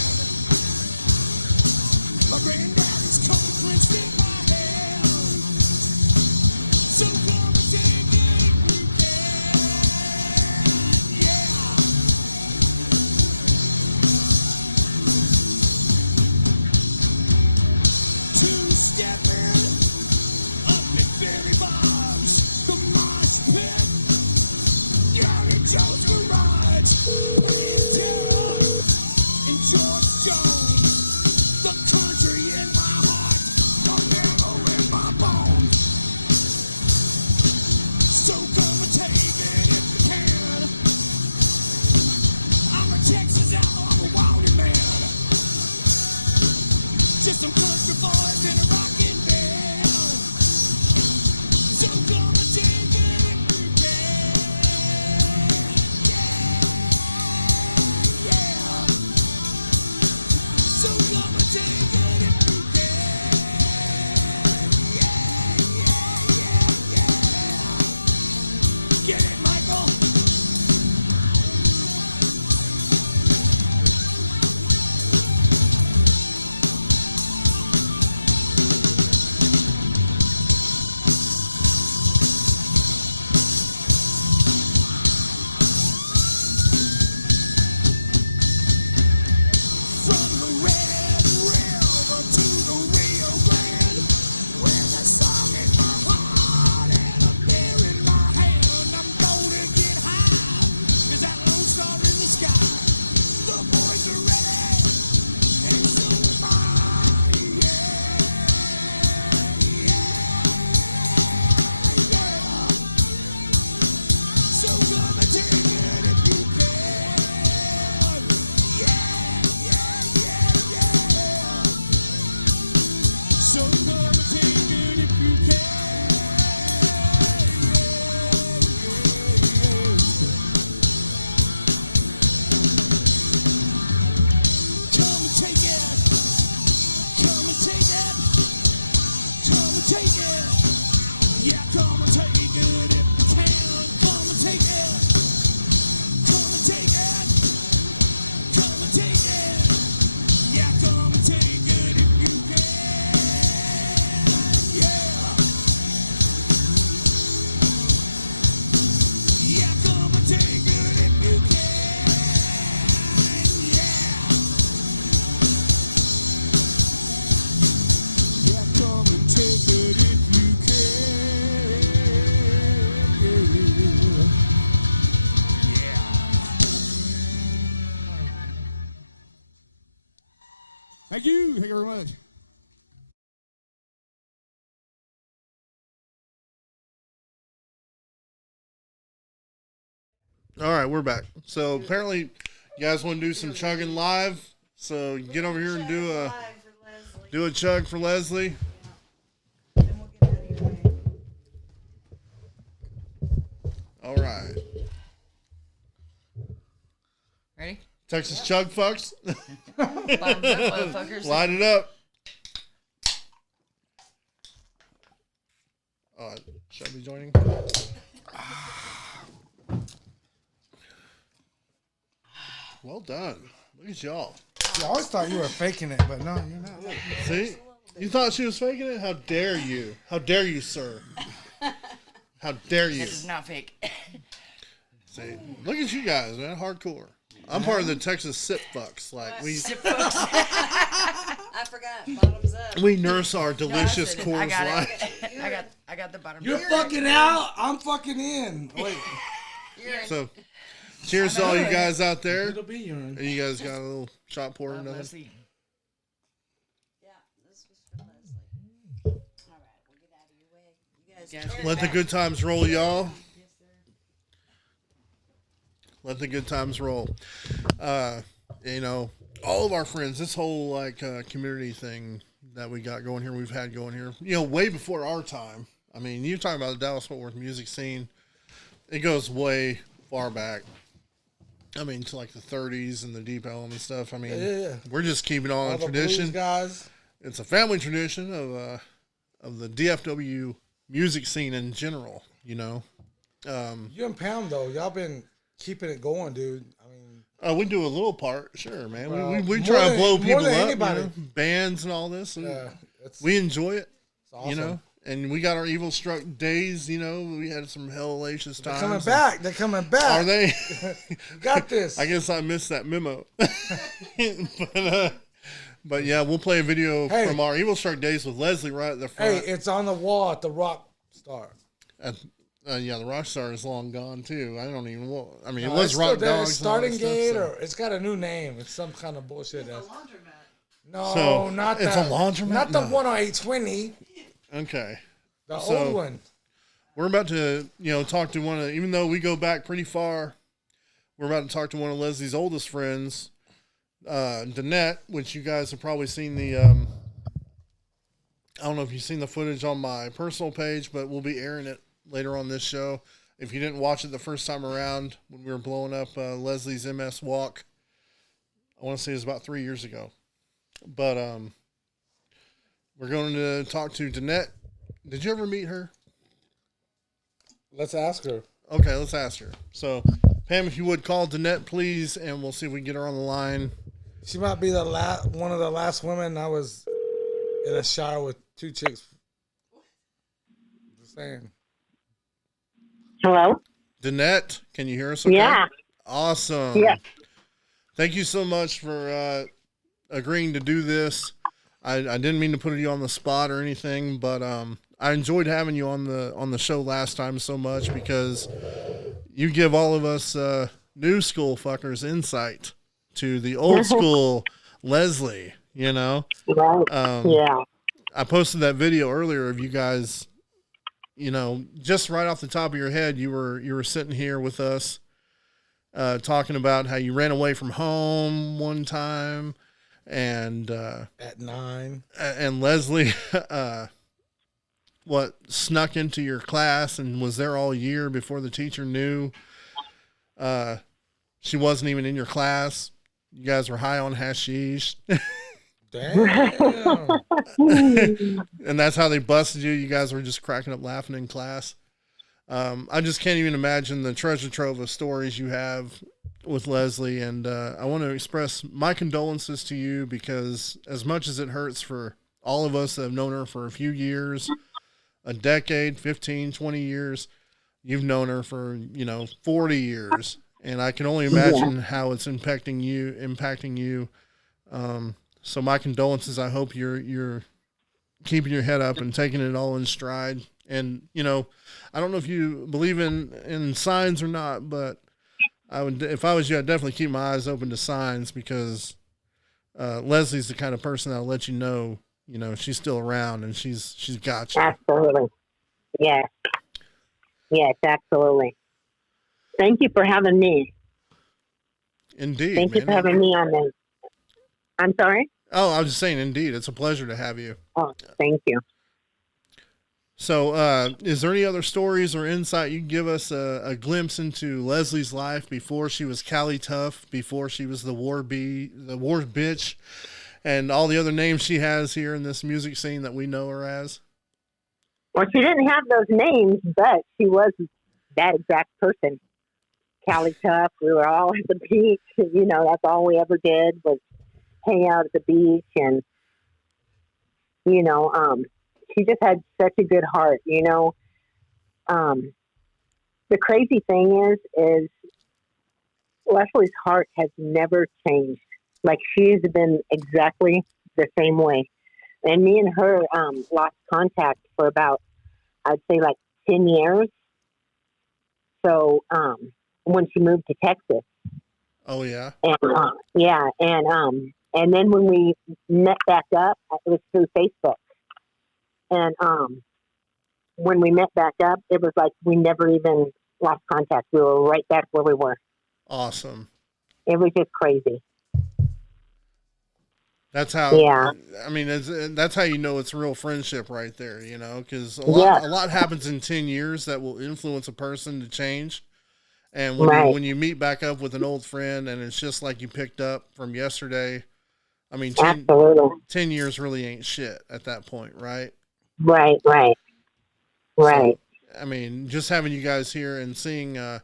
My granddaddy's cold clenched in my hand. So come and take it if you can. Yeah. Two-stepping up in Barry Bob's, the mosh pit, down in Joe's garage, Pantera and George Jones. The country in my heart, the metal in my bones. So come and take it if you can. I'm a Texas outlaw, I'm a wanted man. Just some country boys in a rockin' band. So come and take it if you can. Yeah, yeah. So come and take it if you can. Yeah, yeah, yeah, yeah. Get it, Michael? From the Red River to the Rio Grande, with a song in my heart and a beer in my hand, I'm gonna get high. Is that lone star in the sky? The boys are ready, and so am I. Yeah, yeah, yeah. So come and take it if you can. Yeah, yeah, yeah, yeah. So come and take it if you can. Come and take it. Come and take it. Come and take it. Yeah, come and take it if you can. Come and take it. Come and take it. Come and take it. Yeah, come and take it if you can. Yeah. Yeah, come and take it if you can. Yeah. Yeah, come and take it if you can. Yeah. Thank you. Thank you very much. All right, we're back. So apparently, you guys want to do some chugging live. So you get over here and do a chug for Leslie. All right. Ready? Texas chug fucks. Bottoms up, motherfuckers. Light it up. Shall I be joining? Well done. Look at y'all. I always thought you were faking it, but no, you're not. See? You thought she was faking it? How dare you? How dare you, sir? How dare you? This is not fake. See? Look at you guys, man. Hardcore. I'm part of the Texas sip fucks. Like we Sip fucks. I forgot. Bottoms up. we nurse our delicious I Coors got Light. it. I got the bottom. You're fucking out. I'm fucking in. Wait. So, cheers to all you guys out there. It'll be urine. And you guys got a little shot pour or nothing? Leslie. Yeah, this was for Leslie. All right, we'll get out of your way. You guys Let the good times roll, y'all. Let the good times roll. You know, all of our friends, this whole like community thing that we got going here, we've had going here, you know, way before our time. I mean, you're talking about the Dallas-Fort Worth music scene. It goes way far back. I mean, to like the 30s and the Deep Elm and stuff. I mean, we're just keeping on All a the tradition. blues guys. It's a family tradition of the DFW music scene in general, you know. You and Pam, though, y'all been keeping it going, dude. I mean, We do a little part, sure, man. Well, we more try to than- blow more people than up, anybody. you know, bands and all this. And Yeah, we enjoy it, awesome. you know. And we got our evil struck days, you know. We had some hellacious they're times. coming back. They're coming back. Are they? You got this. I guess I missed that memo. But yeah, we'll play a video from our evil struck days with Leslie right at the front. Hey, it's on the wall at the Rock Star. Yeah, the Rock Star is long gone too. I don't even know. I mean, No, it was it's still Rock there. Dogs. It's and all that Starting stuff, Gate, so- or it's got a new name. It's some kind of bullshit. No, So, not it's that. a laundromat? Not the No. one on 820. Okay. The So, old one. We're about to, you know, talk to one of, even though we go back pretty far, we're about to talk to one of Leslie's oldest friends, Danette, which you guys have probably seen the, I don't know if you've seen the footage on my personal page, but we'll be airing it later on this show. If you didn't watch it the first time around when we were blowing up Leslie's MS Walk, I want to say it was about 3 years ago. But we're going to talk to Danette. Did you ever meet her? Let's ask her. Okay, let's ask her. So, Pam, if you would call Danette, please, and we'll see if we can get her on the line. She might be the one of the last women I was in a shower with two chicks. Just saying. Hello? Danette, can you hear us okay? Yeah. Awesome. Yeah. Thank you so much for agreeing to do this. I didn't mean to put you on the spot or anything, but I enjoyed having you on the show last time so much because you give all of us new school fuckers insight to the old school Leslie, you know? Right. Yeah. I posted that video earlier of you guys, you know, just right off the top of your head, you were sitting here with us talking about how you ran away from home one time and At 9. and Leslie snuck into your class and was there all year before the teacher knew she wasn't even in your class. You guys were high on hashish. Damn. And that's how they busted you. You guys were just cracking up laughing in class. I just can't even imagine the treasure trove of stories you have with Leslie. And I want to express my condolences to you because as much as it hurts for all of us that have known her for a few years, a decade, 15, 20 years, you've known her for, 40 years. And I can only imagine how it's impacting you. So my condolences. I hope you're keeping your head up and taking it all in stride. And, I don't know if you believe in signs or not, but I would, if I was you, I'd definitely keep my eyes open to signs because Leslie's the kind of person that'll let you know, she's still around and she's got you. Absolutely. Yes. Yes, absolutely. Thank you for having me. Indeed. Thank you for having me on this. I'm sorry? Oh, I was just saying, indeed. It's a pleasure to have you. Oh, thank you. So, is there any other stories or insight you can give us a glimpse into Leslie's life before she was CaliTuff, before she was the war bitch, and all the other names she has here in this music scene that we know her as? Well, she didn't have those names, but she was that exact person. CaliTuff. We were all at the beach. You know, that's all we ever did was hang out at the beach, and you know, she just had such a good heart. You know, the crazy thing is Leslie's heart has never changed. Like, she's been exactly the same way. And me and her lost contact for about, I'd say, like 10 years. So when she moved to Texas. Oh, yeah? And, yeah. And then when we met back up, it was through Facebook. And when we met back up, it was like we never even lost contact. We were right back where we were. Awesome. It was just crazy. That's how. Yeah. I mean, that's how you know it's real friendship right there. You know, because a lot happens in 10 years that will influence a person to change. And when you meet back up with an old friend, and it's just like you picked up from yesterday. I mean, 10 years really ain't shit at that point, right? Right. So, I mean, just having you guys here and seeing, I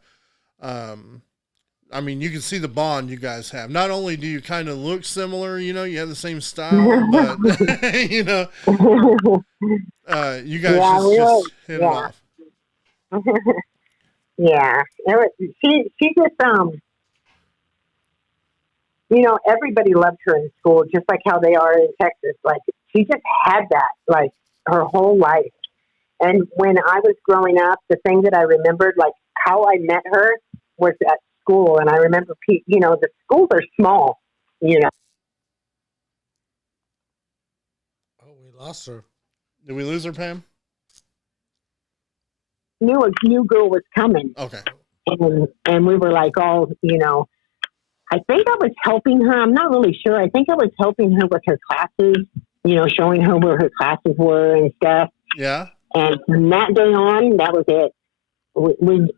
mean, you can see the bond you guys have. Not only do you kind of look similar, you know, you have the same style, but, you know, you guys just hit it off. Yeah. She just, you know, everybody loved her in school, just like how they are in Texas. Like, she just had that, like, her whole life. And when I was growing up, the thing that I remembered, like, how I met her was at school. And I remember, you know, the schools are small, you know. Oh, we lost her. Did we lose her, Pam? Knew a new girl was coming. Okay. And we were like, all, you know, I think I was helping her. I'm not really sure. I think I was helping her with her classes, you know, showing her where her classes were and stuff. Yeah. And from that day on, that was it. We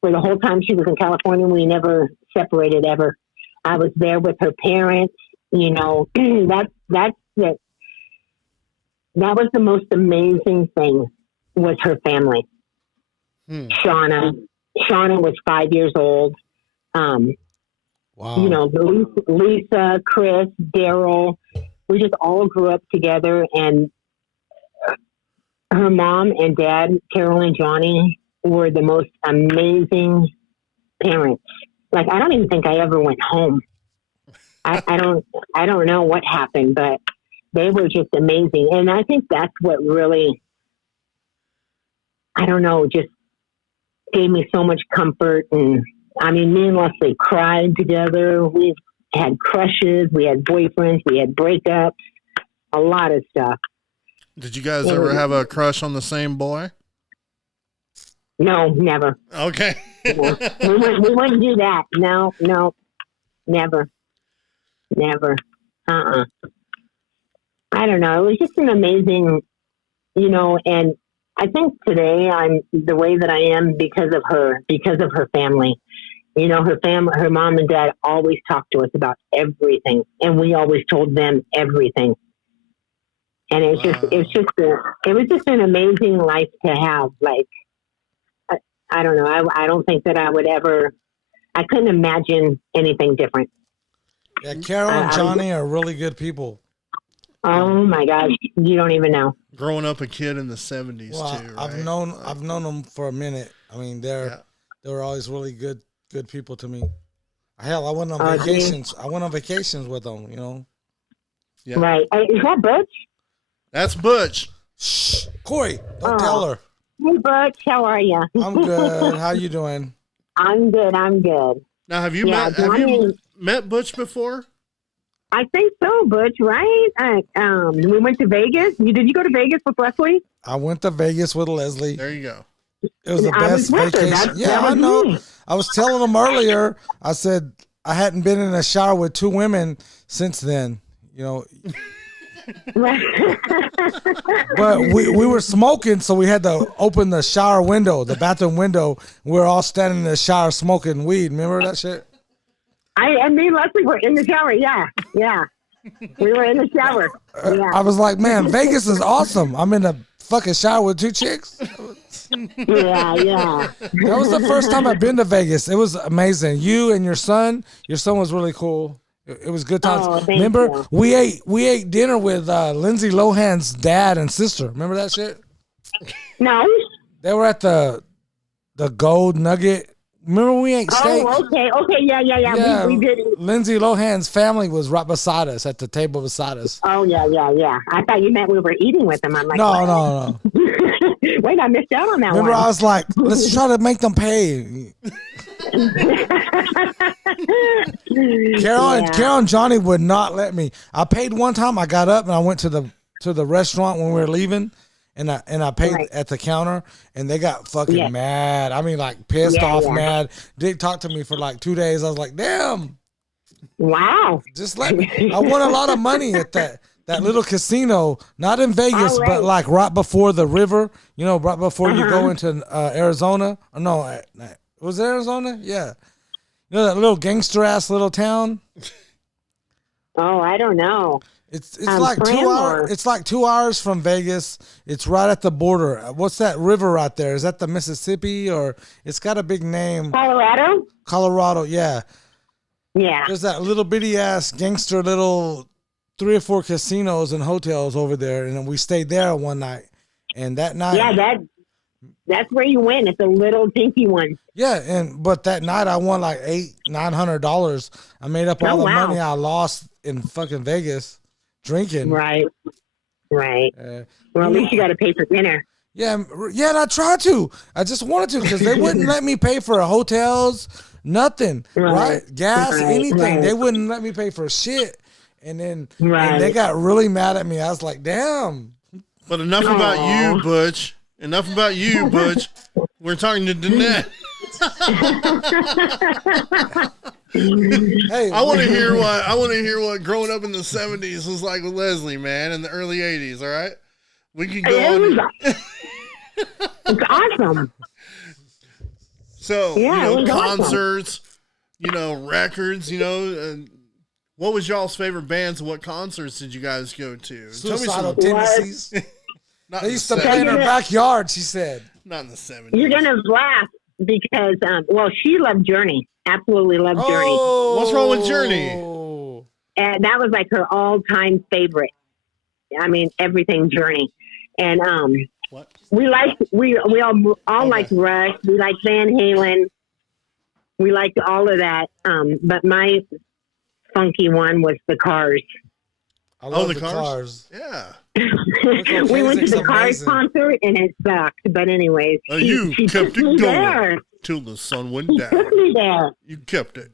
for the whole time she was in California, we never separated ever. I was there with her parents, you know. That's it. That was the most amazing thing, was her family. Shauna was 5 years old. Wow. You know, Lisa, Chris, Daryl, we just all grew up together, and her mom and dad, Carol and Johnny, were the most amazing parents. Like, I don't even think I ever went home. I don't know what happened, but they were just amazing. And I think that's what really, I don't know, just gave me so much comfort. And I mean, me and Leslie cried together. We had crushes, we had boyfriends, we had breakups, a lot of stuff. Did you guys ever have a crush on the same boy? No, never. Okay. No. We wouldn't do that. No, never. I don't know. It was just an amazing, you know, and I think today I'm the way that I am because of her family. You know, her mom and dad always talked to us about everything, and we always told them everything. And it was just an amazing life to have. Like, I don't know. I don't think that I couldn't imagine anything different. Yeah, Carol and Johnny are really good people. Oh my gosh, you don't even know. Growing up a kid in the 70s too, right? I've known them for a minute. I mean, they were always really good people to me. Hell, I went on vacations. I went on vacations with them, you know. Yeah. Right. Is that Butch? That's Butch. Shh, Corey, don't tell her. Hey, Butch, how are you? I'm good. How you doing? I'm good. Now, have you met Butch before? I think so, Butch, right? We went to Vegas. Did you go to Vegas with Leslie? I went to Vegas with Leslie. There you go. It was the I was with her. That was me. I was telling them earlier, I said I hadn't been in a shower with two women since then. You know, But we were smoking, so we had to open the shower window, the bathroom window. We were all standing in the shower smoking weed. Remember that shit? And me and Leslie were in the shower. Yeah. We were in the shower. Yeah. I was like, man, Vegas is awesome. I'm in the fucking shower with two chicks. Yeah. That was the first time I've been to Vegas. It was amazing. You and your son was really cool. It was good times. Oh, thank Remember, you. we ate dinner with Lindsay Lohan's dad and sister. Remember that shit? No. They were at the Gold Nugget. Remember we ate steak? Oh, okay, yeah. We did. Lindsay Lohan's family was right beside us at the table beside us. Oh, yeah. I thought you meant we were eating with them. I'm like, no. Wait, I missed out on that Remember, one. I was like, let's try to make them pay. Carol and Johnny would not let me. I paid one time. I got up and I went to the restaurant when we were leaving. And I paid at the counter, and they got fucking mad. I mean, like pissed off, mad. They talked to me for like 2 days. I was like, damn. Wow. Just let me. I won a lot of money at that little casino, not in Vegas, but like right before the river. You know, right before you go into Arizona. Or no, was it Arizona? Yeah. You know that little gangster ass little town? Oh, I don't know. It's like 2 hours. It's like 2 hours from Vegas. It's right at the border. What's that river right there? Is that the Mississippi, or it's got a big name? Colorado, yeah. Yeah. There's that little bitty ass gangster little 3 or 4 casinos and hotels over there, and we stayed there one night. And that night, that's where you win. It's a little dinky one. Yeah, but that night I won like $900. I made up all the money I lost in fucking Vegas. Drinking. Right. Well, at least you got to pay for dinner. Yeah, and I tried to. I just wanted to because they wouldn't let me pay for hotels, nothing. Right? Gas, anything. Right. They wouldn't let me pay for shit. And then and they got really mad at me. I was like, damn. But enough about you, Butch. Enough about you, Butch. We're talking to Danette. Hey, I want to hear what growing up in the 70s was like with Leslie, man, in the early 80s. All right, we can go. It's awesome. So concerts, records, what was y'all's favorite bands and what concerts did you guys go to? Suicidal Tendencies. They used to play in her backyard, she said. Not in the 70s. You're going to laugh because, she loved Journey. Absolutely loved Journey. What's wrong with Journey? And that was like her all-time favorite. I mean, everything Journey. And we all liked Rush. We liked Van Halen. We liked all of that. But my funky one was the Cars. I love the Cars. Yeah. We went to the Cars concert and it sucked. But anyways, she took me there. Till the sun went down. Took me there. You kept it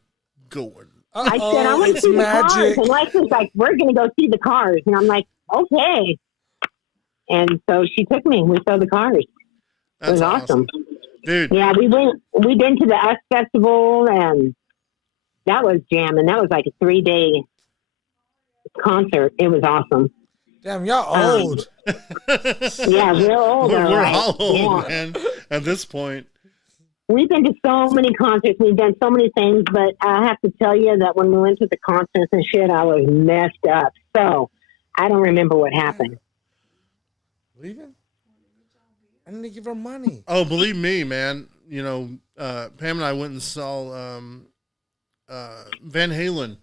going. I said, I want to see the Cars. And Leslie's like, we're going to go see the Cars. And I'm like, okay. And so she took me. We saw the Cars. It was awesome. Dude. Yeah, we've been to the US Festival, and that was jamming. That was like a 3-day concert. It was awesome. Damn, y'all old. Yeah, we're old, all right. Old, man, at this point. We've been to so many concerts. We've done so many things, but I have to tell you that when we went to the concerts and shit, I was messed up. So I don't remember what happened. Leaving? I didn't give her money. Oh, believe me, man. Pam and I went and saw Van Halen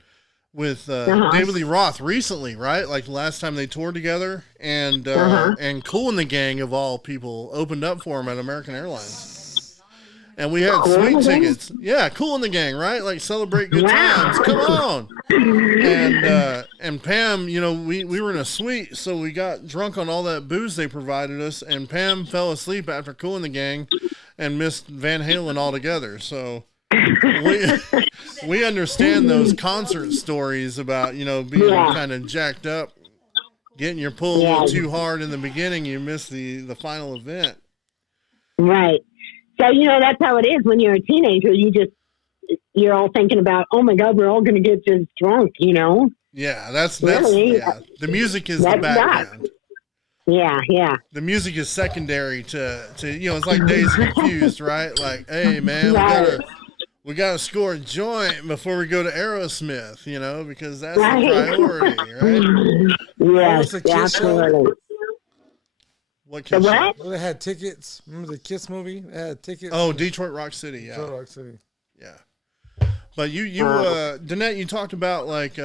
with David Lee Roth recently, right? Like the last time they toured together, and Kool and the Gang of all people opened up for him at American Airlines. And we had sweet tickets. Yeah, Kool and the Gang, right? Like celebrate good times. Come on. And Pam, we were in a suite, so we got drunk on all that booze they provided us, and Pam fell asleep after Kool and the Gang and missed Van Halen altogether. So we understand those concert stories about, being kind of jacked up, getting your pull a little too hard in the beginning, you miss the final event. Right. So, that's how it is when you're a teenager. You're all thinking about, oh my God, we're all going to get just drunk, Yeah, that's Really? yeah. The music is the That's background. Yeah. The music is secondary to it's like Days Confused, right? Like, hey man, Right. we gotta score a joint before we go to Aerosmith, because that's Right. the priority, right? Yes, What's the Kiss show? absolutely. What The what? Well, they had tickets. Remember the Kiss movie? They had tickets. Oh, Detroit Rock City, yeah. Detroit Rock City. Yeah. But you Danette, you talked about like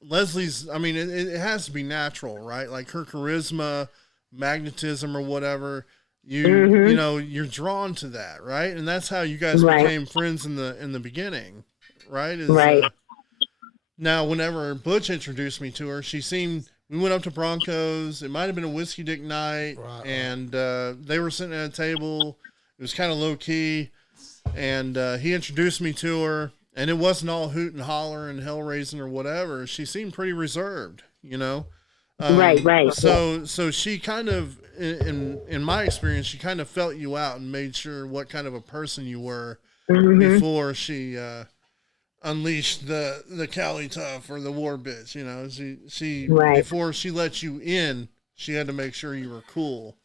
Leslie's, I mean, it has to be natural, right? Like her charisma, magnetism or whatever. You're drawn to that, right? And that's how you guys became friends in the beginning, right? Right. Now, whenever Butch introduced me to her, we went up to Bronco's. It might have been a whiskey dick night, and they were sitting at a table. It was kind of low key, and he introduced me to her. And it wasn't all hoot and holler and hell raising or whatever. She seemed pretty reserved, Right. So she kind of, in my experience, she kind of felt you out and made sure what kind of a person you were before she unleashed the CaliTuff or the war bitch. She before she let you in, she had to make sure you were cool.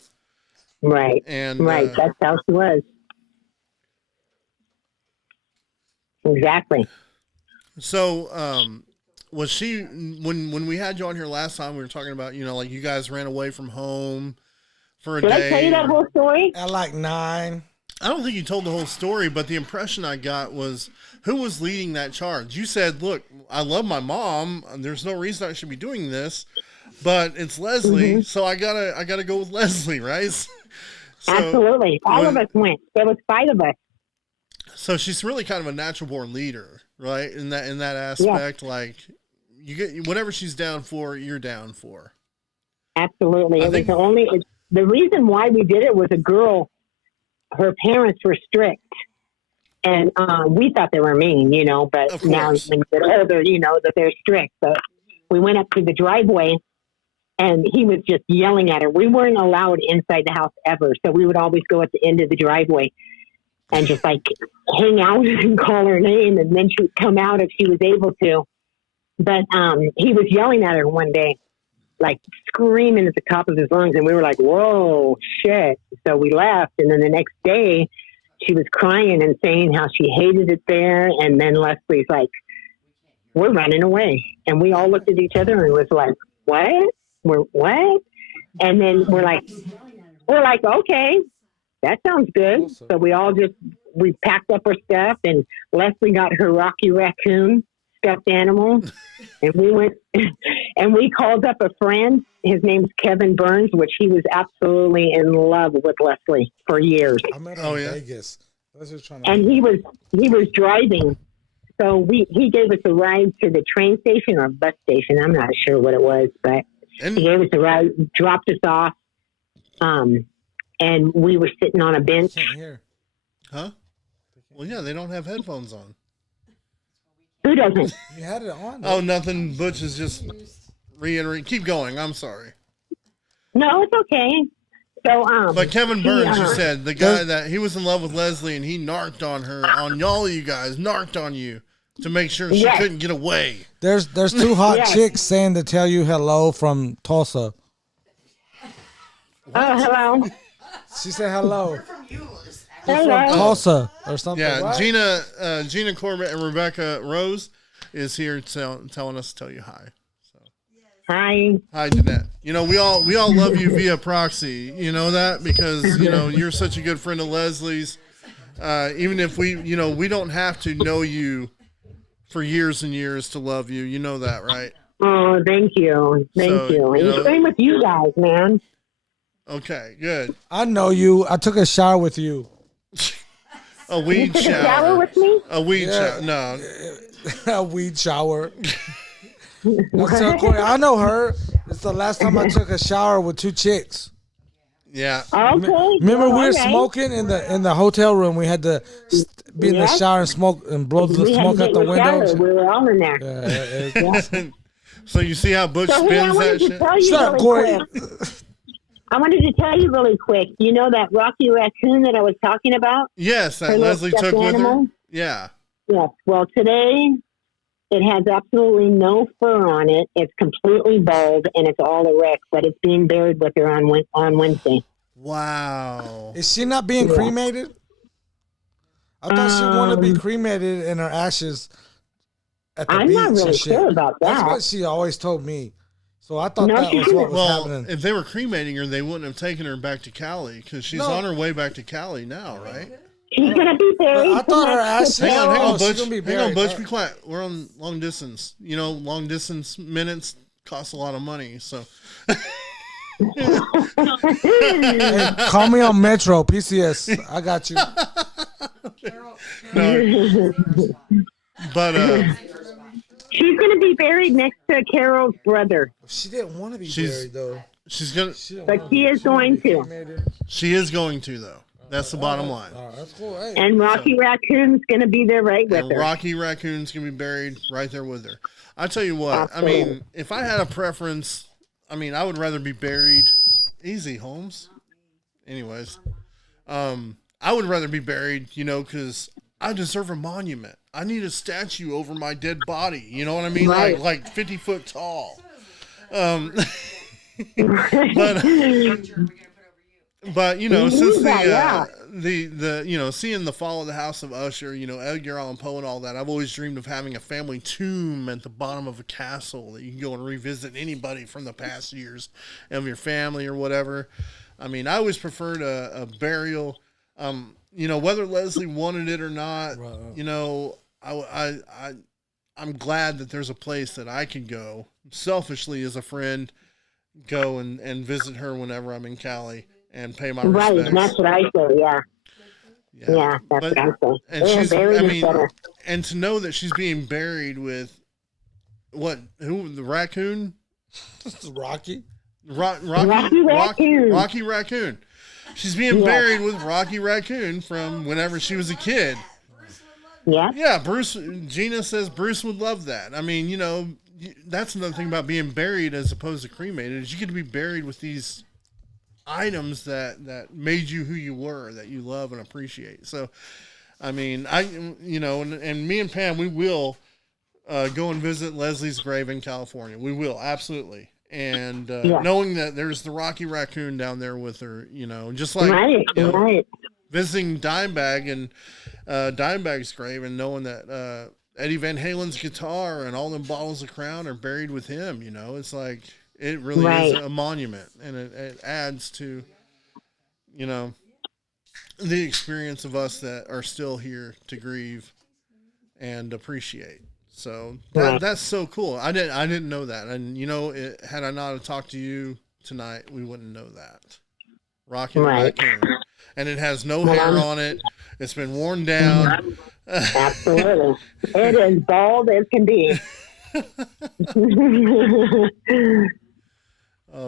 Right. And that's how she was. Exactly. So, was she when we had you on here last time? We were talking about like you guys ran away from home for a day. Did I tell you that whole story? At like 9. I don't think you told the whole story, but the impression I got was who was leading that charge. You said, "Look, I love my mom. And there's no reason I should be doing this, but it's Leslie, so I gotta go with Leslie, right?" So, Absolutely. All of us went. There was 5 of us. So she's really kind of a natural born leader, right? In that aspect, like you get whatever she's down for, you're down for. Absolutely. It was the reason why we did it was a girl, her parents were strict. And we thought they were mean, but now when you get older, that they're strict. But we went up to the driveway and he was just yelling at her. We weren't allowed inside the house ever. So we would always go at the end of the driveway and just like hang out and call her name, and then she would come out if she was able to. But he was yelling at her one day, like screaming at the top of his lungs, and we were like, "Whoa, shit!" So we left, and then the next day, she was crying and saying how she hated it there. And then Leslie's like, "We're running away," and we all looked at each other and was like, "What? We're what?" And then we're like, "Okay. That sounds good." So we packed up our stuff, and Leslie got her Rocky Raccoon stuffed animal, and we went and we called up a friend. His name's Kevin Burns, which he was absolutely in love with Leslie for years. I met her in Vegas. And he was driving, so he gave us a ride to the train station or bus station. I'm not sure what it was, but he gave us a ride, dropped us off. And we were sitting on a bench. Huh? Well, yeah, they don't have headphones on. Who doesn't? You had it on. Oh, nothing. Butch is just reiterating. Keep going. I'm sorry. No, it's okay. So, but Kevin Burns, you said the guy that he was in love with Leslie, and he narked on her, on all of you guys, narked on you to make sure she couldn't get away. There's 2 hot chicks saying to tell you hello from Tulsa. Oh, hello. She said hello. Hello. From Tulsa or something. Yeah, right? Gina Corbin and Rebecca Rose is here telling us to tell you hi. So. Hi. Hi, Danette. We all love you via proxy. You know that because you're such a good friend of Leslie's. Even if we don't have to know you for years and years to love you. You know that, right? Oh, thank you. Thank you. And same with you guys, man. Okay, good. I know you. I took a shower with you. A weed shower. You took a shower with me? A weed shower. No. A weed shower. I know her. It's the last time I took a shower with 2 chicks. Yeah. Okay. Remember we were smoking in the hotel room. We had to be in the shower and smoke and blow the smoke out the window. We were all in there. So you see how Butch So, spins I wanted that to tell you really quick. I wanted to tell you really quick. You know that Rocky Raccoon that I was talking about? Yes, that her Leslie little took stuffed with animal? her. Yeah. Yes. Well, today It has absolutely no fur on it. It's completely bald and it's all erect, but it's being buried with her on Wednesday. Wow. Is she not being cremated? I thought she wanted to be cremated in her ashes at the I'm beach not and really shit. sure about That's that. what she always told me. So I thought No, that she was what didn't. was Well, happening. if they were cremating her, they wouldn't have taken her back to Cali because she's No. on her way back to Cali now, right? She's gonna be buried. I thought her next to ashes- Hang on, Carol. Butch. she's gonna be Hang on, buried. Butch. Be quiet. We're on long distance. You know, long distance minutes cost a lot of money. So Hey, call me on Metro, PCS. I got you. but She's gonna be buried next to Carol's brother, She didn't want to be She's- buried, though. she's gonna. but she is going to. She is going to though. That's the bottom line. That's cool. Hey. And Rocky Raccoon's gonna be there right with And her. Rocky Raccoon's gonna be buried right there with her. I tell you what. Absolutely. I mean, if I had a preference, I mean, I would rather be buried. Easy, Holmes. Anyways, I would rather be buried. You know, because I deserve a monument. I need a statue over my dead body. You know what I mean? Right. Like 50 foot tall. But you know, since the you know, seeing the fall of the House of Usher, you know, Edgar Allan Poe and all that, I've always dreamed of having a family tomb at the bottom of a castle that you can go and revisit anybody from the past years of your family or whatever. I mean, I always preferred a burial. You know, whether Leslie wanted it or not, you know, I'm glad that there's a place that I can go selfishly as a friend, go and visit her whenever I'm in Cali. And pay my Right, respects. that's what I say. Yeah, yeah, that's what I say. And Yeah, she's, buried I is mean, better. and to know that she's being buried with the raccoon? Rocky? Rocky Raccoon. Rocky Raccoon. She's being Yes. buried with Rocky Raccoon from whenever she was a kid. Yeah. Yeah, Gina says Bruce would love that. I mean, you know, that's another thing about being buried as opposed to cremated is you get to be buried with these items that made you who you were, that you love and appreciate. So, I mean, you know, and me and Pam, we will go and visit Leslie's grave in California. We will, absolutely. And knowing that there's the Rocky Raccoon down there with her, you know, just like right. visiting Dimebag and Dimebag's grave and knowing that Eddie Van Halen's guitar and all them bottles of Crown are buried with him, you know, it's like, it really is a monument, and it adds to, you know, the experience of us that are still here to grieve and appreciate. So that's so cool. I didn't know that, and you know, had I not have talked to you tonight, we wouldn't know that. Rocky Raccoon, and it has no hair on it. It's been worn down. Absolutely, it is bald as can be.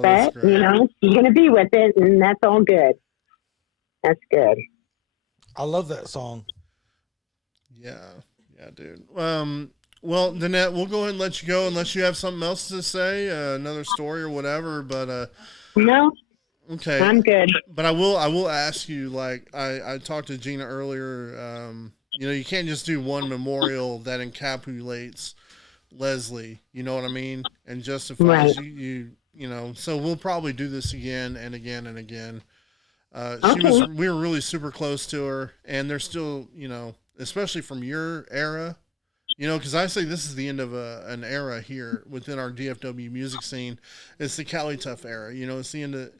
But, you know, she's going to be with it, and that's all good. That's good. I love that song. Yeah, dude. Well, Danette, we'll go ahead and let you go unless you have something else to say, another story or whatever. But no, okay, I'm good. But I will ask you. Like I talked to Gina earlier. You know, you can't just do one memorial that encapsulates Leslie. You know what I mean? And justifies you know, so we'll probably do this again and again and again. We were really super close to her, and there's still, you know, especially from your era, you know, because I say this is the end of an era here within our DFW music scene. It's the CaliTuff era. You know, it's the end of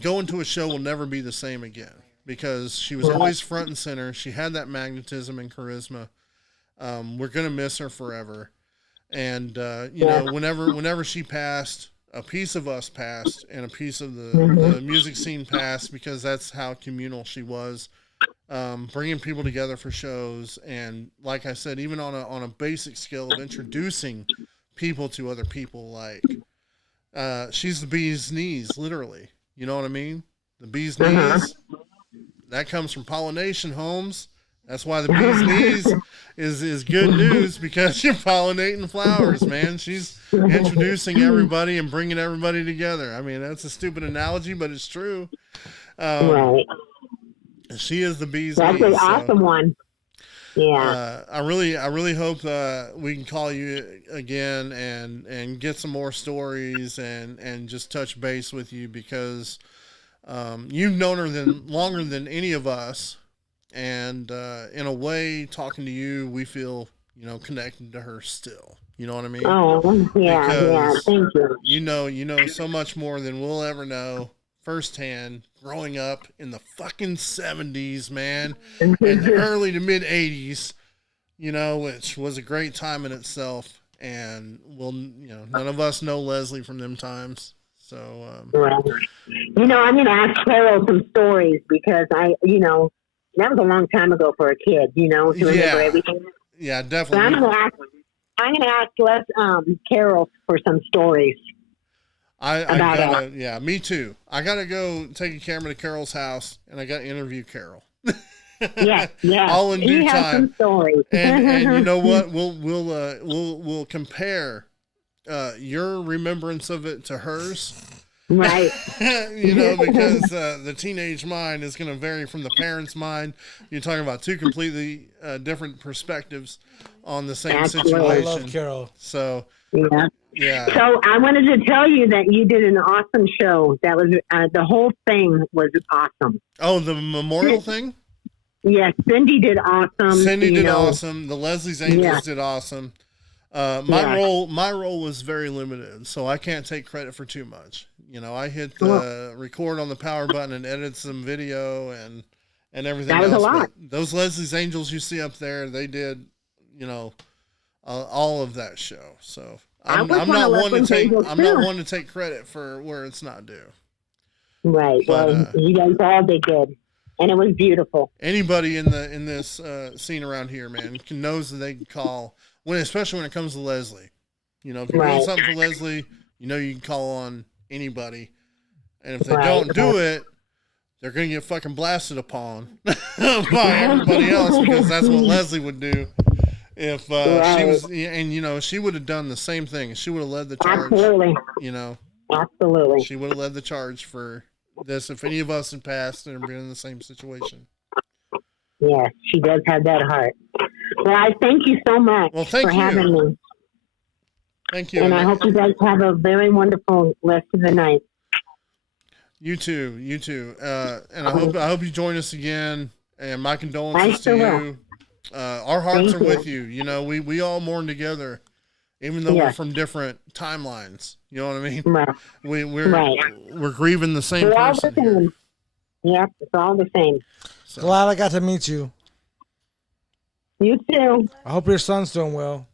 going to a show will never be the same again because she was always front and center. She had that magnetism and charisma. We're gonna miss her forever. And you know, whenever she passed, a piece of us passed, and a piece of the music scene passed because that's how communal she was, bringing people together for shows, and like I said, even on a basic scale of introducing people to other people, like she's the bee's knees, literally. You know what I mean? The bee's knees. That comes from pollination, Holmes. That's why the bee's knees is good news because you're pollinating flowers, man. She's introducing everybody and bringing everybody together. I mean, that's a stupid analogy, but it's true. Right. She is the bee's That's knees. an awesome one. Yeah. I really hope we can call you again and get some more stories and just touch base with you, because you've known her longer than any of us, and in a way, talking to you, we feel connected to her still. You know what I mean? Oh, yeah, yeah. Because Thank you. you know so much more than we'll ever know firsthand, growing up in the fucking 70s, man, and the early to mid 80s, which was a great time in itself. And none of us know Leslie from them times. So, Right. I'm going to ask Carol some stories, because that was a long time ago for a kid, to remember everything. Yeah, So definitely. I'm going to ask Carol for some stories. About us. Yeah, me too. I gotta go take a camera to Carol's house, and I gotta interview Carol. Yeah. All in He due has time. some stories. And you know what? We'll compare your remembrance of it to hers. Right. Because the teenage mind is going to vary from the parent's mind. You're talking about two completely different perspectives on the same situation. I love Carol. So yeah. So I wanted to tell you that you did an awesome show. That was the whole thing was awesome. Oh, the memorial thing? Yes, Cindy did awesome. Cindy did awesome. The Leslie's Angels did awesome. My role was very limited, so I can't take credit for too much. I hit the record on the power button and edit some video and everything. That was a lot. Those Leslie's Angels you see up there, they did, all of that show. So I'm not one to take credit for where it's not due. Right. Well, you guys all did good, and it was beautiful. Anybody in this scene around here, man, knows that they can call especially when it comes to Leslie. If you're doing something for Leslie, you can call on anybody, and if they don't do it, they're gonna get fucking blasted upon by everybody else, because that's what Leslie would do if she was. And she would have done the same thing. She would have led the charge. Absolutely. Absolutely. She would have led the charge for this if any of us had passed and been in the same situation. Yes, she does have that heart. Well, I thank you so much for having me. Thank you. And I hope you guys have a very wonderful rest of the night. You too. And I hope you join us again. And my condolences to you. Our hearts are with you. We all mourn together, even though we're from different timelines. You know what I mean? Right. We're grieving the same We're all person. the same. Yep, it's all the same. So. Glad I got to meet you. You too. I hope your son's doing well.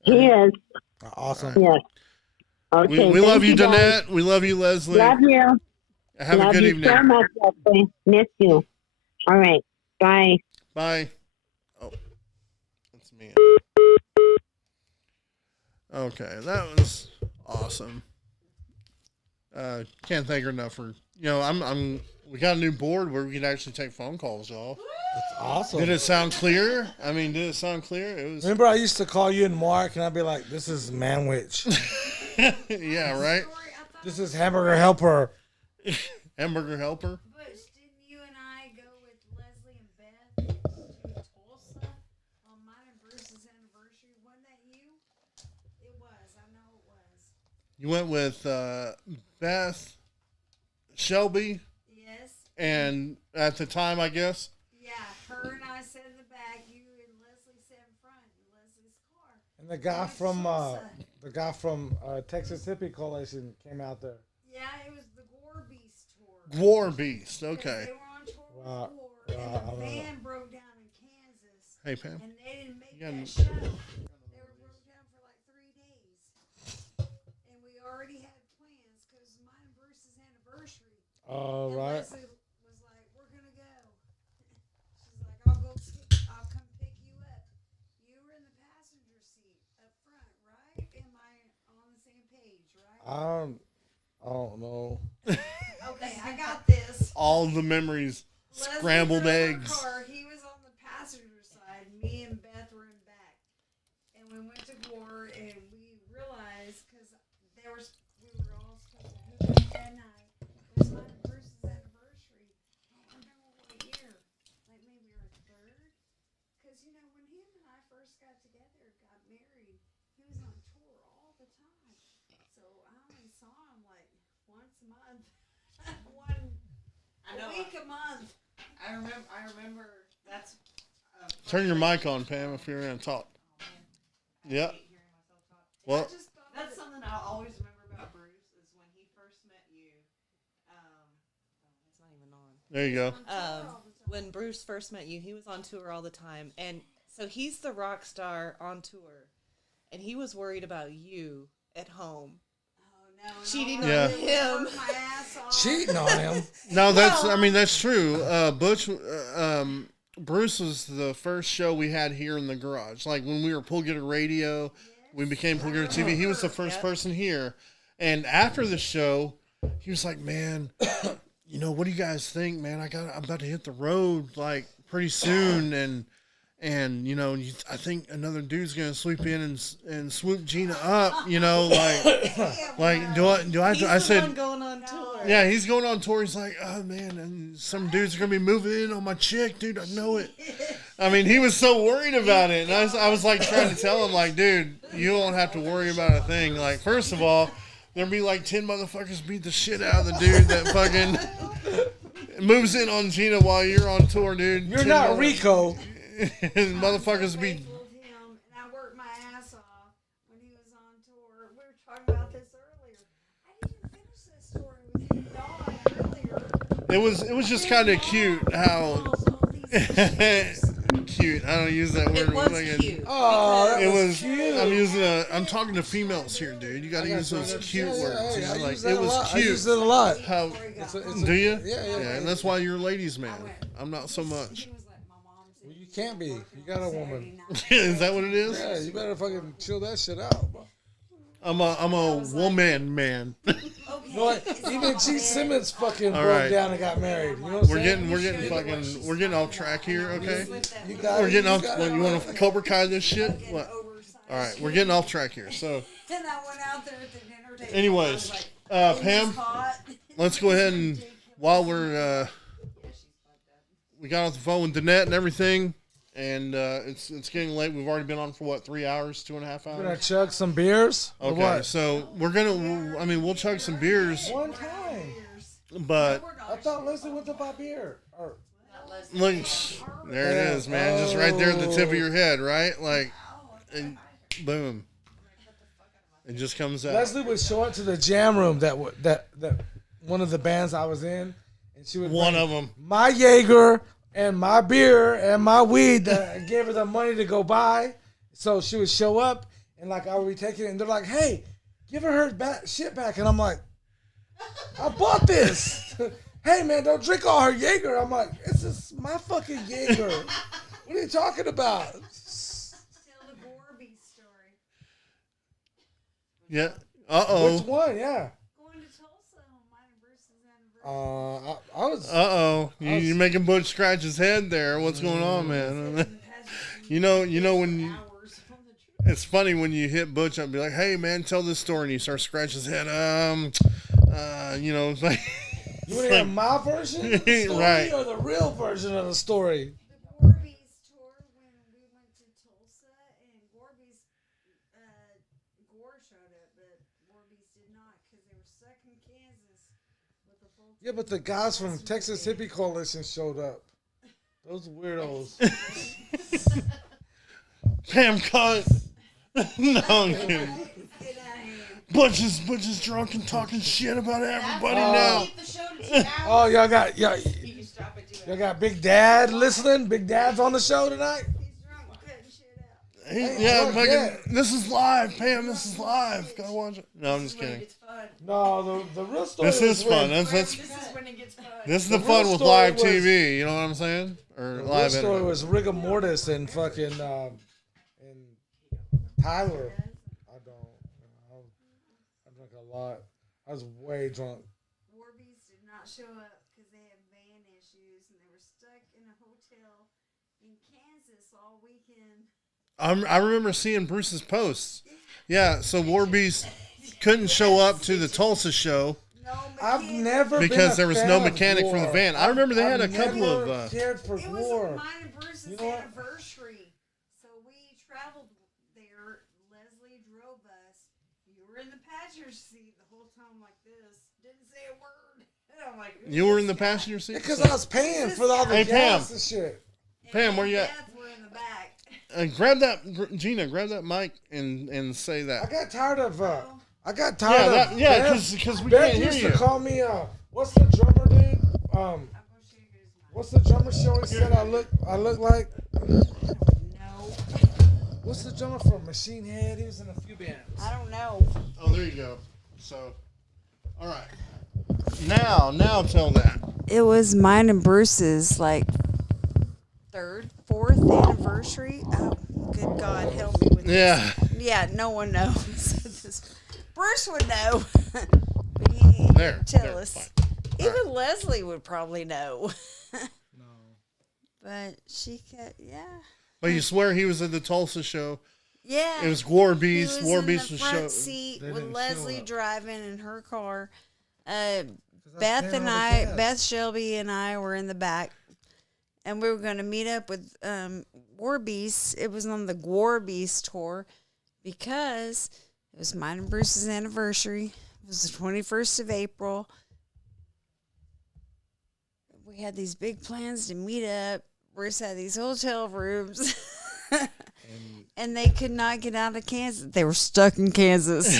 He is. Awesome. Yes. Okay. We love you, Danette. We love you, Leslie. Love you. Have love a good you evening. So much, Leslie. Miss you. All right. Bye. Bye. Oh, that's me. Okay, that was awesome. Can't thank her enough for we got a new board where we can actually take phone calls, y'all. That's awesome. Did it sound clear? It was. Remember, I used to call you and Mark, and I'd be like, "This is Manwich." Yeah, right. This is Hamburger Helper. Hamburger Helper. But didn't you and I go with Leslie and Beth to Tulsa on mine and Bruce's anniversary? Wasn't that you? It was. I know it was. You went with Beth, Shelby. Yes. And at the time, I guess. Yeah, her and I sat in the back. You and Leslie sat in front in Leslie's car. And the guy from Texas Hippie Coalition came out there. Yeah, it was the Gore Beast tour. War Beast, okay. They were on tour with Gore, and the van broke down in Kansas. Hey, Pam. And they didn't make that show. They were broke down for like 3 days. And we already had plans because mine and Bruce's anniversary. Oh, right. Leslie was like, "We're gonna go." She's like, "I'll come pick you up." You were in the passenger seat up front, right? Am I on the same page, right? I don't know. Okay, I got this. All the memories, scrambled eggs. Car. He was on the passenger side. Me and Beth were in back, and we went to Gore, and we realized because we were all supposed to hook up that night. It was my Bruce's anniversary. I don't remember what year. Like maybe our third. month. One I know. a week a month. I remember. That's. Turn your mic on, Pam, if you're going to talk. Yeah. What? That's something I always remember about Bruce is when he first met you. It's not even on. There you go. When Bruce first met you, he was on tour all the time, and so he's the rock star on tour, and he was worried about you at home. Cheating on him. Cheating on him. No, that's true. Bruce was the first show we had here in the garage. Like when we were Pull Getter Radio, we became Pull Getter TV. He was the first person here. And after the show, he was like, man, what do you guys think, man? I'm about to hit the road like pretty soon. And I think another dude's going to sweep in and swoop Gina up, like do I He's the one going on tour. Yeah, he's going on tour. He's like, oh, man, and some dudes are going to be moving in on my chick, dude. I know it. I mean, he was so worried about it. And I was like trying to tell him, like, dude, you don't have to worry about a thing. Like, first of all, there'll be like 10 motherfuckers beat the shit out of the dude that fucking moves in on Gina while you're on tour, dude. You're not Rico. Motherfuckers be... And I worked my ass off when he was on tour. We were talking about this earlier. I didn't finish this story with you, Dawn, earlier. It was just kind of cute how... Cute. I don't use that word. It was cute. Oh, that was cute. I'm talking to females here, dude. You got to use those cute words. Yeah, Like, use that it a was lot. cute. I use it a lot. How, it's do you? Yeah. And that's why you're a ladies' man. I'm not so much. Well, you can't be. You got a woman. Is that what it is? Yeah, you better fucking chill that shit out, bro. I'm a woman man. You know what? Even G. Simmons fucking All broke right. down and got married. You know what I'm saying? We're getting off track here, okay? You got We're it. getting You off. got What, it. you want to Cobra Kai this shit? What? All right, we're getting off track here. So, And I went out there at the dinner table. anyways, Pam, let's go ahead and while we got off the phone with Danette and everything, and it's getting late. We've already been on for what, 3 hours, 2.5 hours? We're gonna chug some beers. Or Okay, what? so we'll chug some beers, One time. but I thought Leslie went to buy beer. Or, look, there it is, man, just right there at the tip of your head, right? Like, and boom, it just comes out. Leslie would show up to the jam room that one of the bands I was in, and she would One bring of 'em. my Jaeger and my beer and my weed that I gave her the money to go buy. So she would show up and like I would be taking it, and they're like, "Hey, give her shit back," and I'm like, "I bought this." Hey man, don't drink all her Jaeger. I'm like, "This is my fucking Jaeger. What are you talking about?" Tell the Gorby story. Yeah. Uh-oh. Which one? Yeah. Going to Tulsa on mine and Bruce's anniversary. I was. Uh-oh. You're making Butch scratch his head there. What's going on, man? You know when you... It's funny when you hit Butch up, be like, "Hey, man, tell this story," and he starts scratching his head. It's like... You want to hear my version of the story Right. or the real version of the story? The Gorby's tour when we went to Tulsa, and Gorby's, Gore showed up, but Gorby's did not because they were stuck in Kansas with the full. Yeah, but the guys from Texas Hippie Coalition showed up. Those weirdos. Pam cut. No, I'm kidding. Butch is drunk and talking shit about everybody now. Oh, y'all got Big Dad listening? Big Dad's on the show tonight? This is live, Pam. This is live. Gotta watch it. No, I'm just kidding. No, the real story. This is fun. This is when it gets fun. This is the The fun real with story live was- TV. You know what I'm saying? Or The real live story internet. was rigor mortis and fucking and Tyler. I drank a lot. I was way drunk. Warbies did not show up because they had van issues and they were stuck in a hotel in Kansas all weekend. I remember seeing Bruce's posts. Yeah, so Warbeast couldn't show up to the Tulsa show I've never because been there a was fan no of mechanic for the Gore. van. I remember they had a I've couple never of. cared for It Gore. was mine and Bruce's You know what? anniversary, so we traveled there. Leslie drove us. You were in the passenger seat the whole time like this. Didn't say a I'm like, You were in the passenger seat? Because I was paying for all the Hey, gas Pam. and shit. Pam, where you at? we're in the back. Grab that, Gina. Grab that mic and say that. I got tired of. Yeah, Beth. because we Beth can't used hear to you. call me. What's the drummer dude? What's the drummer she always said I look like? No. What's the drummer from Machine Head? He was in a few bands. I don't know. Oh, there you go. So, all right. Now tell that. It was mine and Bruce's like fourth anniversary. Oh, good God, help me with Yeah. this. Yeah, no one knows. Bruce would know. But he There, tell there, us. fine. Even Leslie would probably know. No. But she could, yeah. But you swear he was at the Tulsa show. Yeah. It was War Beast. He was War in Beast the was front show. seat They with didn't Leslie show up. driving in her car. paying Beth and all the gas. Beth Shelby and I were in the back, and we were going to meet up with War Beast. It was on the War Beast tour because it was mine and Bruce's anniversary. It was the 21st of April. We had these big plans to meet up. Bruce had these hotel rooms. And they could not get out of Kansas. They were stuck in Kansas.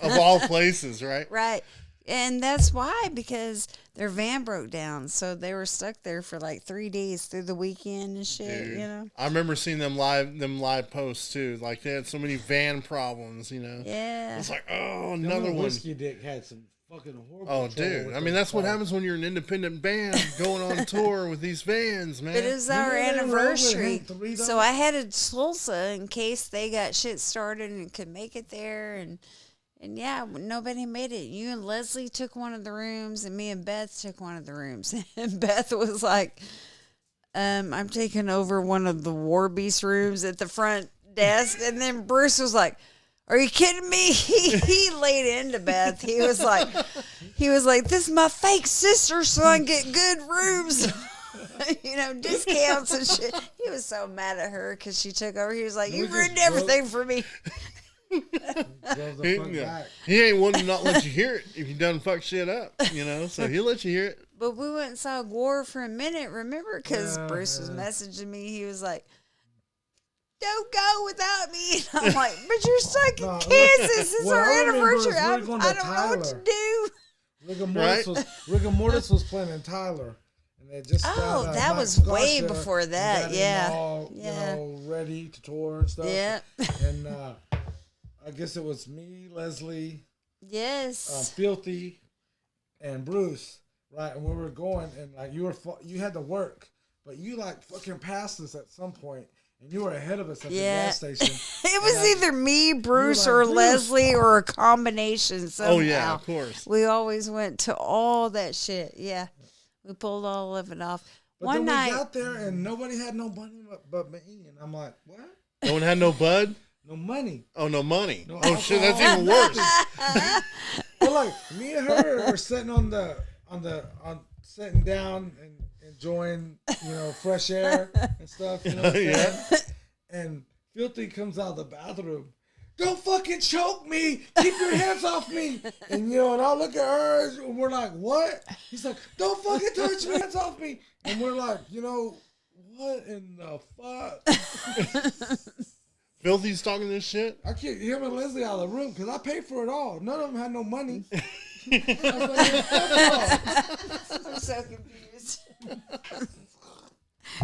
Of all places, right? Right. And that's why, because their van broke down. So they were stuck there for like 3 days through the weekend and shit, Dude, you know? I remember seeing them live posts too. Like they had so many van problems, you know. Yeah. It's like, oh, another one. Whiskey Dick had some fucking horrible. Oh, trouble dude. with I mean, those that's what cars. happens when you're an independent band going on tour with these vans, man. But it was our Remember they rode with anniversary. Hank Dorito? So I headed to Tulsa in case they got shit started and could make it there. And yeah, nobody made it. You and Leslie took one of the rooms, and me and Beth took one of the rooms. And Beth was like, I'm taking over one of the War Beast rooms at the front desk. And then Bruce was like, are you kidding me? He laid into Beth. He was like, this is my fake sister, so I can get good rooms. You know, discounts and shit. He was so mad at her because she took over. He was like, you ruined everything for me. He ain't one to not let you hear it if you done fuck shit up, you know. So he'll let you hear it. But we went and saw War for a minute, remember? Because Bruce was messaging me. He was like, don't go without me. And I'm like, but you're stuck in Kansas. It's our anniversary. I don't know what to do. Rigor Mortis was playing in Tyler. And they just got, that Mike was way Scotia before and that. got him Yeah. all, yeah. You know, ready to tour and stuff. Yeah. And I guess it was me, Leslie. Yes. Filthy, and Bruce. Right, and we were going, and like you had to work, but you like fucking passed us at some point, and you were ahead of us at the gas station. It was either me, Bruce, like, or Bruce. Leslie, or a combination somehow. Oh, yeah, of course. We always went to all that shit. Yeah. We pulled all of it off. But One then night. we got there, and nobody had no money but me, and I'm like, what? No one had no bud? No money. Oh, no money. No Oh, shit, that's alcohol, even worse. nothing. Well, like, me and her were sitting on sitting down and enjoying, you know, fresh air and stuff. You know what I'm saying? And Filthy comes out of the bathroom. Don't fucking choke me. Keep your hands off me. And, you know, and I look at her and we're like, what? He's like, don't fucking touch me. Hands off me. And we're like, you know, what in the fuck? Filthy's talking this shit? I kicked him and Leslie out of the room because I paid for it all. None of them had no money. I'm so confused.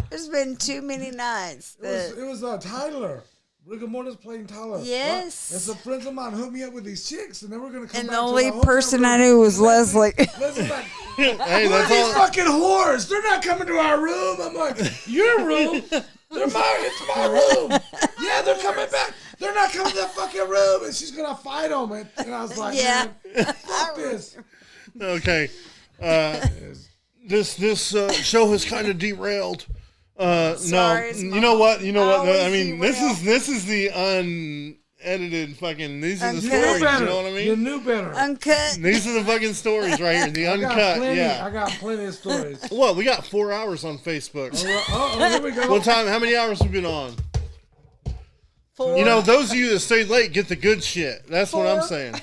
There's been too many nights. It was Tyler. Rigor Mortis playing Tyler. Yes. Right? And some friends of mine hooked me up with these chicks, and then we're going to come And back the to only our hotel Oh, person room. I knew was Leslie. Leslie's like, Hey, who are that's these all. fucking whores? They're not coming to our room. I'm like, your room? It's my room. Yeah, they're coming back. They're not coming to the fucking room. And she's going to fight them. And I was like, Yeah. man, fuck this. Okay. This show has kind of derailed. Sorry, it's you know what? always I mean, derail. this is the unedited fucking. These are the Uncut. stories. Better. You know what I You mean? knew better. Uncut. These are the fucking stories right here. The I got uncut. plenty. Yeah. I got plenty of stories. What? We got 4 hours on Facebook. Here we go. What time? How many hours have we been on? 4. You know, those of you that stayed late get the good shit. That's what I'm 4. saying.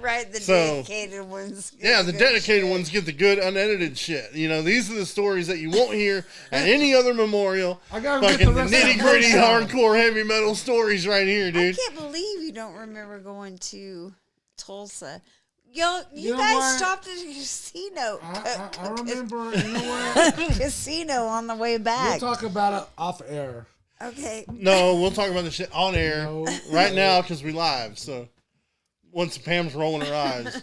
Right, the So, dedicated ones. Yeah, the dedicated ones get the good unedited shit. You know, these are the stories that you won't hear at any other memorial. I gotta get Fucking the the rest of nitty the gritty breakdown. hardcore heavy metal stories right here, dude. I can't believe you don't remember going to Tulsa. You You know guys what? stopped at a casino. I remember, you know what? Casino on the way We'll back. talk about it off air. Okay. No, we'll talk about the shit on air right now because we live. So once Pam's rolling her eyes.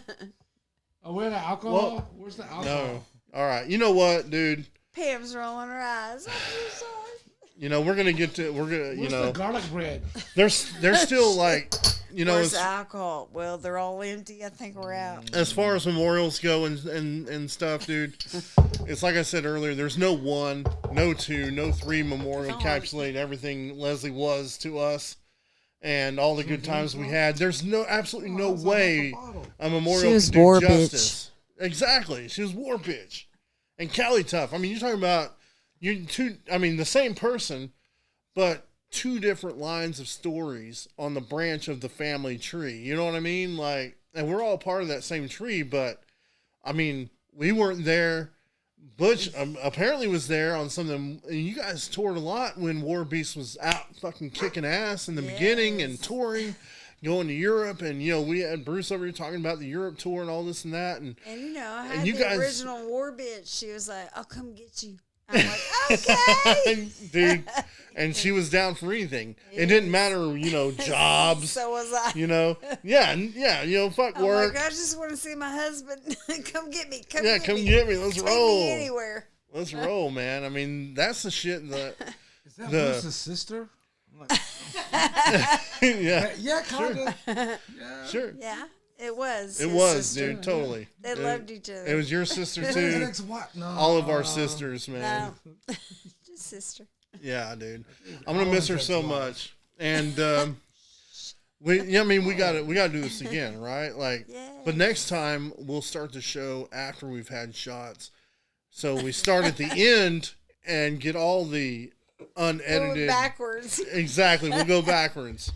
Oh, where's the alcohol? Well, Where's the alcohol? No. All right. You know what, dude? Pam's rolling her eyes. I'm so sorry. You know, we're gonna get to. We're gonna. You Where's know, the garlic bread? There's still like, you know, Where's as, the alcohol? Well, they're all empty. I think we're out. as far as memorials go and stuff, dude. It's like I said earlier. There's no one, no two, no three memorial encapsulate everything Leslie was to us. And all the good times we had. There's absolutely no way a memorial She was could do war justice. Exactly, she was war bitch, and CaliTuff. I mean, you're talking about the same person, but two different lines of stories on the branch of the family tree. You know what I mean? Like, and we're all part of that same tree, but I mean, we weren't there. Butch apparently was there on some of them. You guys toured a lot when War Beast was out fucking kicking ass in the beginning and touring, going to Europe. And, you know, we had Bruce over here talking about the Europe tour and all this and that. And you know, I had you the guys, original war bitch. She was like, I'll come get you. I'm like, okay. dude, and she was down for anything. It didn't matter, you know, jobs. So was I. You know, yeah, you know, fuck I'm work. like, I just want to see my husband. Come get me. Come Come me. get me. Let's Take roll. Me anywhere. Let's roll, man. I mean, that's the shit that. Is that Bruce's sister? Yeah. Yeah, kind of. Yeah. Sure. Yeah, it was. It his was, sister. dude. Totally. They loved each other. It was your sister His too. ex-wife? No. All of our sisters, man. No, just sister. Yeah, dude. I'm gonna miss her so much. And we gotta do this again, right? Like, but next time we'll start the show after we've had shots. So we start at the end and get all the unedited. Going backwards. Exactly. We'll go backwards.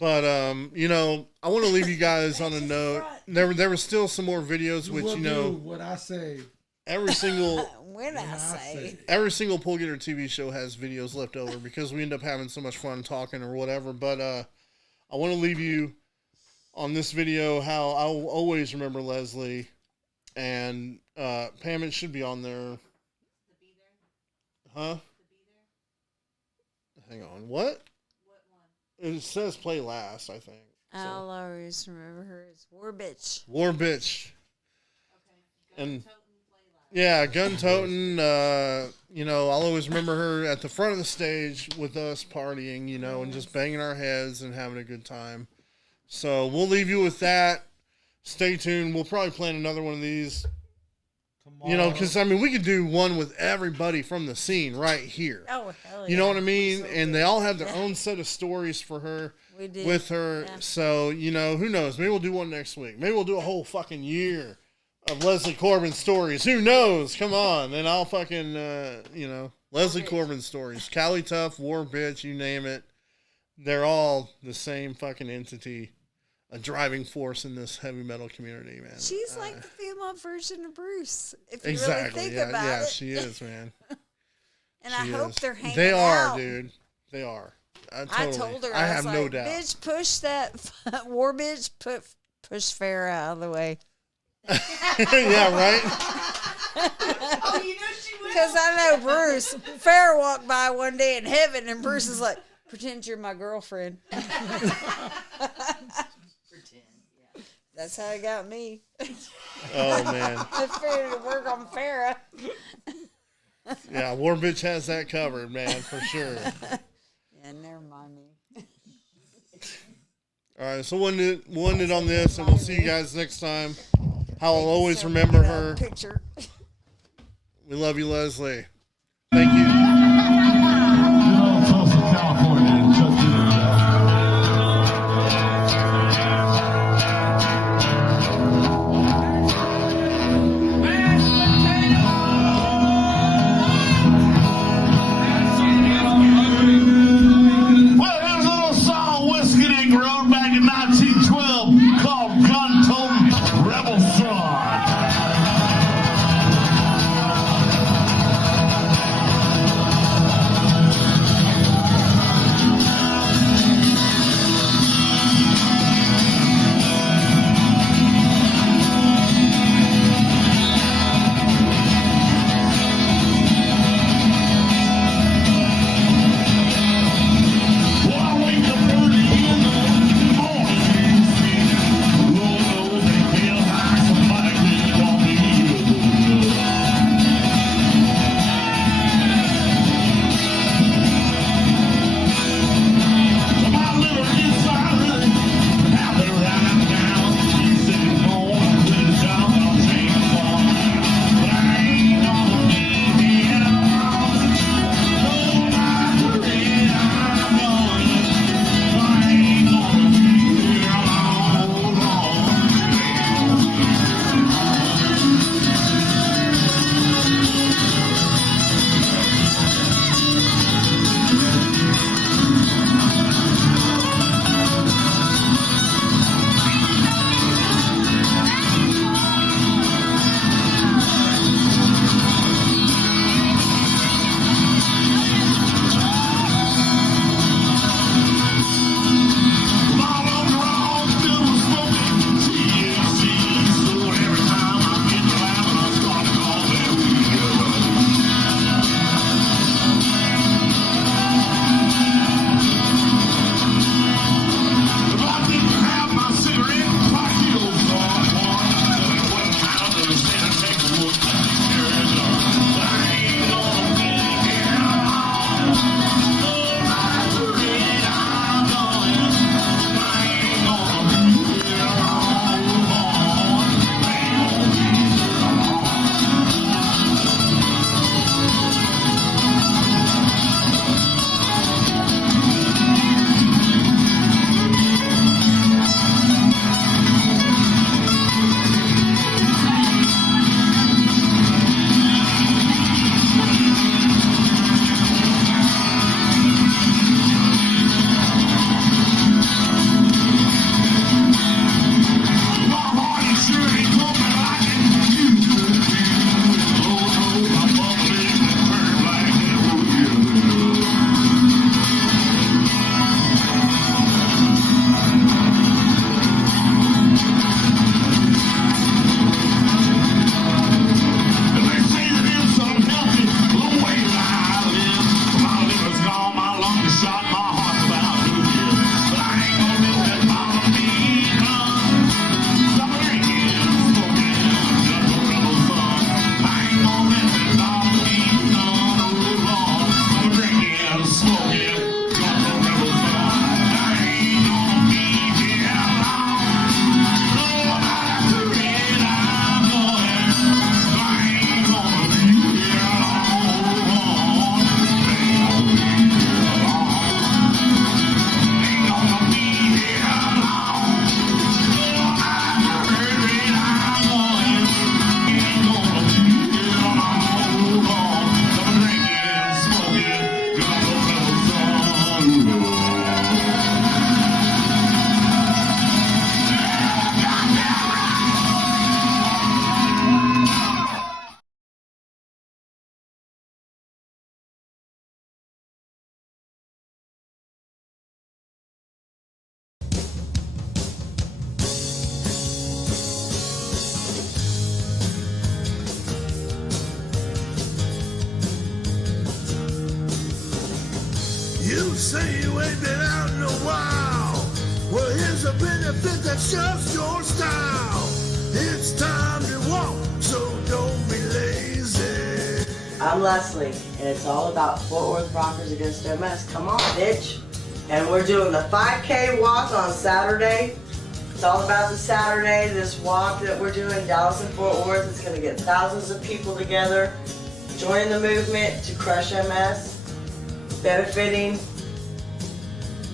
But you know, I want to leave you guys on a note. There were still some more videos, which you know, what I say. Every single when I say every single Pull Getter TV show has videos left over because we end up having so much fun talking or whatever. But I want to leave you on this video how I'll always remember Leslie, and Pam, it should be on there. Huh? Hang on. What? It says play last, I think. I'll always remember her as War Bitch. War Bitch. Okay. And yeah, gun toting. You know, I'll always remember her at the front of the stage with us partying, you know, and just banging our heads and having a good time. So we'll leave you with that. Stay tuned. We'll probably plan another one of these. Tomorrow. You know, because, I mean, we could do one with everybody from the scene right here. Oh, hell yeah. You know what I mean? And they all have their own set of stories for her. We did. With her. Yeah. So, you know, who knows? Maybe we'll do one next week. Maybe we'll do a whole fucking year of Leslie Corbin stories. Who knows? Come on. And I'll fucking, you know, Leslie Corbin stories. CaliTuff, War Bitch, you name it. They're all the same fucking entity. A driving force in this heavy metal community, man. She's like the female version of Bruce, if you Exactly. really think about it. Yeah, she is, man. And I hope they're hanging out. They are, dude. They are. I told her, I was have like, no doubt. Bitch, push that War Bitch, push Farrah out of the way. Yeah, right? Oh, you know she will. Because I know Bruce. Farrah walked by one day in heaven, and Bruce is like, pretend you're my girlfriend. That's how it got me. Oh, man. I figured to work on Farrah. Yeah, War Bitch has that covered, man, for sure. Yeah, never mind me. All right, so we'll end it on this, and we'll see you guys next time. How I'll always remember her. Picture. We love you, Leslie. Thank you. Tulsa, California. Just did it, Well, here's a little song Whiskey Dick wrote back in 1920. gun-toting rebel son. You say you ain't been out in a while. Well, here's a benefit that shows your style. It's time to walk, so don't be lazy. I'm Leslie, and it's all about Fort Worth Rockers Against MS. Come on, bitch. And we're doing the 5K walk on Saturday. It's all about the Saturday, this walk that we're doing, Dallas and Fort Worth. It's going to get thousands of people together, joining the movement to crush MS, benefiting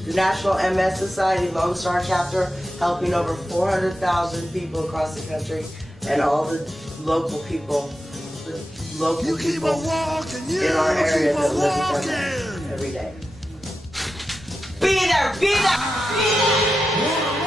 the National MS Society Lone Star Chapter, helping over 400,000 people across the country and all the local people, in our area that live with MS every day. Be there, be there, be there!